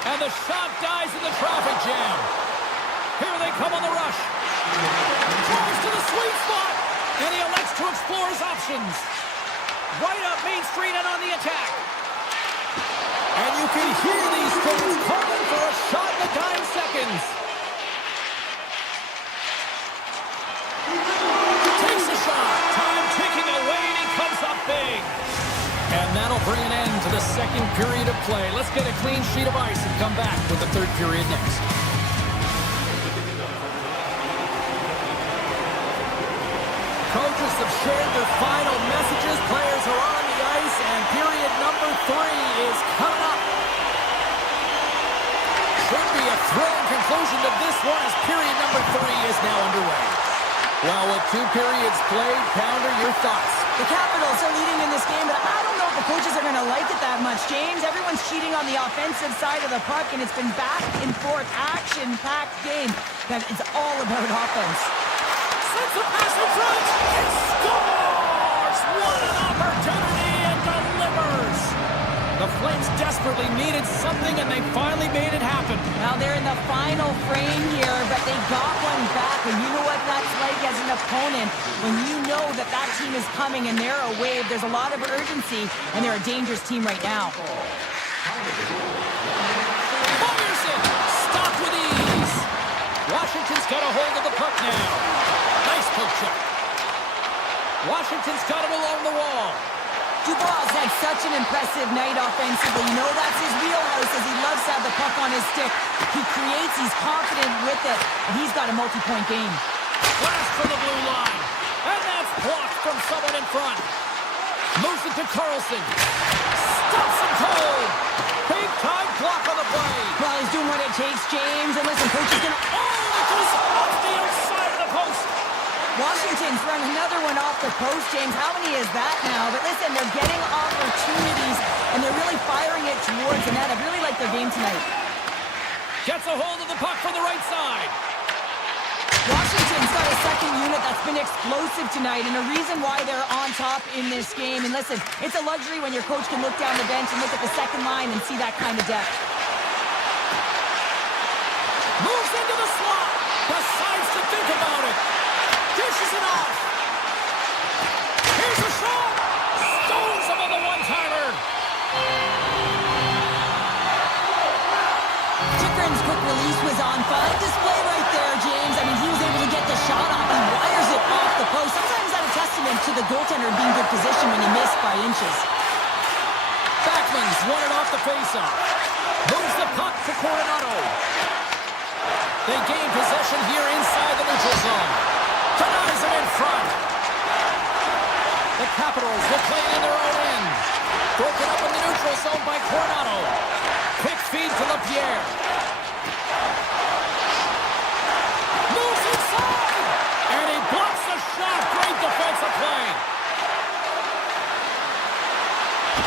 And the shot dies in the traffic jam. Here they come on the rush. Drives to the sweet spot. And he elects to explore his options. Right up Main Street and on the attack. And you can hear these fans calling for a shot in the dying seconds. Takes a shot. Time ticking away, and he comes up big. And that'll bring an end to the second period of play. Let's get a clean sheet of ice and come back with the third period next. Coaches have shared their final messages. Players are on the ice, and period number 3 is coming up. Should be a thrilling conclusion to this one as period number 3 is now underway. Well, with 2 periods played, Pounder, your thoughts? The Capitals are leading in this game, but I don't know if the coaches are going to like it that much, James. Everyone's cheating on the offensive side of the puck, and it's been back and forth, action-packed game. That it's all about offense. Sends a pass in front. It scores! What an opportunity, and delivers! The Flames desperately needed something, and they finally made it happen. Now they're in the final frame here, but they got one back, and you know what that's like as an opponent. When you know that that team is coming and they're a wave, there's a lot of urgency, and they're a dangerous team right now. Ryerson, stopped with ease. Washington's got a hold of the puck now. Nice poke check. Washington's got it along the wall. Dubois had such an impressive night offensively. You know that's his wheelhouse as he loves to have the puck on his stick. He creates, he's confident with it, and he's got a multi-point game. Blast from the blue line. And that's blocked from someone in front. Moves it to Carlson. Stops him cold. Big time block on the play. Well, he's doing what it takes, James. And listen, coach is going to... Oh, it goes off the outside of the post. Washington's run another one off the post, James. How many is that now? But listen, they're getting opportunities, and they're really firing it towards the net. I really like their game tonight. Gets a hold of the puck from the right side. Washington's got a second unit that's been explosive tonight, and a reason why they're on top in this game. And listen, it's a luxury when your coach can look down the bench and look at the second line and see that kind of depth. Moves into the slot. Decides to think about it. Dishes it off. Here's a shot. Stones him on the one-timer. Chikrin's quick release was on fine display right there, James. I mean, he was able to get the shot off. He wires it off the post. Sometimes that's a testament to the goaltender being good position when you miss by inches. Backman's won it off the faceoff. Moves the puck to Coronado. They gain possession here inside the neutral zone. Denies him in front. The Capitals will play it in their own end. Broken up in the neutral zone by Coronado. Quick feed to LaPierre. Moves inside. And he blocks the shot. Great defensive play.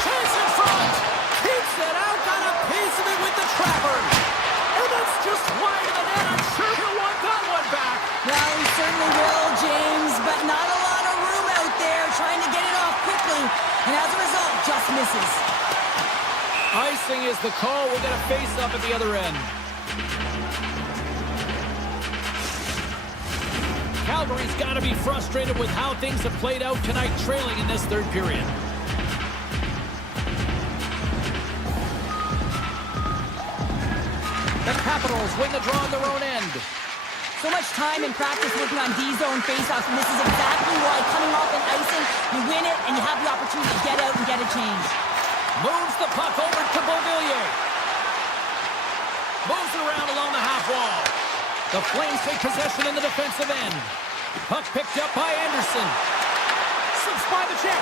Chase in front. Keeps it out. Got a piece of it with the trapper. And that's just wide of the net. I'm sure he'll want that one back. Well, he certainly will, James, but not a lot of room out there trying to get it off quickly. And as a result, just misses. Icing is the call. We'll get a face-up at the other end. Calgary's got to be frustrated with how things have played out tonight, trailing in this third period. The Capitals win the draw on their own end. So much time in practice working on D-zone faceoffs, and this is exactly why coming off an icing, you win it, and you have the opportunity to get out and get a change. Moves the puck over to Beauvillier. Moves it around along the half wall. The Flames take possession in the defensive end. Puck picked up by Anderson. Slips by the check.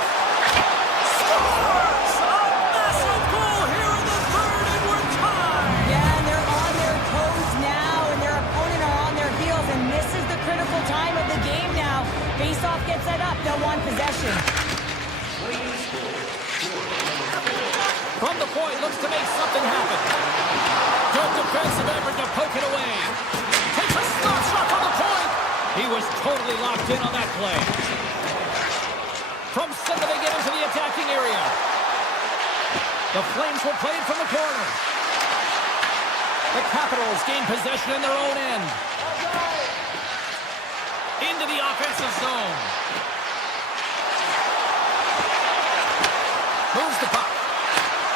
Scores! A massive goal here in the third, and we're tied! Yeah, and they're on their toes now, and their opponent are on their heels, and this is the critical time of the game now. Faceoff gets set up, they'll want possession. From the point, looks to make something happen. Good defensive effort to poke it away. Takes a slap shot from the point. He was totally locked in on that play. From center, they get into the attacking area. The Flames will play it from the corner. The Capitals gain possession in their own end. Into the offensive zone. Moves the puck.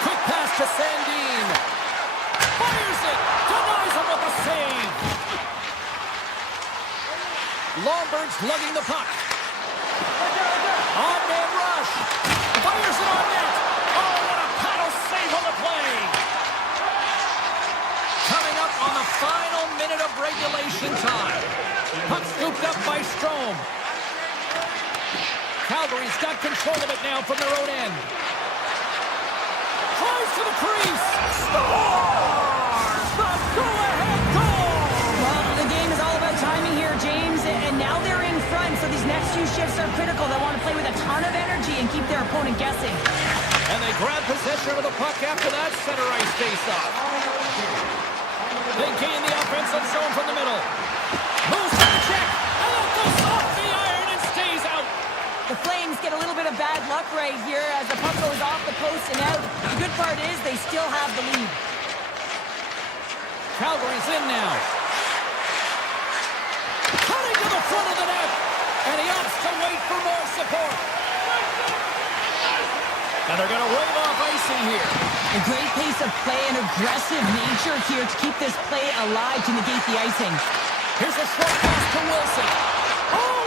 Quick pass to Sandin. Fires it. Denies him with a save. Lomberg's lugging the puck. On-man rush. Fires it on net. Oh, what a paddle save on the play. Coming up on the final minute of regulation time. Puck scooped up by Strome. Calgary's got control of it now from their own end. Drives to the crease. Scores! The go-ahead goal! Well, the game is all about timing here, James, and now they're in front, so these next few shifts are critical. They want to play with a ton of energy and keep their opponent guessing. And they grab possession of the puck after that center ice face-off. They gain the offensive zone from the middle. Moves to the check, and that goes off the iron and stays out. The Flames get a little bit of bad luck right here as the puck goes off the post and out. The good part is they still have the lead. Calgary's in now. Cutting to the front of the net, and he opts to wait for more support. And they're going to wave off icing here. A great pace of play and aggressive nature here to keep this play alive to negate the icing. Here's a short pass to Wilson. Oh!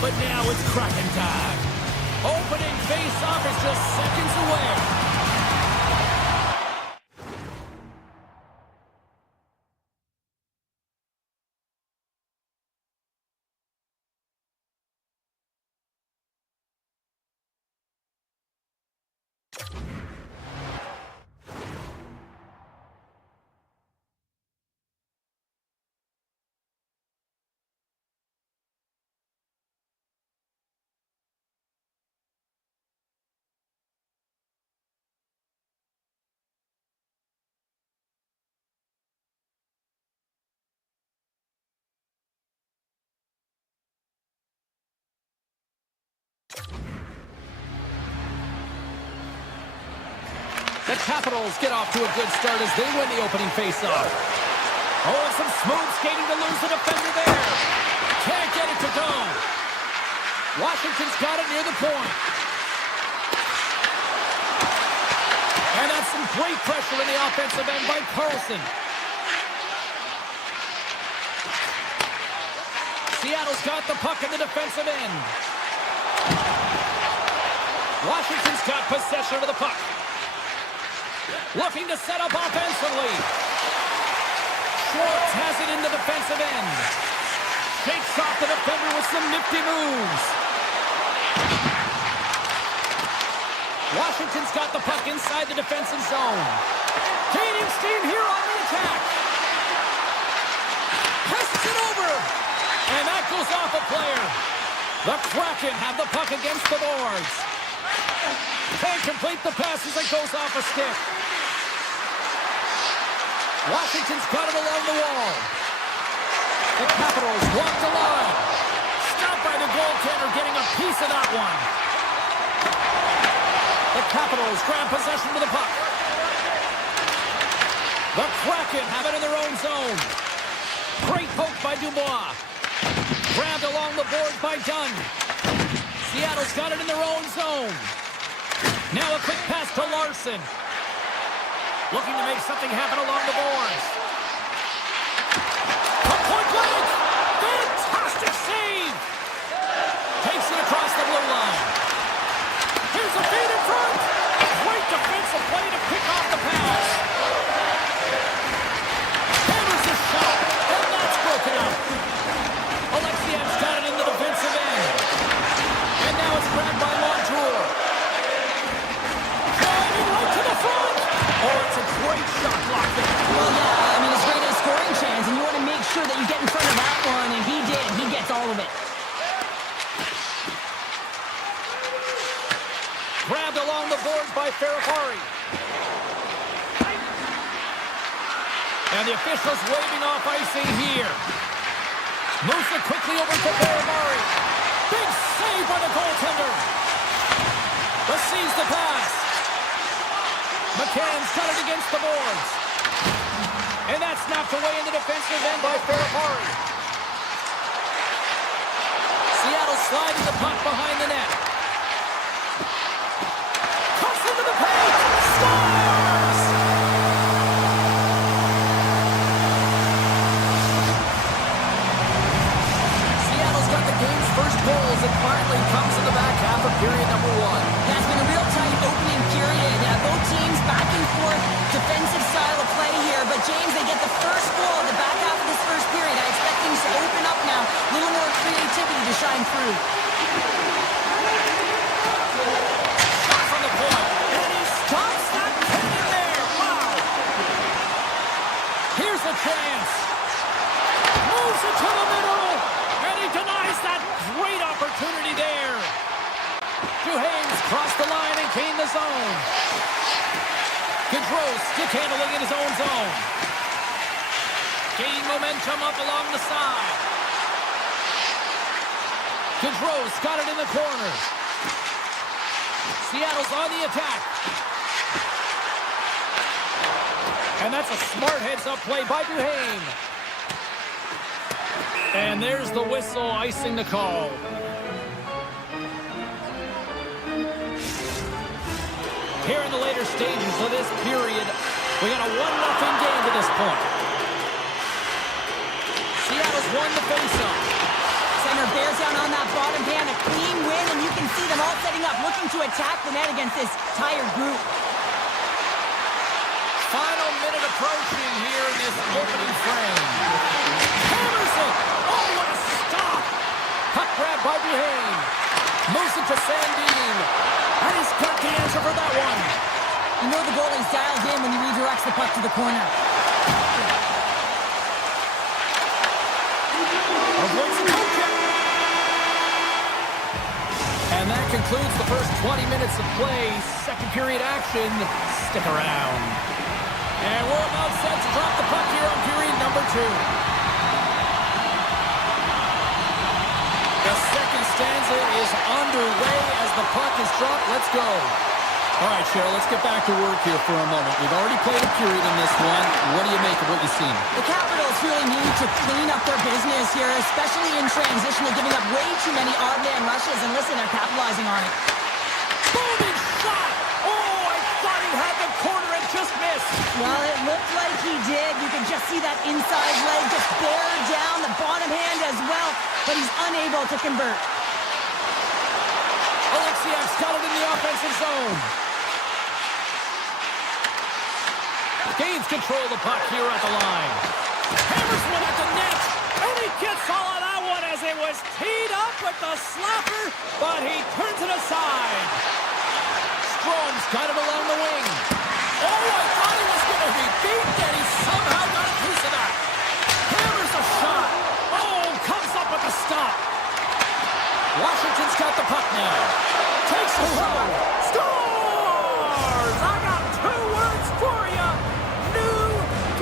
But now it's Kraken time. Opening face-off is just seconds away. The Capitals get off to a good start as they win the opening faceoff. Oh, and some smooth skating to lose the defender there. Can't get it to go. Washington's got it near the point. And that's some great pressure in the offensive end by Carlson. Seattle's got the puck in the defensive end. Washington's got possession of the puck. Looking to set up offensively. Schwartz has it in the defensive end. Shakes off the defender with some nifty moves. Washington's got the puck inside the defensive zone. Gaining steam here on the attack. Passes it over. And that goes off a player. The Kraken have the puck against the boards. Can't complete the pass as it goes off a stick. Washington's got it along the wall. The Capitals walk the line. Stopped by the goaltender, getting a piece of that one. The Capitals grab possession of the puck. The Kraken have it in their own zone. Great poke by Dubois. Grabbed along the boards by Dunn. Seattle's got it in their own zone. Now a quick pass to Larson. Looking to make something happen along the boards. A point blank! Fantastic save! Takes it across the blue line. Here's a feed in front. Great defensive play to pick off the pass. Hammers the shot, and that's broken up. Alexiev's got it in the defensive end. And now it's grabbed by Montour. Driving right to the front. Oh, it's a great shot block there. Well, yeah, I mean, it's great at a scoring chance, and you want to make sure that you get in front of that one, and he did. He gets all of it. Grabbed along the boards by Ferrari. And the officials waving off icing here. Moves it quickly over to Ferrari. Big save by the goaltender. Receives the pass. McCann's got it against the boards. And that's knocked away in the defensive end by Ferrari. Seattle sliding the puck behind the net. Cuts into the paint. Scores! Seattle's got the game's first goal as it finally comes in the back half of period number one. That's been a real tight opening period. Both teams back and forth, defensive style of play here. But James, they get the first goal in the back half of this first period. I expect things to open up now. A little more creativity to shine through. Shot from the point. And he stops that pin in there. Wow. Here's a chance. Moves it to the middle. And he denies that great opportunity there. Duhane's crossed the line and gained the zone. Gaudreau stick handling in his own zone. Gaining momentum up along the side. Gaudreau's got it in the corner. Seattle's on the attack. And that's a smart heads-up play by Duhane. And there's the whistle icing the call. Here in the later stages of this period, we got a 1-0 game to this point. Seattle's won the faceoff. Center bears down on that bottom hand, a clean win, and you can see them all setting up, looking to attack the net against this tired group. Final minute approaching here in this opening frame. Hammers it! Oh, what a stop! Puck grab by Duhane. Moves it to Sandin. And he's got the answer for that one. You know the goalie's dialed in when he redirects the puck to the corner. Avoids the poke check. And that concludes the first 20 minutes of play. Second period action. Stick around. And we're about set to drop the puck here on period number 2. The second stanza is underway as the puck is dropped. Let's go. All right, Cheryl, let's get back to work here for a moment. We've already played a period in this one. What do you make of what you've seen? The Capitals really need to clean up their business here, especially in transition. They're giving up way too many odd man rushes, and listen, they're capitalizing on it. Booming shot! Oh, I thought he had the corner and just missed. Well, it looked like he did. You can just see that inside leg just bear down the bottom hand as well, but he's unable to convert. Alexiak's got it in the offensive zone. Gains control of the puck here at the line. Hammers one at the net. And he gets all of that one as it was teed up with the slapper, but he turns it aside. Strom's got it along the wing. Oh, I thought he was going to be beaten, and he somehow got a piece of that. Hammers a shot. Oh, comes up with a stop. Washington's got the puck now. Takes a shot. Scores! I got two words for you. New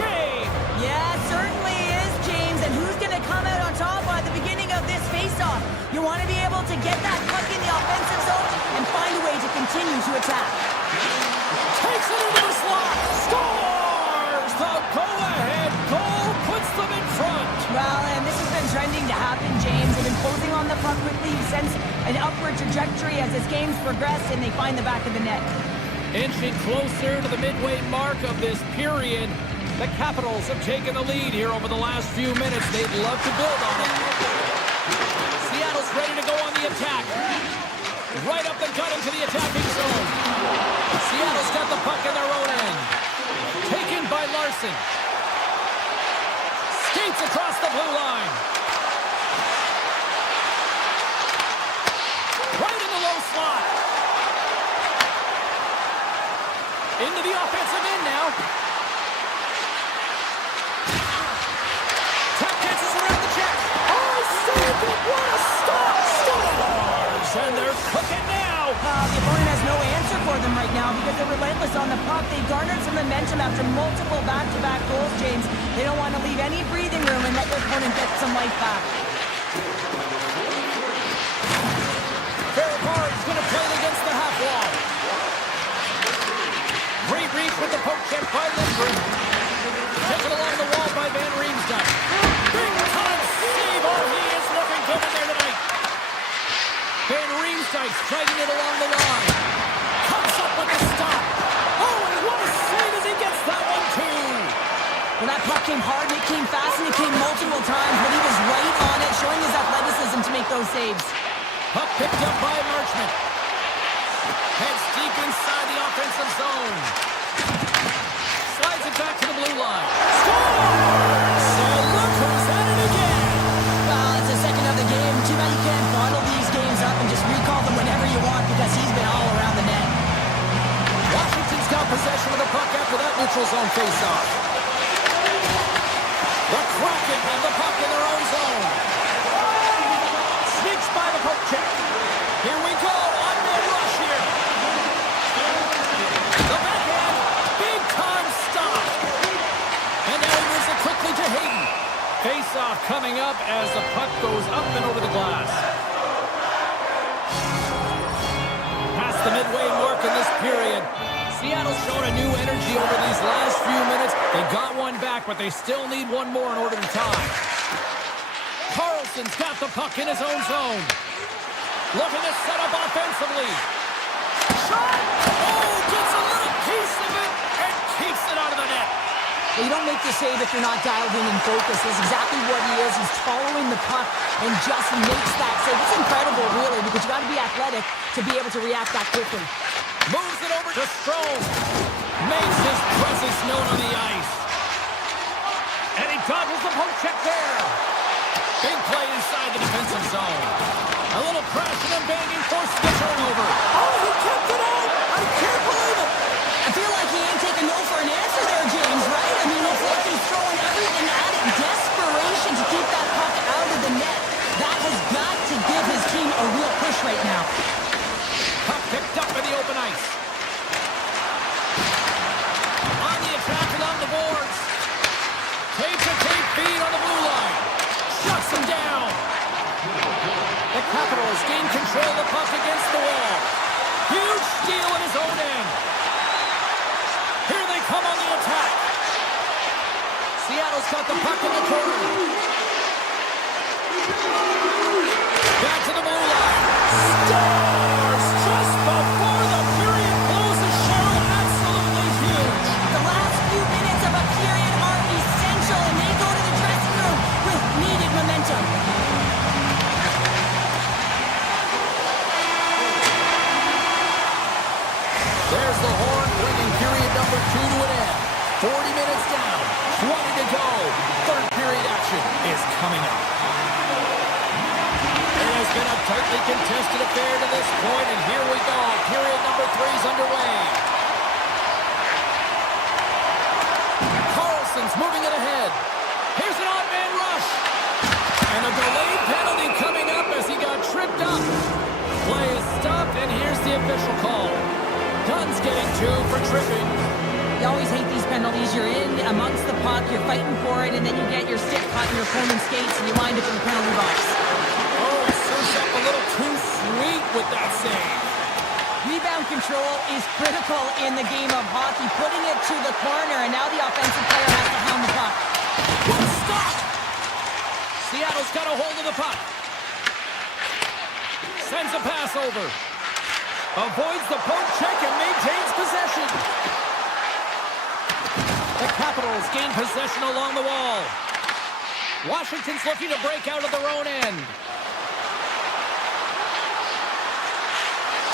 game. Yeah, it certainly is, James. And who's going to come out on top by the beginning of this faceoff? You want to be able to get that puck in the offensive zone and find a way to continue to attack. Takes it into the slot. Scores! The go-ahead goal puts them in front. Well, and this has been trending to happen, James. They've been closing on the puck quickly. You sense an upward trajectory as this game's progressed, and they find the back of the net. Inching closer to the midway mark of this period. The Capitals have taken the lead here over the last few minutes. They'd love to build on it. Seattle's ready to go on the attack. Right up the gut into the attacking zone. Seattle's got the puck in their own end. Taken by Larson. Skates across the blue line. Right in the low slot. Into the offensive end now. Tap catches around the check. Oh, saved it. What a stop. Scores. And they're cooking now. The opponent has no answer for them right now because they're relentless on the puck. They garnered some momentum after multiple back-to-back goals, James. They don't want to leave any breathing room and let their opponent get some life back. Ferrari's going to play it against the half wall. Great reach with the poke check by Lindgren. Taken along the wall by Van Riemsdyk. Big time save. Oh, he is looking good in there tonight. Van Riemsdyk striking it along the line. Comes up with a stop. Oh, and what a save as he gets that one too. Well, that puck came hard, and it came fast, and it came multiple times, but he was right on it, showing his athleticism to make those saves. Puck picked up by Marchment. Heads deep inside the offensive zone. Slides it back to the blue line. Scores! And look who's at it again. Well, it's the second of the game. Too bad you can't bottle these games up and just recall them whenever you want because he's been all around the net. Washington's got possession of the puck after that neutral zone faceoff. The Kraken have the puck in their own zone. Sneaks by the poke check. Here we go. On-man rush here. The backhand. Big time stop. And now he moves it quickly to Hayden. Face-off coming up as the puck goes up and over the glass. Past the midway mark in this period. Seattle's shown a new energy over these last few minutes. They got one back, but they still need one more in order to tie. Carlson's got the puck in his own zone. Looking to set up offensively. Shot! Oh, gets a little piece of it and keeps it out of the net. Well, you don't make the save if you're not dialed in and focused. That's exactly what he is. He's following the puck and just makes that save. It's incredible, really, because you got to be athletic to be able to react that quickly. Moves it over to Strome. Makes his presence known on the ice. And he dodges the poke check there. Big play inside the defensive zone. A little crashing and banging forces the turnover. Oh, he kept it out. I can't believe it. I feel like he ain't taking no for an answer there, James, right? I mean, it's like he's throwing everything at it in desperation to keep that puck out of the net. That has got to give his team a real push right now. Puck picked up in the open ice. On the attack along the boards. Tape-to-tape feed on the blue line. Shuts him down. The Capitals gain control of the puck against the wall. Huge steal in his own end. Seattle's got the puck in the corner. Back to the blue line. Scores just before the period closes. Cheryl, absolutely huge. The last few minutes of a period are essential, and they go to the dressing room with needed momentum. There's the horn, bringing period number 2 to an end. 40 minutes down, 20 to go. Third period action is coming up. It has been a tightly contested affair to this point, and here we go. Period number 3 is underway. Carlson's moving it ahead. Here's an odd-man rush. And a delayed penalty coming up as he got tripped up. Play is stopped, and here's the official call. Dunn's getting 2 for tripping. You always hate these penalties. You're in amongst the puck, you're fighting for it, and then you get your stick caught in your opponent's skates, and you wind up in the penalty box. Oh, searched up a little too sweet with that save. Rebound control is critical in the game of hockey, putting it to the corner, and now the offensive player has to hound the puck. What a stop! Seattle's got a hold of the puck. Sends a pass over. Avoids the poke check and maintains possession. The Capitals gain possession along the wall. Washington's looking to break out of their own end.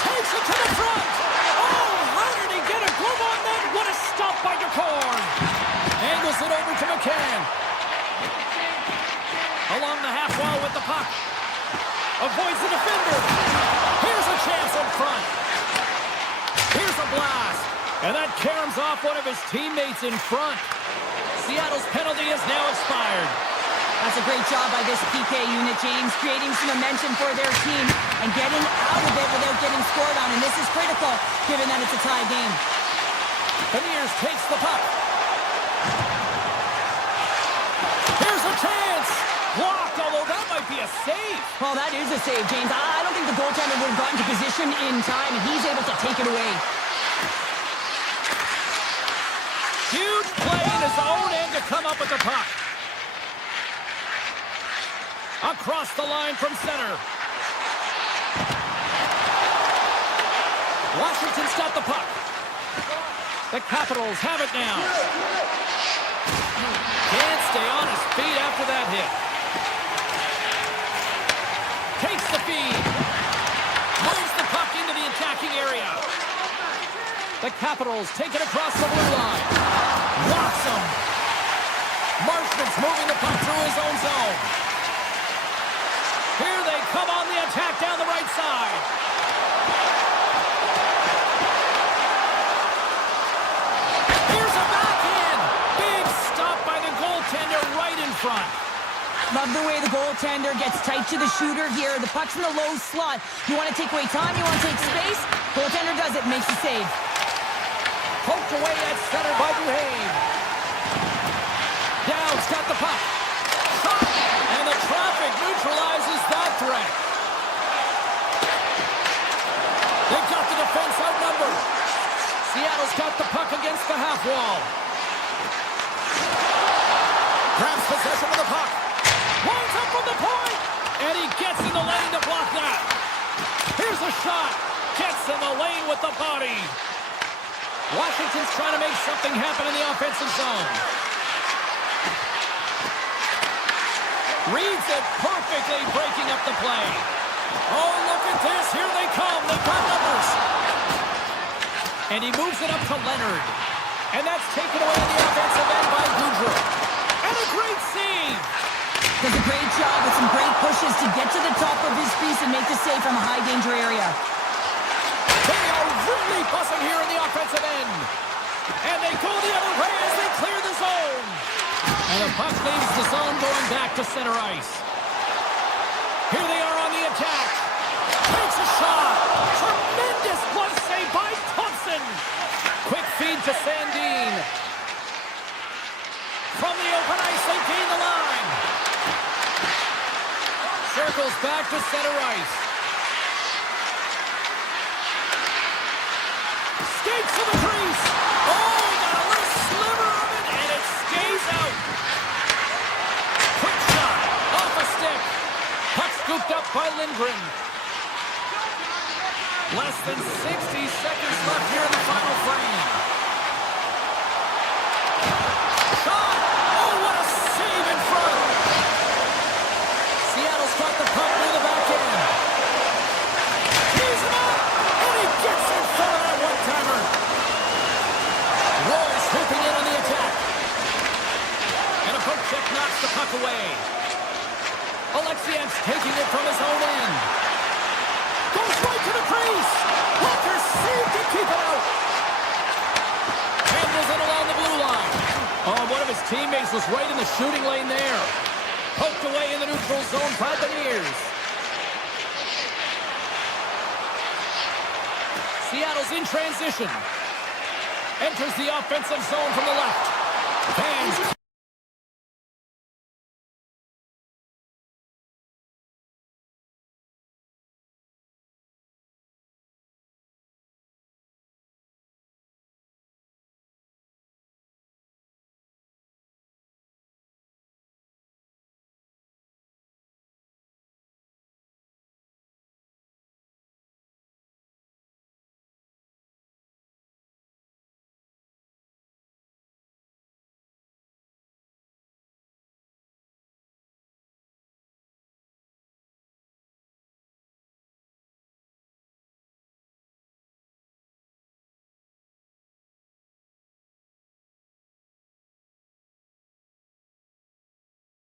Takes it to the front. Oh, how did he get a glove on that? What a stop by DeCorn. Angles it over to McCann. Along the half wall with the puck. Avoids the defender. Here's a chance in front. Here's a blast. And that caroms off one of his teammates in front. Seattle's penalty is now expired. That's a great job by this PK unit, James, creating some momentum for their team and getting out of it without getting scored on. And this is critical, given that it's a tie game. Beniers takes the puck. Here's a chance. Blocked, although that might be a save. Well, that is a save, James. I don't think the goaltender would have gotten to position in time, and he's able to take it away. Huge play in his own end to come up with the puck. Across the line from center. Washington's got the puck. The Capitals have it now. Can't stay on his feet after that hit. Takes the feed. Moves the puck into the attacking area. The Capitals take it across the blue line. Walks him. Marshman's moving the puck through his own zone. Here they come on the attack down the right side. Here's a backhand. Big stop by the goaltender right in front. Love the way the goaltender gets tight to the shooter here. The puck's in the low slot. You want to take away time, you want to take space. Goaltender does it, makes the save. Poked away at center by Duhane. Dowd's got the puck. Shot! And the traffic neutralizes that threat. They've got the defense outnumbered. Seattle's got the puck against the half wall. Grabs possession of the puck. Winds up from the point. And he gets in the lane to block that. Here's a shot. Gets in the lane with the body. Washington's trying to make something happen in the offensive zone. Reads it perfectly, breaking up the play. Oh, look at this. Here they come. They've got numbers. And he moves it up to Leonard. And that's taken away in the offensive end by Goudreau. And a great save. Does a great job with some great pushes to get to the top of his crease and make the save from a high-danger area. They are really buzzing here in the offensive end. And they go the other way as they clear the zone. And the puck leaves the zone going back to center ice. Here they are on the attack. Takes a shot. Tremendous glove save by Thompson. Quick feed to Sandin. From the open ice, they gain the line. Circles back to center ice. Skates to the crease. Oh, he got a little sliver of it, and it stays out. Holmgren. Less than 60 seconds left here in the final frame. Shot! Oh, what a save in front! Seattle's got the puck near the back end. He's up! And he gets in front of that one-timer. Roy swooping in on the attack. And a poke check knocks the puck away. Alexiev's taking it from his own end. Goes right to the crease. Walker saved to keep it out. Handles it along the blue line. Oh, one of his teammates was right in the shooting lane there. Poked away in the neutral zone by the Buccaneers. Seattle's in transition. Enters the offensive zone from the left. Fans